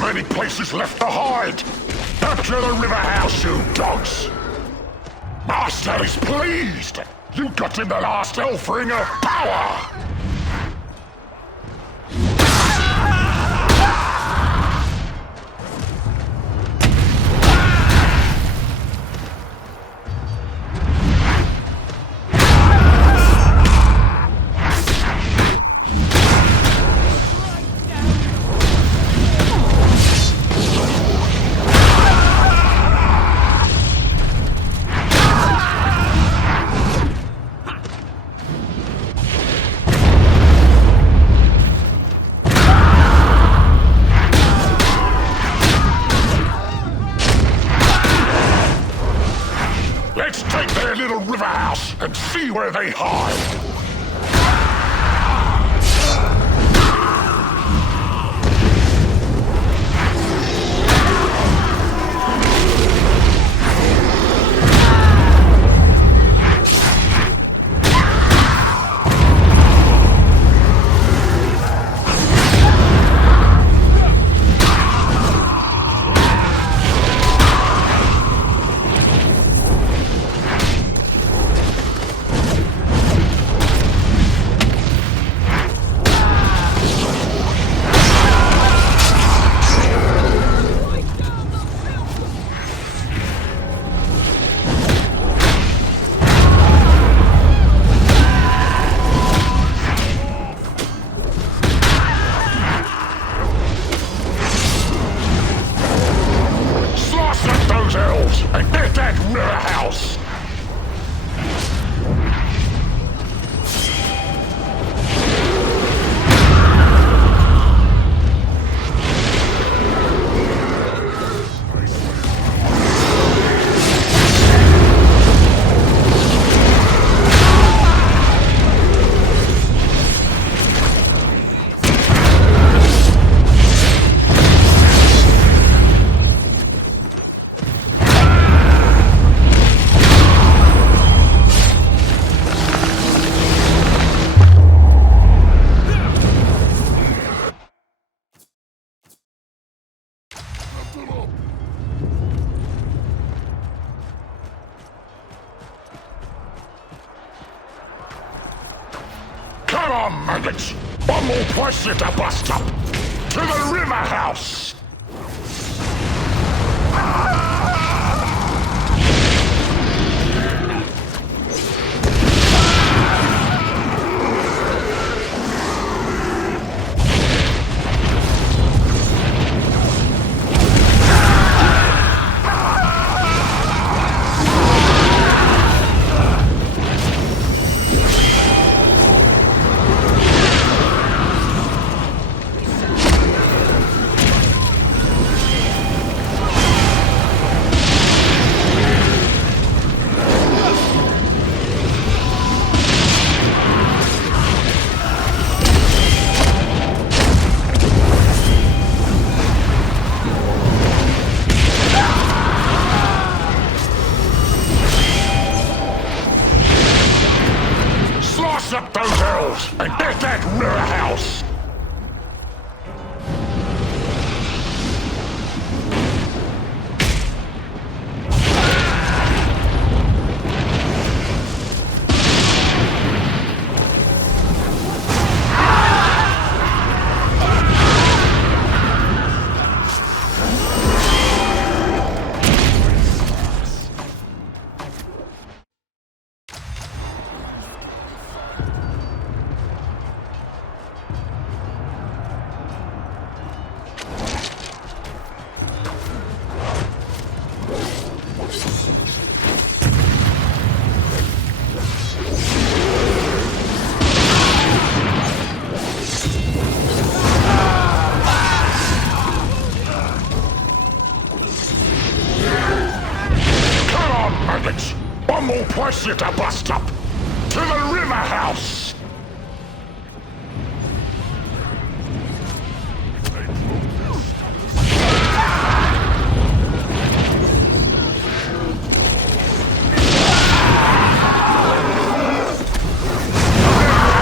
Many places left to hide! Capture the river house, you dogs! Master is pleased! You got him the last elf ring of power! Let's take their little river house and see where they hide! on, maggots! One more place you to bust up! To the river house! Up those elves and get that river house! One more place you to bust up! To the river house!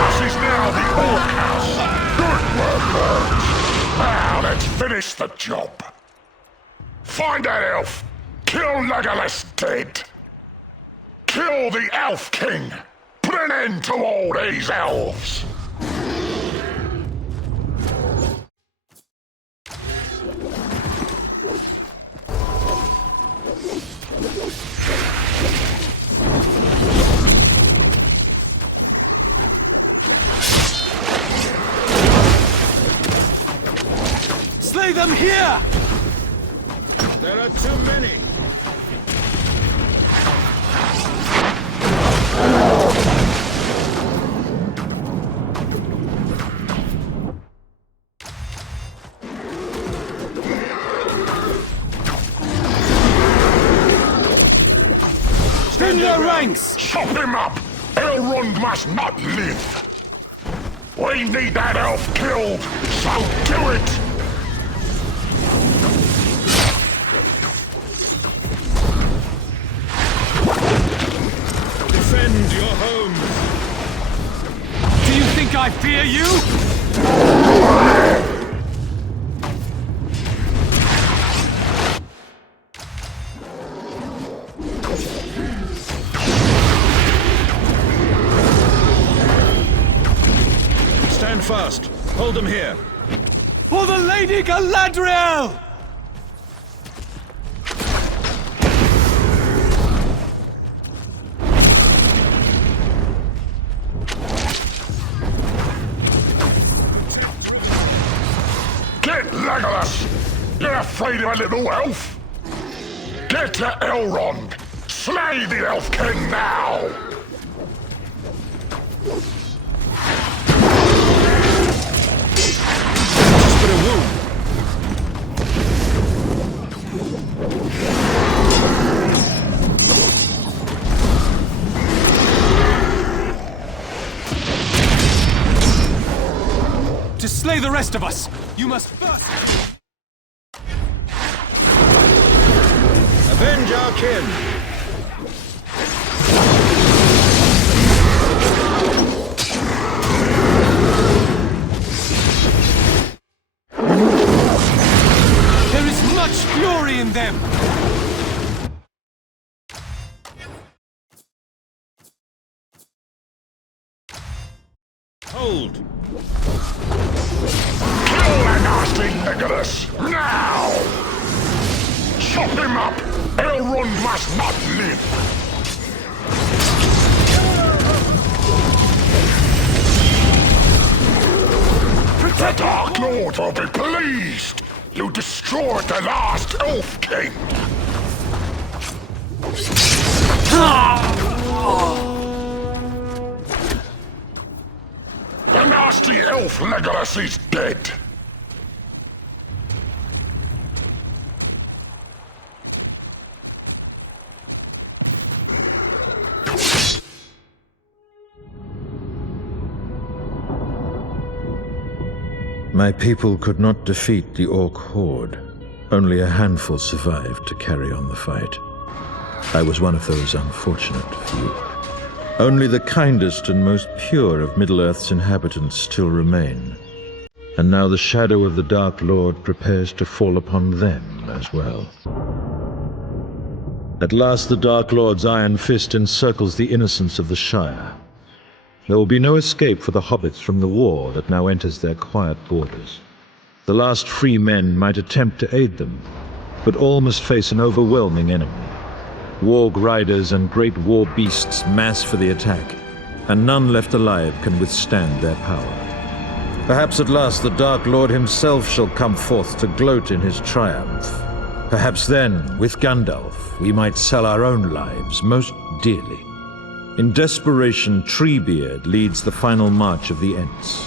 This is now the Orc house! Good work, boys! Now let's finish the job! Find that elf! Kill Legolas dead! Kill the Elf King! Put an end to all these elves! Slay them here! There are too many! In their ranks! Chop him up! Elrond must not live! We need that elf killed, so do it! Defend your homes! Do you think I fear you? Stand fast. Hold them here. For the Lady Galadriel! Get Legolas! You're afraid of a little elf? Get to Elrond! Slay the Elf King now! Just but a wound. To slay the rest of us, you must first... Avenge our kin! There is much fury in them! Hold! Kill that nasty Legolas! Now! Chop him up! Elrond must not live! The Dark Lord will be pleased! You destroyed the last Elf King! The nasty elf Legolas is dead! My people could not defeat the Orc horde. Only a handful survived to carry on the fight. I was one of those unfortunate few. Only the kindest and most pure of Middle-earth's inhabitants still remain. And now the shadow of the Dark Lord prepares to fall upon them as well. At last the Dark Lord's iron fist encircles the innocents of the Shire. There will be no escape for the hobbits from the war that now enters their quiet borders. The last free men might attempt to aid them, but all must face an overwhelming enemy. Warg riders and great war beasts mass for the attack, and none left alive can withstand their power. Perhaps at last the Dark Lord himself shall come forth to gloat in his triumph. Perhaps then, with Gandalf, we might sell our own lives most dearly. In desperation, Treebeard leads the final march of the Ents.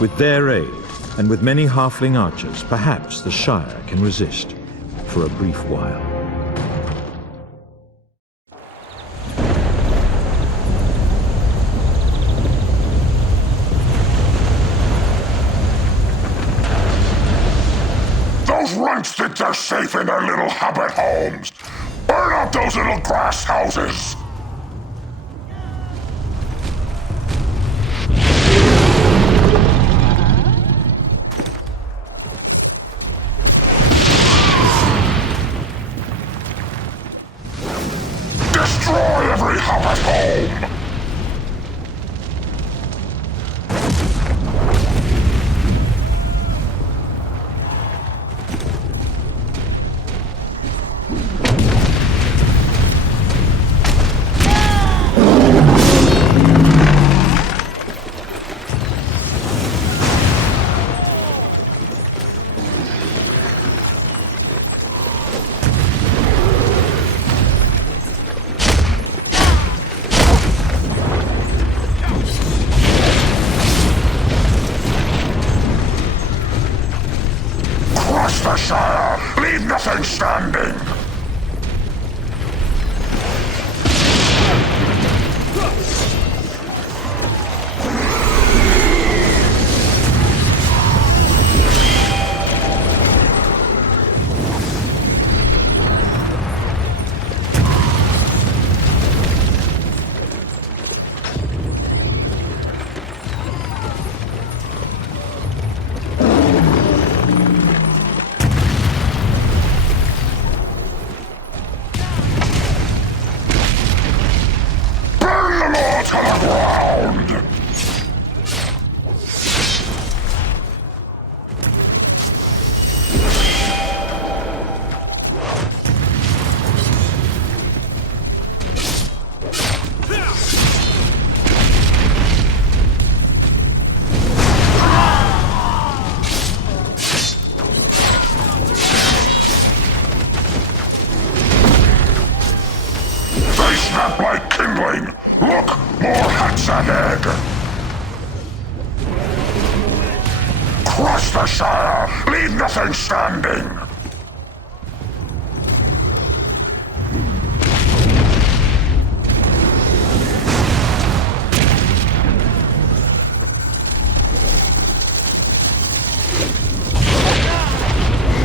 With their aid, and with many halfling archers, perhaps the Shire can resist for a brief while. Those runts think they're safe in their little hobbit homes! Burn up those little grass houses! Destroy every hobbit home! The Shire! Leave nothing standing! To the ground! They snap like kindling! Look! More hats ahead! Crush the Shire! Leave nothing standing!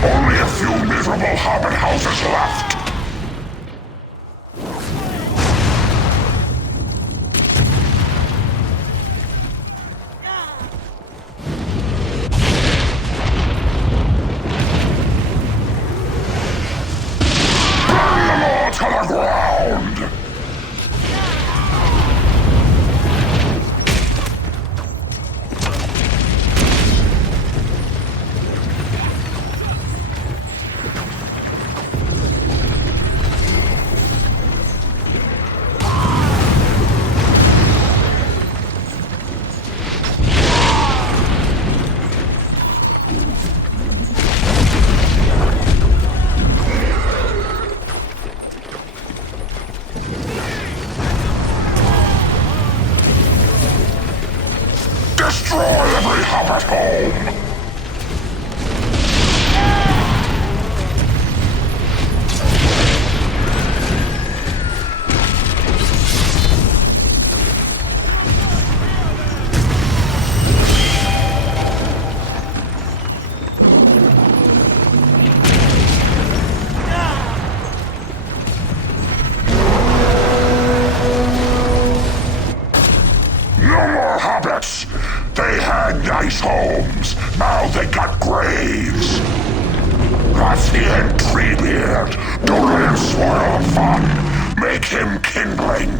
Only a few miserable hobbit houses left! home. They had nice homes, now they got graves. That's the end, Treebeard. Don't let him spoil the fun. Make him kindling.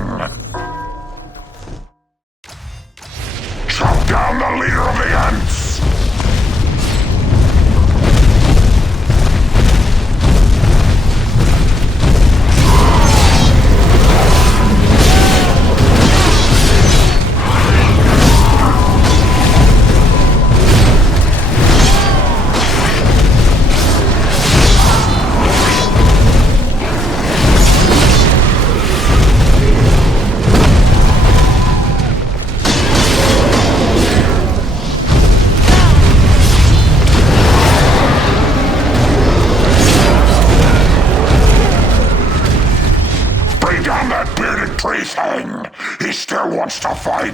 Chop down the leader of the Ants. He still wants to fight.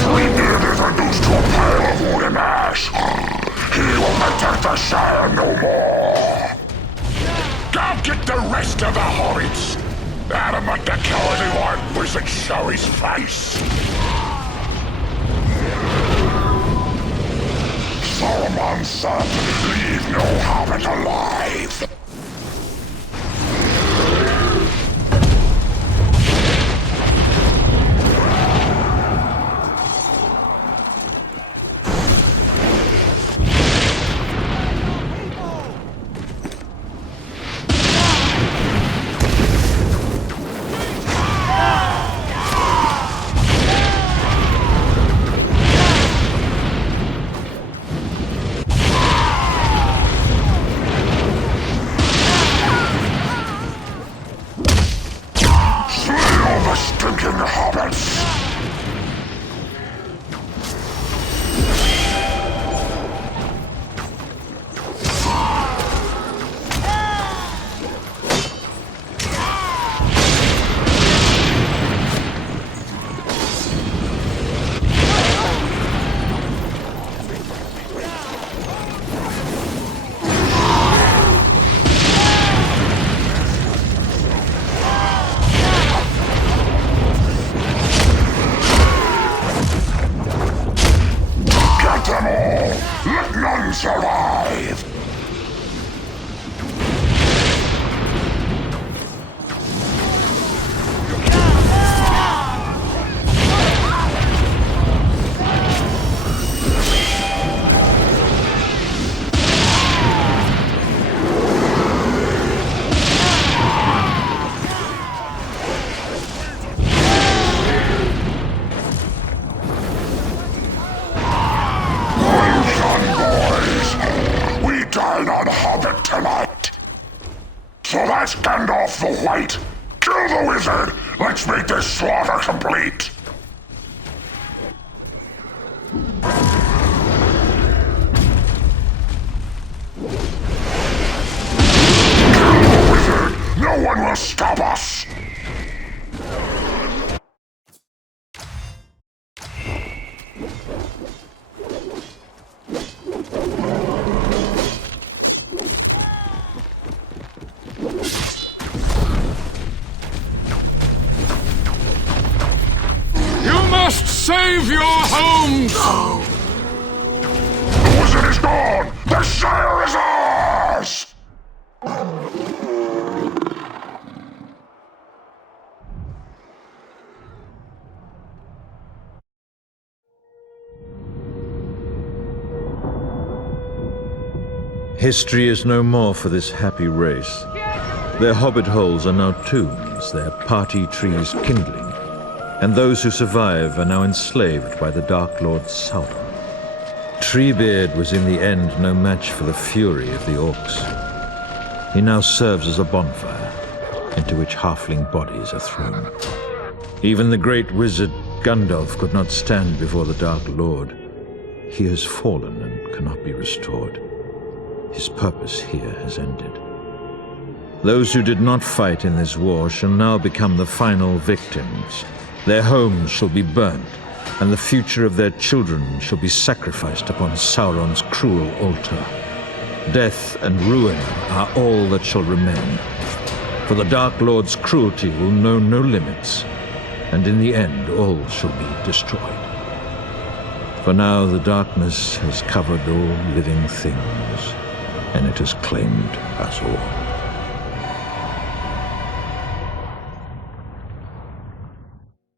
Treebeard is reduced to a pile of wood and ash. He will protect the Shire no more. Go get the rest of the hobbits. Adamant the cowardly one wizard show his face. Saruman's son, leave no hobbit alive. Survive! So that's Gandalf the White. Kill the wizard. Let's make this slaughter complete. Kill the wizard. No one will stop us. Save your homes! The wizard is gone! The Shire is ours! History is no more for this happy race. Their hobbit holes are now tombs, their party trees kindling, and those who survive are now enslaved by the Dark Lord Sauron. Treebeard was in the end no match for the fury of the orcs. He now serves as a bonfire, into which halfling bodies are thrown. Even the great wizard Gandalf could not stand before the Dark Lord. He has fallen and cannot be restored. His purpose here has ended. Those who did not fight in this war shall now become the final victims. Their homes shall be burnt, and the future of their children shall be sacrificed upon Sauron's cruel altar. Death and ruin are all that shall remain, for the Dark Lord's cruelty will know no limits, and in the end all shall be destroyed. For now the darkness has covered all living things, and it has claimed us all.